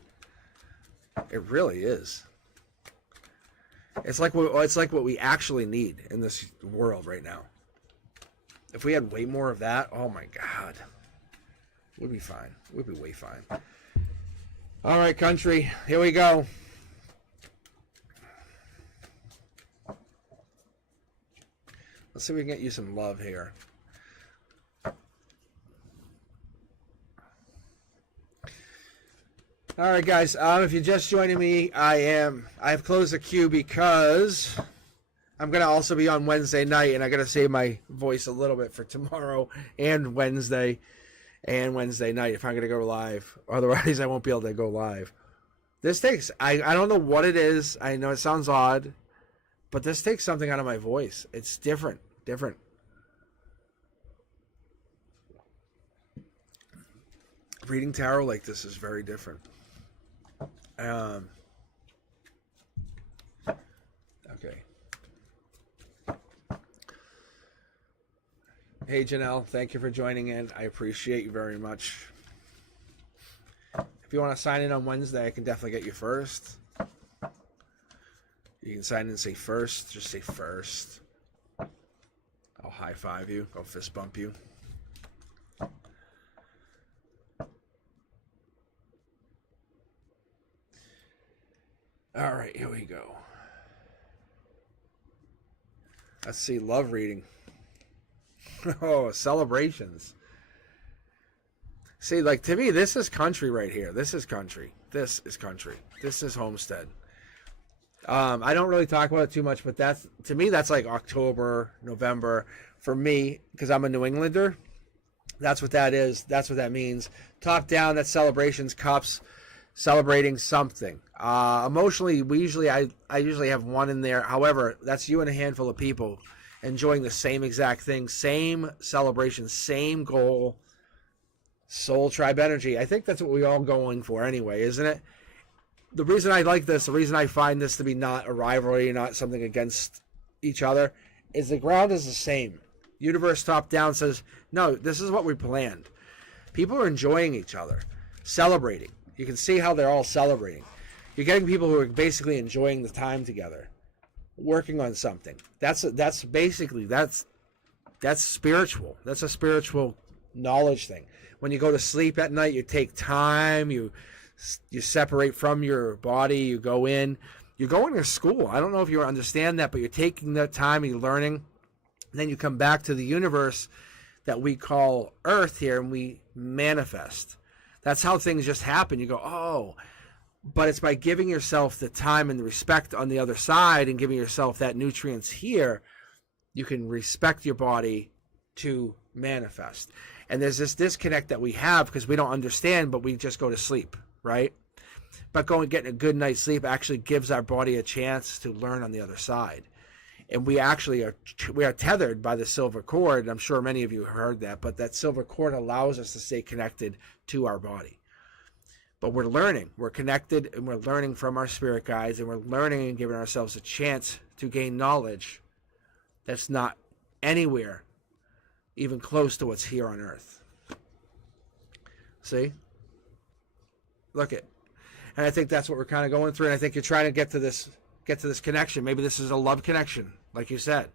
It really is. It's like what we actually need in this world right now. If we had way more of that, oh my God, we'd be fine. We'd be way fine. All right, country, here we go. Let's see if we can get you some love here. All right, guys. If you're just joining me, I've closed the queue because I'm gonna also be on Wednesday night, and I gotta save my voice a little bit for tomorrow and Wednesday night if I'm gonna go live. Otherwise, I won't be able to go live. This takes I don't know what it is. I know it sounds odd, but this takes something out of my voice. It's different. Reading tarot like this is very different. Okay. Hey, Janelle, thank you for joining in. I appreciate you very much. If you want to sign in on Wednesday, I can definitely get you first. You can sign in and say first. Just say first. I'll high five you. I'll fist bump you. All right, here we go. Let's see, love reading. Oh, celebrations. See, like, to me, this is country right here. This is country. This is country. This is homestead. I don't really talk about it too much, but that's, to me, that's like October, November. For me, because I'm a New Englander, that's what that is. That's what that means. Top down, that's celebrations, cups, celebrating something. Emotionally, I usually have one in there. However, that's you and a handful of people enjoying the same exact thing, same celebration, same goal, soul tribe energy. I think that's what we're all going for anyway, isn't it? The reason I like this, the reason I find this to be not a rivalry, not something against each other, is the ground is the same. Universe top down says, no, this is what we planned. People are enjoying each other, celebrating. You can see how they're all celebrating. You're getting people who are basically enjoying the time together, working on something. That's spiritual. That's a spiritual knowledge thing. When you go to sleep at night, you take time, you separate from your body, you go in. You're going to school. I don't know if you understand that, but you're taking that time, you're learning, and then you come back to the universe that we call Earth here, and we manifest. That's how things just happen. You go, oh, but it's by giving yourself the time and the respect on the other side and giving yourself that nutrients here, you can respect your body to manifest. And there's this disconnect that we have because we don't understand, but we just go to sleep, right? But getting a good night's sleep actually gives our body a chance to learn on the other side. And we actually are tethered by the silver cord. And I'm sure many of you have heard that, but that silver cord allows us to stay connected to our body. But we're learning, we're connected, and we're learning from our spirit guides, and we're learning and giving ourselves a chance to gain knowledge that's not anywhere even close to what's here on Earth. See? Look it. And I think that's what we're kind of going through, and I think you're trying to get to this connection. Maybe this is a love connection, like you said.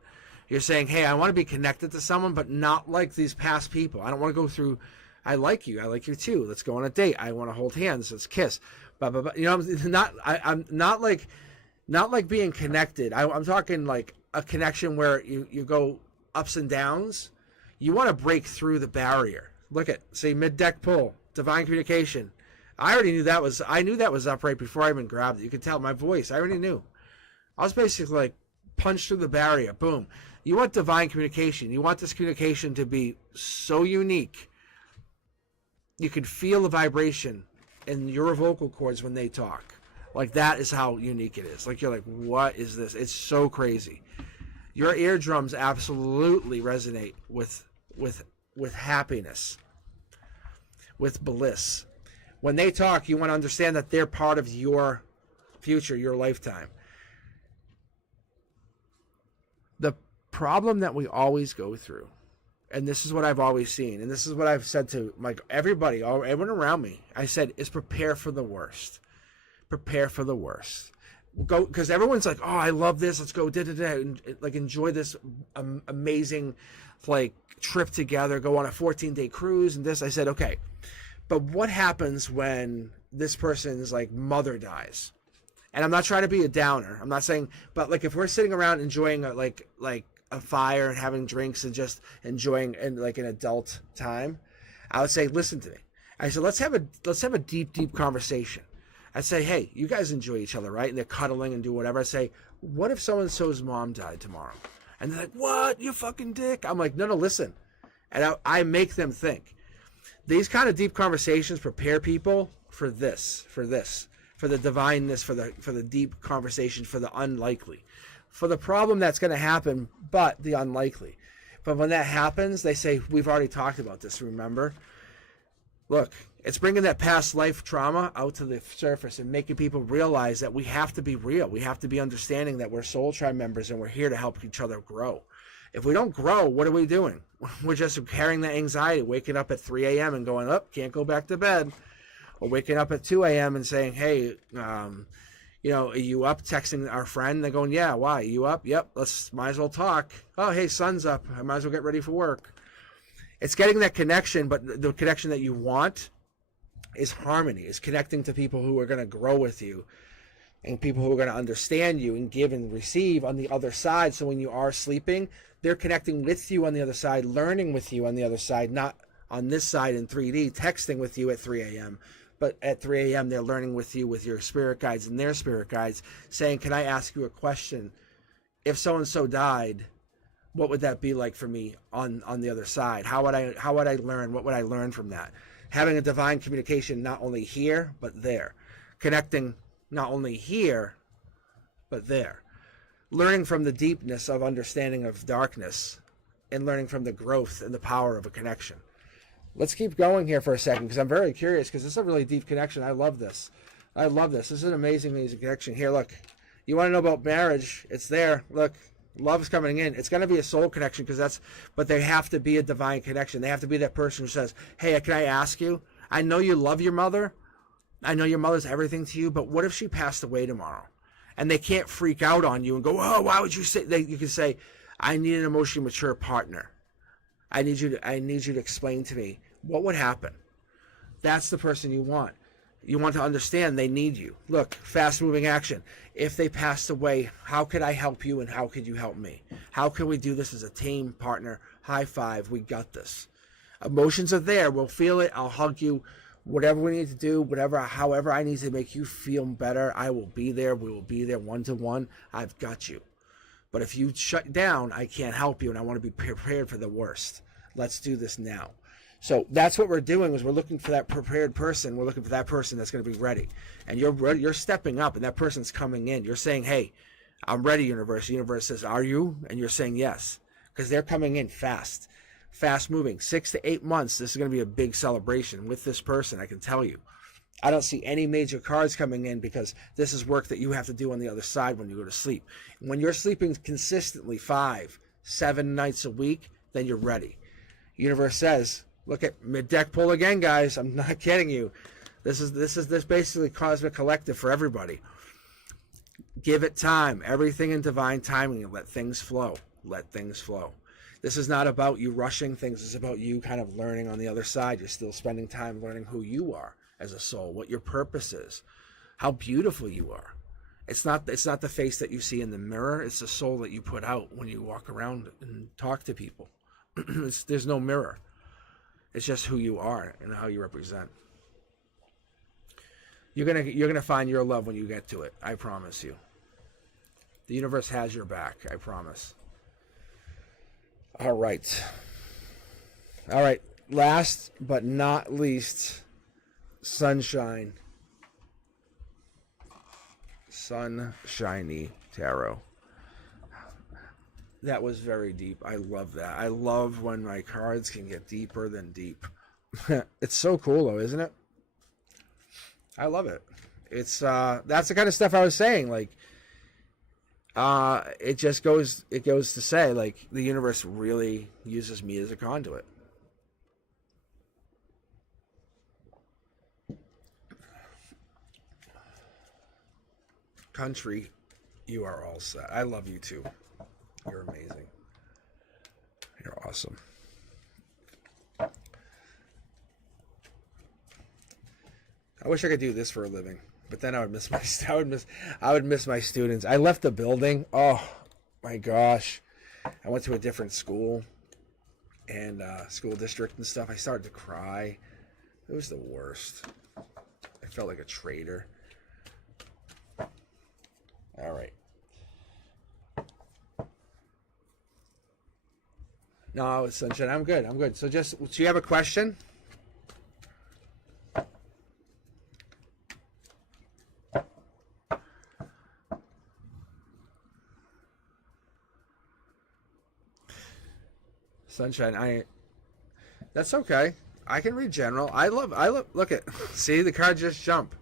You're saying, hey, I want to be connected to someone, but not like these past people. I don't want to go through, I like you too. Let's go on a date. I want to hold hands. Let's kiss. Blah, blah, blah. You know, I'm not like being connected. I'm talking like a connection where you go ups and downs. You want to break through the barrier. Look at, see, mid-deck pull, divine communication. I knew that was up right before I even grabbed it. You could tell my voice. I already knew. I was basically like punched through the barrier. Boom. You want divine communication. You want this communication to be so unique. You can feel the vibration in your vocal cords when they talk. Like, that is how unique it is. Like, you're like, what is this? It's so crazy. Your eardrums absolutely resonate with happiness, with bliss. When they talk, you want to understand that they're part of your future, your lifetime. The problem that we always go through, and this is what I've always seen, and this is what I've said to everybody, everyone around me, I said, is prepare for the worst. Prepare for the worst. Go, because everyone's like, oh, I love this. Let's go, and like enjoy this amazing like trip together. Go on a 14-day cruise and this. I said, okay, but what happens when this person's like mother dies. And I'm not trying to be a downer. I'm not saying, but like if we're sitting around enjoying like a fire and having drinks and just enjoying and like an adult time, I would say, listen to me. I said, let's have a deep conversation. I say, hey, you guys enjoy each other, right? And they're cuddling and do whatever. I say, what if so-and-so's mom died tomorrow? And they're like, what? You fucking dick. I'm like, no, listen. And I make them think. These kind of deep conversations prepare people for this, for the divineness, for the deep conversation, for the unlikely, for the problem that's going to happen, but the unlikely. But when that happens, they say, we've already talked about this, remember? Look, it's bringing that past life trauma out to the surface and making people realize that we have to be real. We have to be understanding that we're Soul Tribe members and we're here to help each other grow. If we don't grow, what are we doing? We're just carrying that anxiety, waking up at 3 a.m. and going, oh, can't go back to bed. Or waking up at 2 a.m. and saying, hey, are you up? Texting our friend. They're going, yeah, why? You up? Yep, might as well talk. Oh, hey, sun's up. I might as well get ready for work. It's getting that connection, but the connection that you want is harmony, is connecting to people who are going to grow with you and people who are going to understand you and give and receive on the other side. So when you are sleeping, they're connecting with you on the other side, learning with you on the other side, not on this side in 3D, texting with you at 3 a.m., but at 3 a.m. they're learning with you with your spirit guides and their spirit guides, saying, can I ask you a question? If so-and-so died, what would that be like for me on the other side? How would I learn? What would I learn from that? Having a divine communication not only here, but there. Connecting not only here, but there. Learning from the deepness of understanding of darkness and learning from the growth and the power of a connection. Let's keep going here for a second because I'm very curious because this is a really deep connection. I love this. This is an amazing connection. Here, look. You want to know about marriage? It's there. Look. Love's coming in. It's going to be a soul connection but they have to be a divine connection. They have to be that person who says, hey, can I ask you? I know you love your mother. I know your mother's everything to you, but what if she passed away tomorrow? And they can't freak out on you and go, oh, why would you say that? You can say, I need an emotionally mature partner. I need you to explain to me what would happen. That's the person you want. You want to understand they need you. Look, fast-moving action. If they passed away, how could I help you and how could you help me? How can we do this as a team, partner? High five, we got this. Emotions are there. We'll feel it. I'll hug you. Whatever we need to do, however I need to make you feel better, I will be there. We will be there one-to-one. I've got you. But if you shut down, I can't help you, and I want to be prepared for the worst. Let's do this now. So that's what we're doing is we're looking for that prepared person. We're looking for that person that's going to be ready. And you're stepping up, and that person's coming in. You're saying, hey, I'm ready, universe. The universe says, are you? And you're saying yes because they're coming in fast moving. 6 to 8 months, this is going to be a big celebration with this person, I can tell you. I don't see any major cards coming in because this is work that you have to do on the other side when you go to sleep. When you're sleeping consistently 5, 7 nights a week, then you're ready. Universe says, look at mid-deck pull again, guys. I'm not kidding you. This is basically cosmic collective for everybody. Give it time. Everything in divine timing. Let things flow. Let things flow. This is not about you rushing things. It's about you kind of learning on the other side. You're still spending time learning who you are as a soul, what your purpose is, how beautiful you are. It's not the face that you see in the mirror. It's the soul that you put out when you walk around and talk to people. There's no mirror. It's just who you are and how you represent. You're gonna find your love when you get to it. I promise you. The universe has your back. I promise. All right. Last but not least, Sunshiny Tarot. That was very deep. I love that. I love when my cards can get deeper than deep. It's so cool though, isn't it? I love it. It's that's the kind of stuff I was saying. Like it goes to say, like, the universe really uses me as a conduit. Country, you are all set. I love you too. You're amazing. You're awesome. I wish I could do this for a living, but then I would miss my I would miss my students. I left the building. Oh my gosh, I went to a different school and school district and stuff. I started to cry. It was the worst. I felt like a traitor. All right. No, Sunshine, I'm good. I'm good. So you have a question? Sunshine, that's okay. I can read general. Look at, see, the card just jump.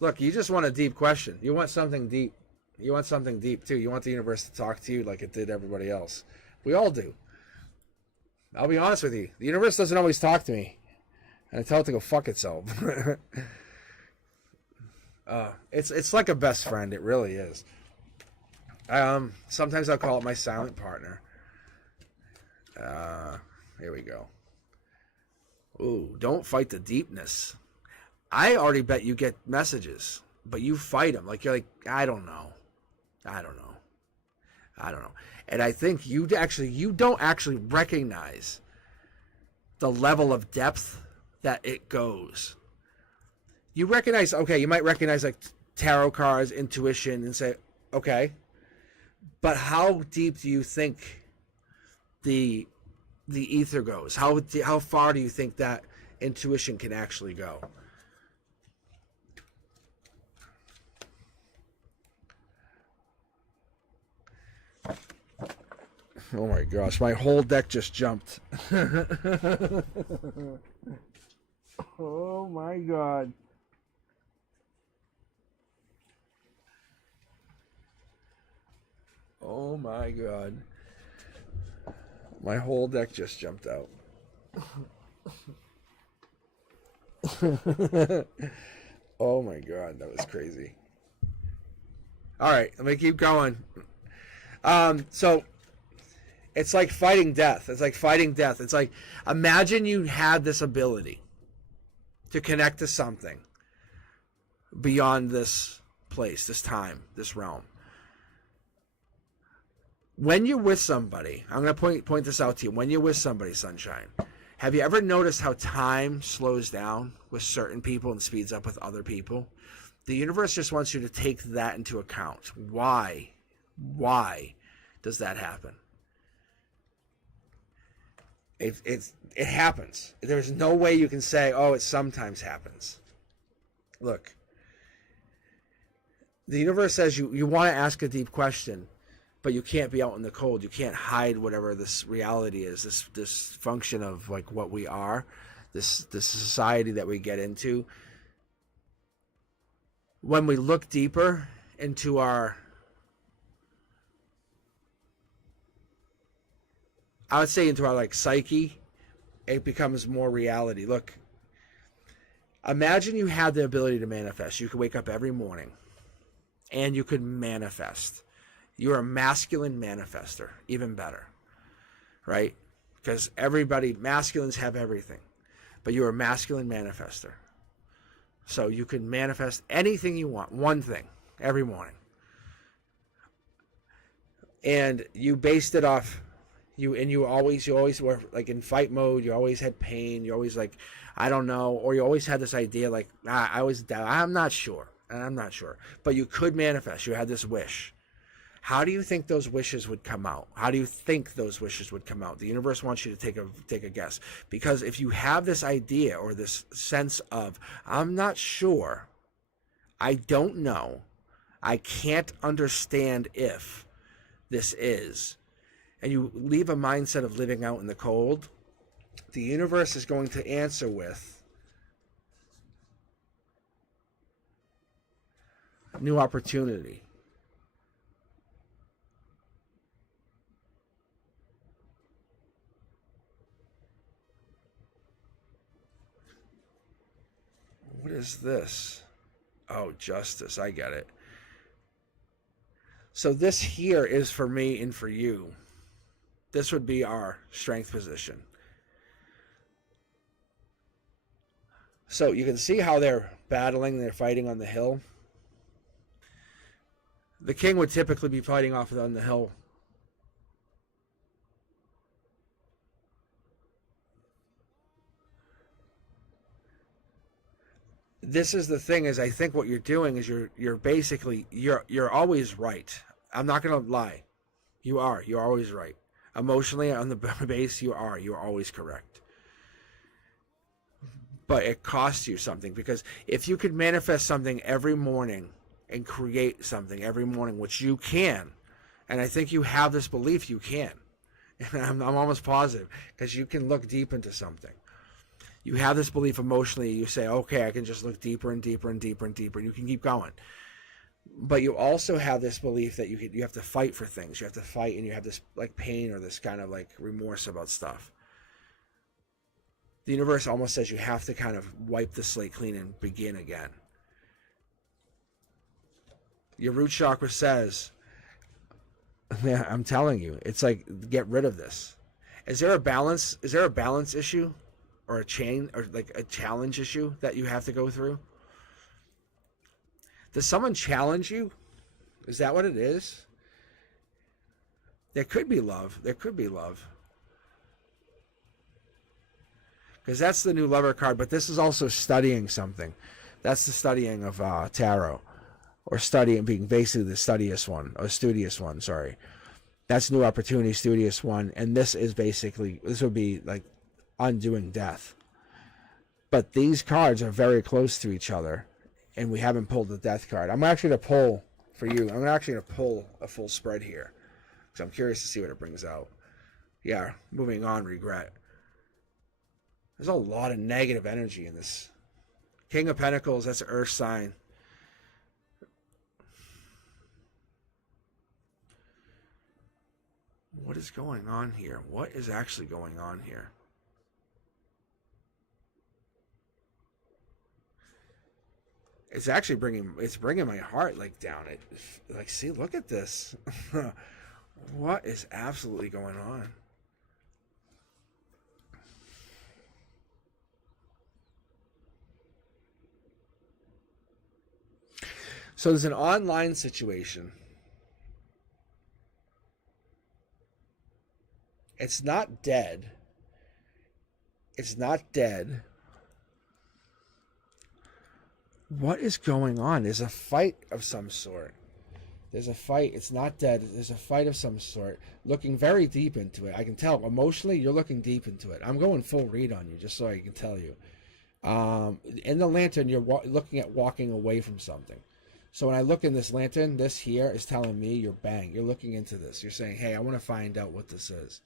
Look, you just want a deep question. You want something deep. You want something deep too. You want the universe to talk to you like it did everybody else. We all do. I'll be honest with you. The universe doesn't always talk to me. And I tell it to go fuck itself. It's like a best friend. It really is. Sometimes I'll call it my silent partner. Here we go. Ooh, don't fight the deepness. I already bet you get messages, but you fight them. Like, you're like, I don't know. And I think you don't actually recognize the level of depth that it goes. You recognize, okay, you might recognize like tarot cards, intuition, and say, okay, but how deep do you think the ether goes? How far do you think that intuition can actually go? Oh my gosh, my whole deck just jumped. Oh my god. Oh my god. My whole deck just jumped out. Oh my god, that was crazy. All right, let me keep going. So it's like fighting death. It's like imagine you had this ability to connect to something beyond this place, this time, this realm. When you're with somebody, I'm going to point this out to you. When you're with somebody, Sunshine, have you ever noticed how time slows down with certain people and speeds up with other people? The universe just wants you to take that into account. Why does that happen? It happens. There's no way you can say, oh, it sometimes happens. Look, the universe says you want to ask a deep question, but you can't be out in the cold. You can't hide whatever this reality is, this function of like what we are, this society that we get into. When we look deeper into our, I would say into our like psyche, it becomes more reality. Look, imagine you had the ability to manifest. You could wake up every morning and you could manifest. You're a masculine manifester, even better, right? Because masculines have everything, but you're a masculine manifester. So you can manifest anything you want, one thing, every morning. And you based it off, you always were like in fight mode, you always had pain, you always like, I don't know, or you always had this idea like, I'm not sure, but you could manifest, you had this wish. How do you think those wishes would come out? The universe wants you to take a guess. Because if you have this idea or this sense of, I'm not sure, I don't know, I can't understand if this is, and you leave a mindset of living out in the cold, the universe is going to answer with new opportunity. What is this? Oh, justice. I get it. So this here is for me and for you. This would be our strength position. So you can see how they're battling, they're fighting on the hill. The king would typically be fighting off on the hill. This is the thing, is I think what you're doing is you're basically you're always right. I'm not gonna lie. You're always right. Emotionally on the base, you're always correct. But it costs you something, because if you could manifest something every morning and create something every morning, which you can, and I think you have this belief you can, and I'm almost positive, because you can look deep into something. You have this belief emotionally. You say, okay, I can just look deeper and deeper and deeper and deeper, and you can keep going. But you also have this belief that you have to fight for things. You have to fight, and you have this like pain or this kind of like remorse about stuff. The universe almost says you have to kind of wipe the slate clean and begin again. Your root chakra says, yeah, I'm telling you, it's like, get rid of this. Is there a balance? Is there a balance issue, or a chain, or like a challenge issue that you have to go through? Does someone challenge you? Is that what it is? There could be love. There could be love. Because that's the new lover card, but this is also studying something. That's the studying of tarot, or studying, being basically the studious one, or studious one, sorry. That's new opportunity, studious one, and this is basically, this would be like undoing death. But these cards are very close to each other, and we haven't pulled the death card. I'm actually going to pull for you. I'm actually going to pull a full spread here, because I'm curious to see what it brings out. Yeah, moving on, regret. There's a lot of negative energy in this. King of Pentacles, that's an earth sign. What is going on here? What is actually going on here? It's actually bringing my heart like down. It, like, see, look at this. What is absolutely going on? So there's an online situation. It's not dead. It's not dead. What is going on? There's a fight of some sort. There's a fight. It's not dead. There's a fight of some sort. Looking very deep into it. I can tell emotionally you're looking deep into it. I'm going full read on you just so I can tell you. In the lantern, you're looking at walking away from something. So when I look in this lantern, this here is telling me you're looking into this. You're saying, hey, I want to find out what this is.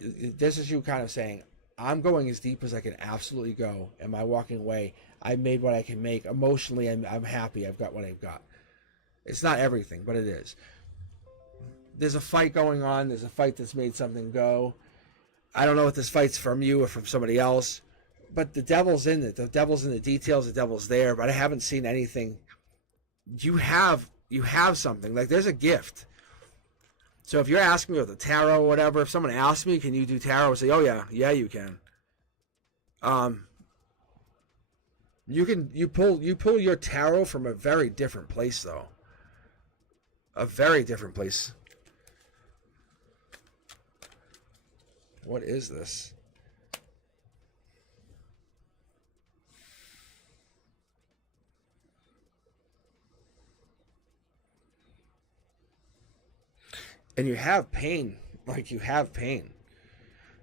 This is you kind of saying, I'm going as deep as I can absolutely go. Am I walking away? I made what I can make. Emotionally, I'm happy. I've got what I've got. It's not everything, but it is. There's a fight going on. There's a fight that's made something go. I don't know if this fight's from you or from somebody else, but the devil's in it. The devil's in the details. The devil's there, but I haven't seen anything. You have something. Like, there's a gift. So if you're asking me with the tarot or whatever, if someone asks me, can you do tarot? I say, oh yeah, you can. You pull your tarot from a very different place, though. A very different place. What is this? And you have pain. Like, you have pain.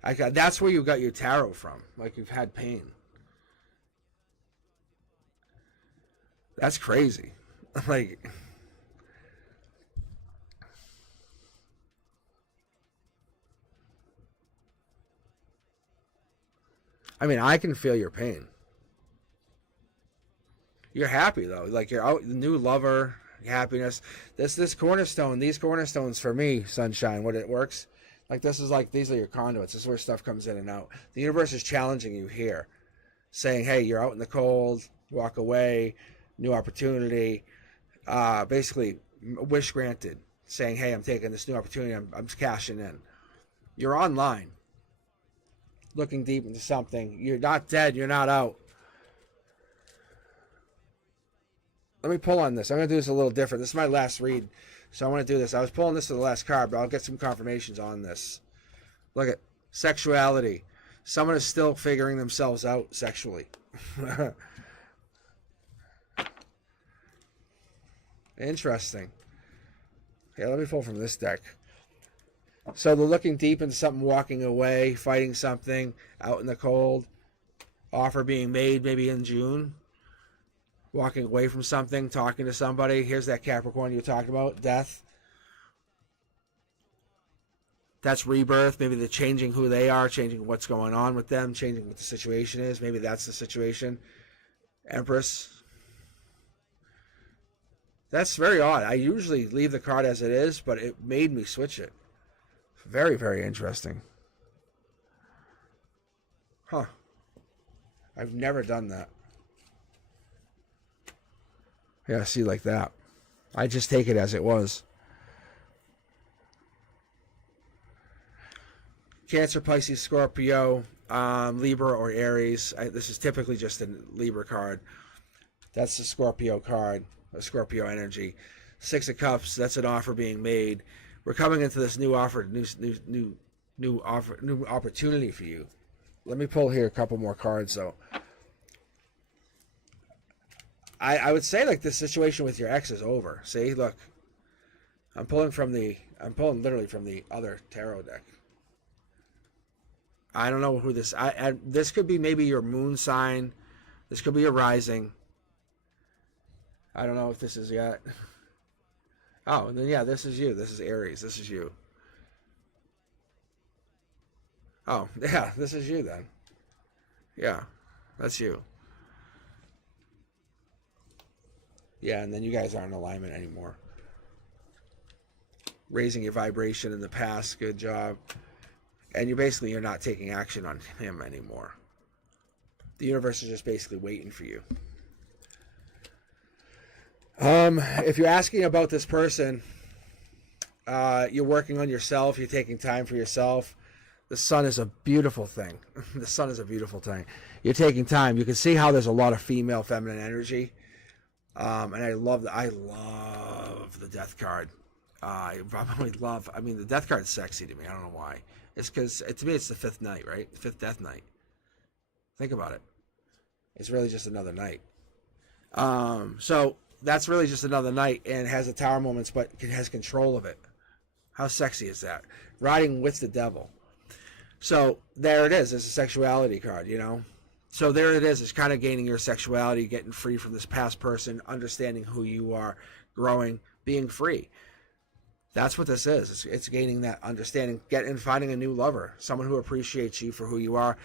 That's where you got your tarot from. Like, you've had pain. That's crazy. Like, I mean, I can feel your pain. You're happy, though. Like, you're out, the new lover, happiness. This cornerstone, these cornerstones for me, sunshine, what it works. Like, this is like, these are your conduits. This is where stuff comes in and out. The universe is challenging you here, saying, hey, you're out in the cold, walk away, new opportunity. Basically, wish granted, saying, hey, I'm taking this new opportunity, I'm cashing in. You're online, looking deep into something. You're not dead, you're not out. let me pull on this. I'm going to do this a little different. This is my last read, so I want to do this. I was pulling this to the last card, but I'll get some confirmations on this. Look at sexuality. Someone is still figuring themselves out sexually. Interesting. Okay, let me pull from this deck. So they're looking deep into something, walking away, fighting something out in the cold. Offer being made maybe in June. Walking away from something, talking to somebody. Here's that Capricorn you were talking about, death. That's rebirth. Maybe they're changing who they are, changing what's going on with them, changing what the situation is. Maybe that's the situation. Empress. That's very odd. I usually leave the card as it is, but it made me switch it. Very, very interesting. Huh. I've never done that. Yeah, see, like that. I just take it as it was. Cancer, Pisces, Scorpio, Libra, or Aries. This is typically just a Libra card. That's the Scorpio card, a Scorpio energy. Six of Cups. That's an offer being made. We're coming into this new offer, new opportunity for you. Let me pull here a couple more cards, though. I would say like this situation with your ex is over. See, look, I'm pulling literally from the other tarot deck. I don't know who this. This could be maybe your moon sign. This could be your rising. I don't know if this is yet. Oh, and then yeah, this is you. This is Aries. This is you. Oh, yeah, this is you then. Yeah, that's you. Yeah, and then you guys aren't in alignment anymore. Raising your vibration in the past, good job. And you're not taking action on him anymore. The universe is just basically waiting for you. If you're asking about this person, you're working on yourself, you're taking time for yourself. The sun is a beautiful thing. The sun is a beautiful thing. You're taking time. You can see how there's a lot of female, feminine energy. And I love the death card. The death card's sexy to me. I don't know why. It's because, to me, it's the fifth night, right? The fifth death night. Think about it. It's really just another night. So that's really just another night, and has the tower moments, but it has control of it. How sexy is that? Riding with the devil. So there it is. It's a sexuality card, you know? So there it is. It's kind of gaining your sexuality, getting free from this past person, understanding who you are, growing, being free. That's what this is. It's gaining that understanding, finding a new lover, someone who appreciates you for who you are.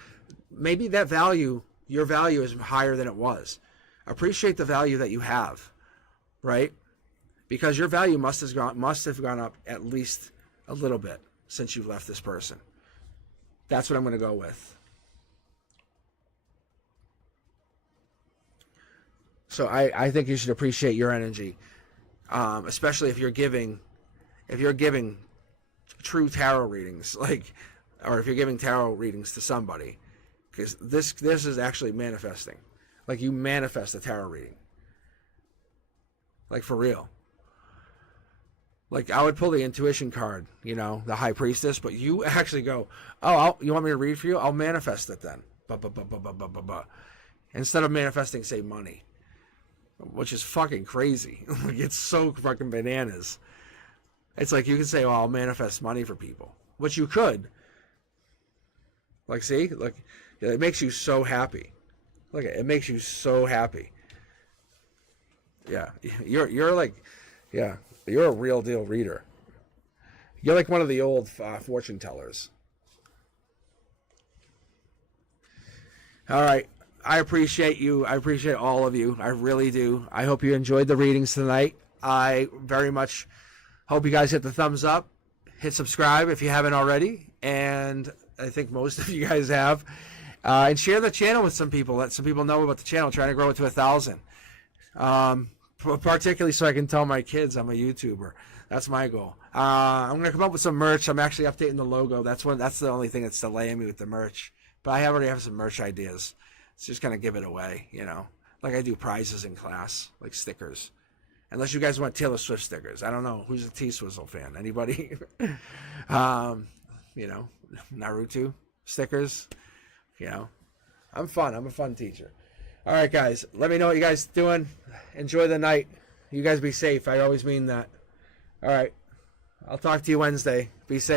Maybe that value, your value is higher than it was. Appreciate the value that you have, right? Because your value must have gone up at least a little bit since you've left this person. That's what I'm going to go with. So I think you should appreciate your energy, especially if you're giving true tarot readings, or if you're giving tarot readings to somebody, because this is actually manifesting. Like, you manifest a tarot reading, like, for real. Like, I would pull the intuition card, the high priestess, but you actually go, oh, you want me to read for you? I'll manifest it then. Instead of manifesting, say, money, which is fucking crazy. It's so fucking bananas. It's like you can say, I'll manifest money for people, which you could. Like, see? Like, it makes you so happy. Look, it makes you so happy. Yeah, you're like, yeah, you're a real deal reader. You're like one of the old fortune tellers. All right. I appreciate you. I appreciate all of you. I really do. I hope you enjoyed the readings tonight. I very much hope you guys hit the thumbs up. Hit subscribe if you haven't already. And I think most of you guys have. And share the channel with some people. Let some people know about the channel. Trying to grow it to 1,000. Particularly so I can tell my kids I'm a YouTuber. That's my goal. I'm going to come up with some merch. I'm actually updating the logo. That's the only thing that's delaying me with the merch. But I already have some merch ideas. It's just going to give it away, like I do prizes in class, like stickers. Unless you guys want Taylor Swift stickers. I don't know. Who's a T-Swizzle fan? Anybody? You know, Naruto stickers. You know, I'm fun. I'm a fun teacher. All right, guys. Let me know what you guys doing. Enjoy the night. You guys be safe. I always mean that. All right. I'll talk to you Wednesday. Be safe.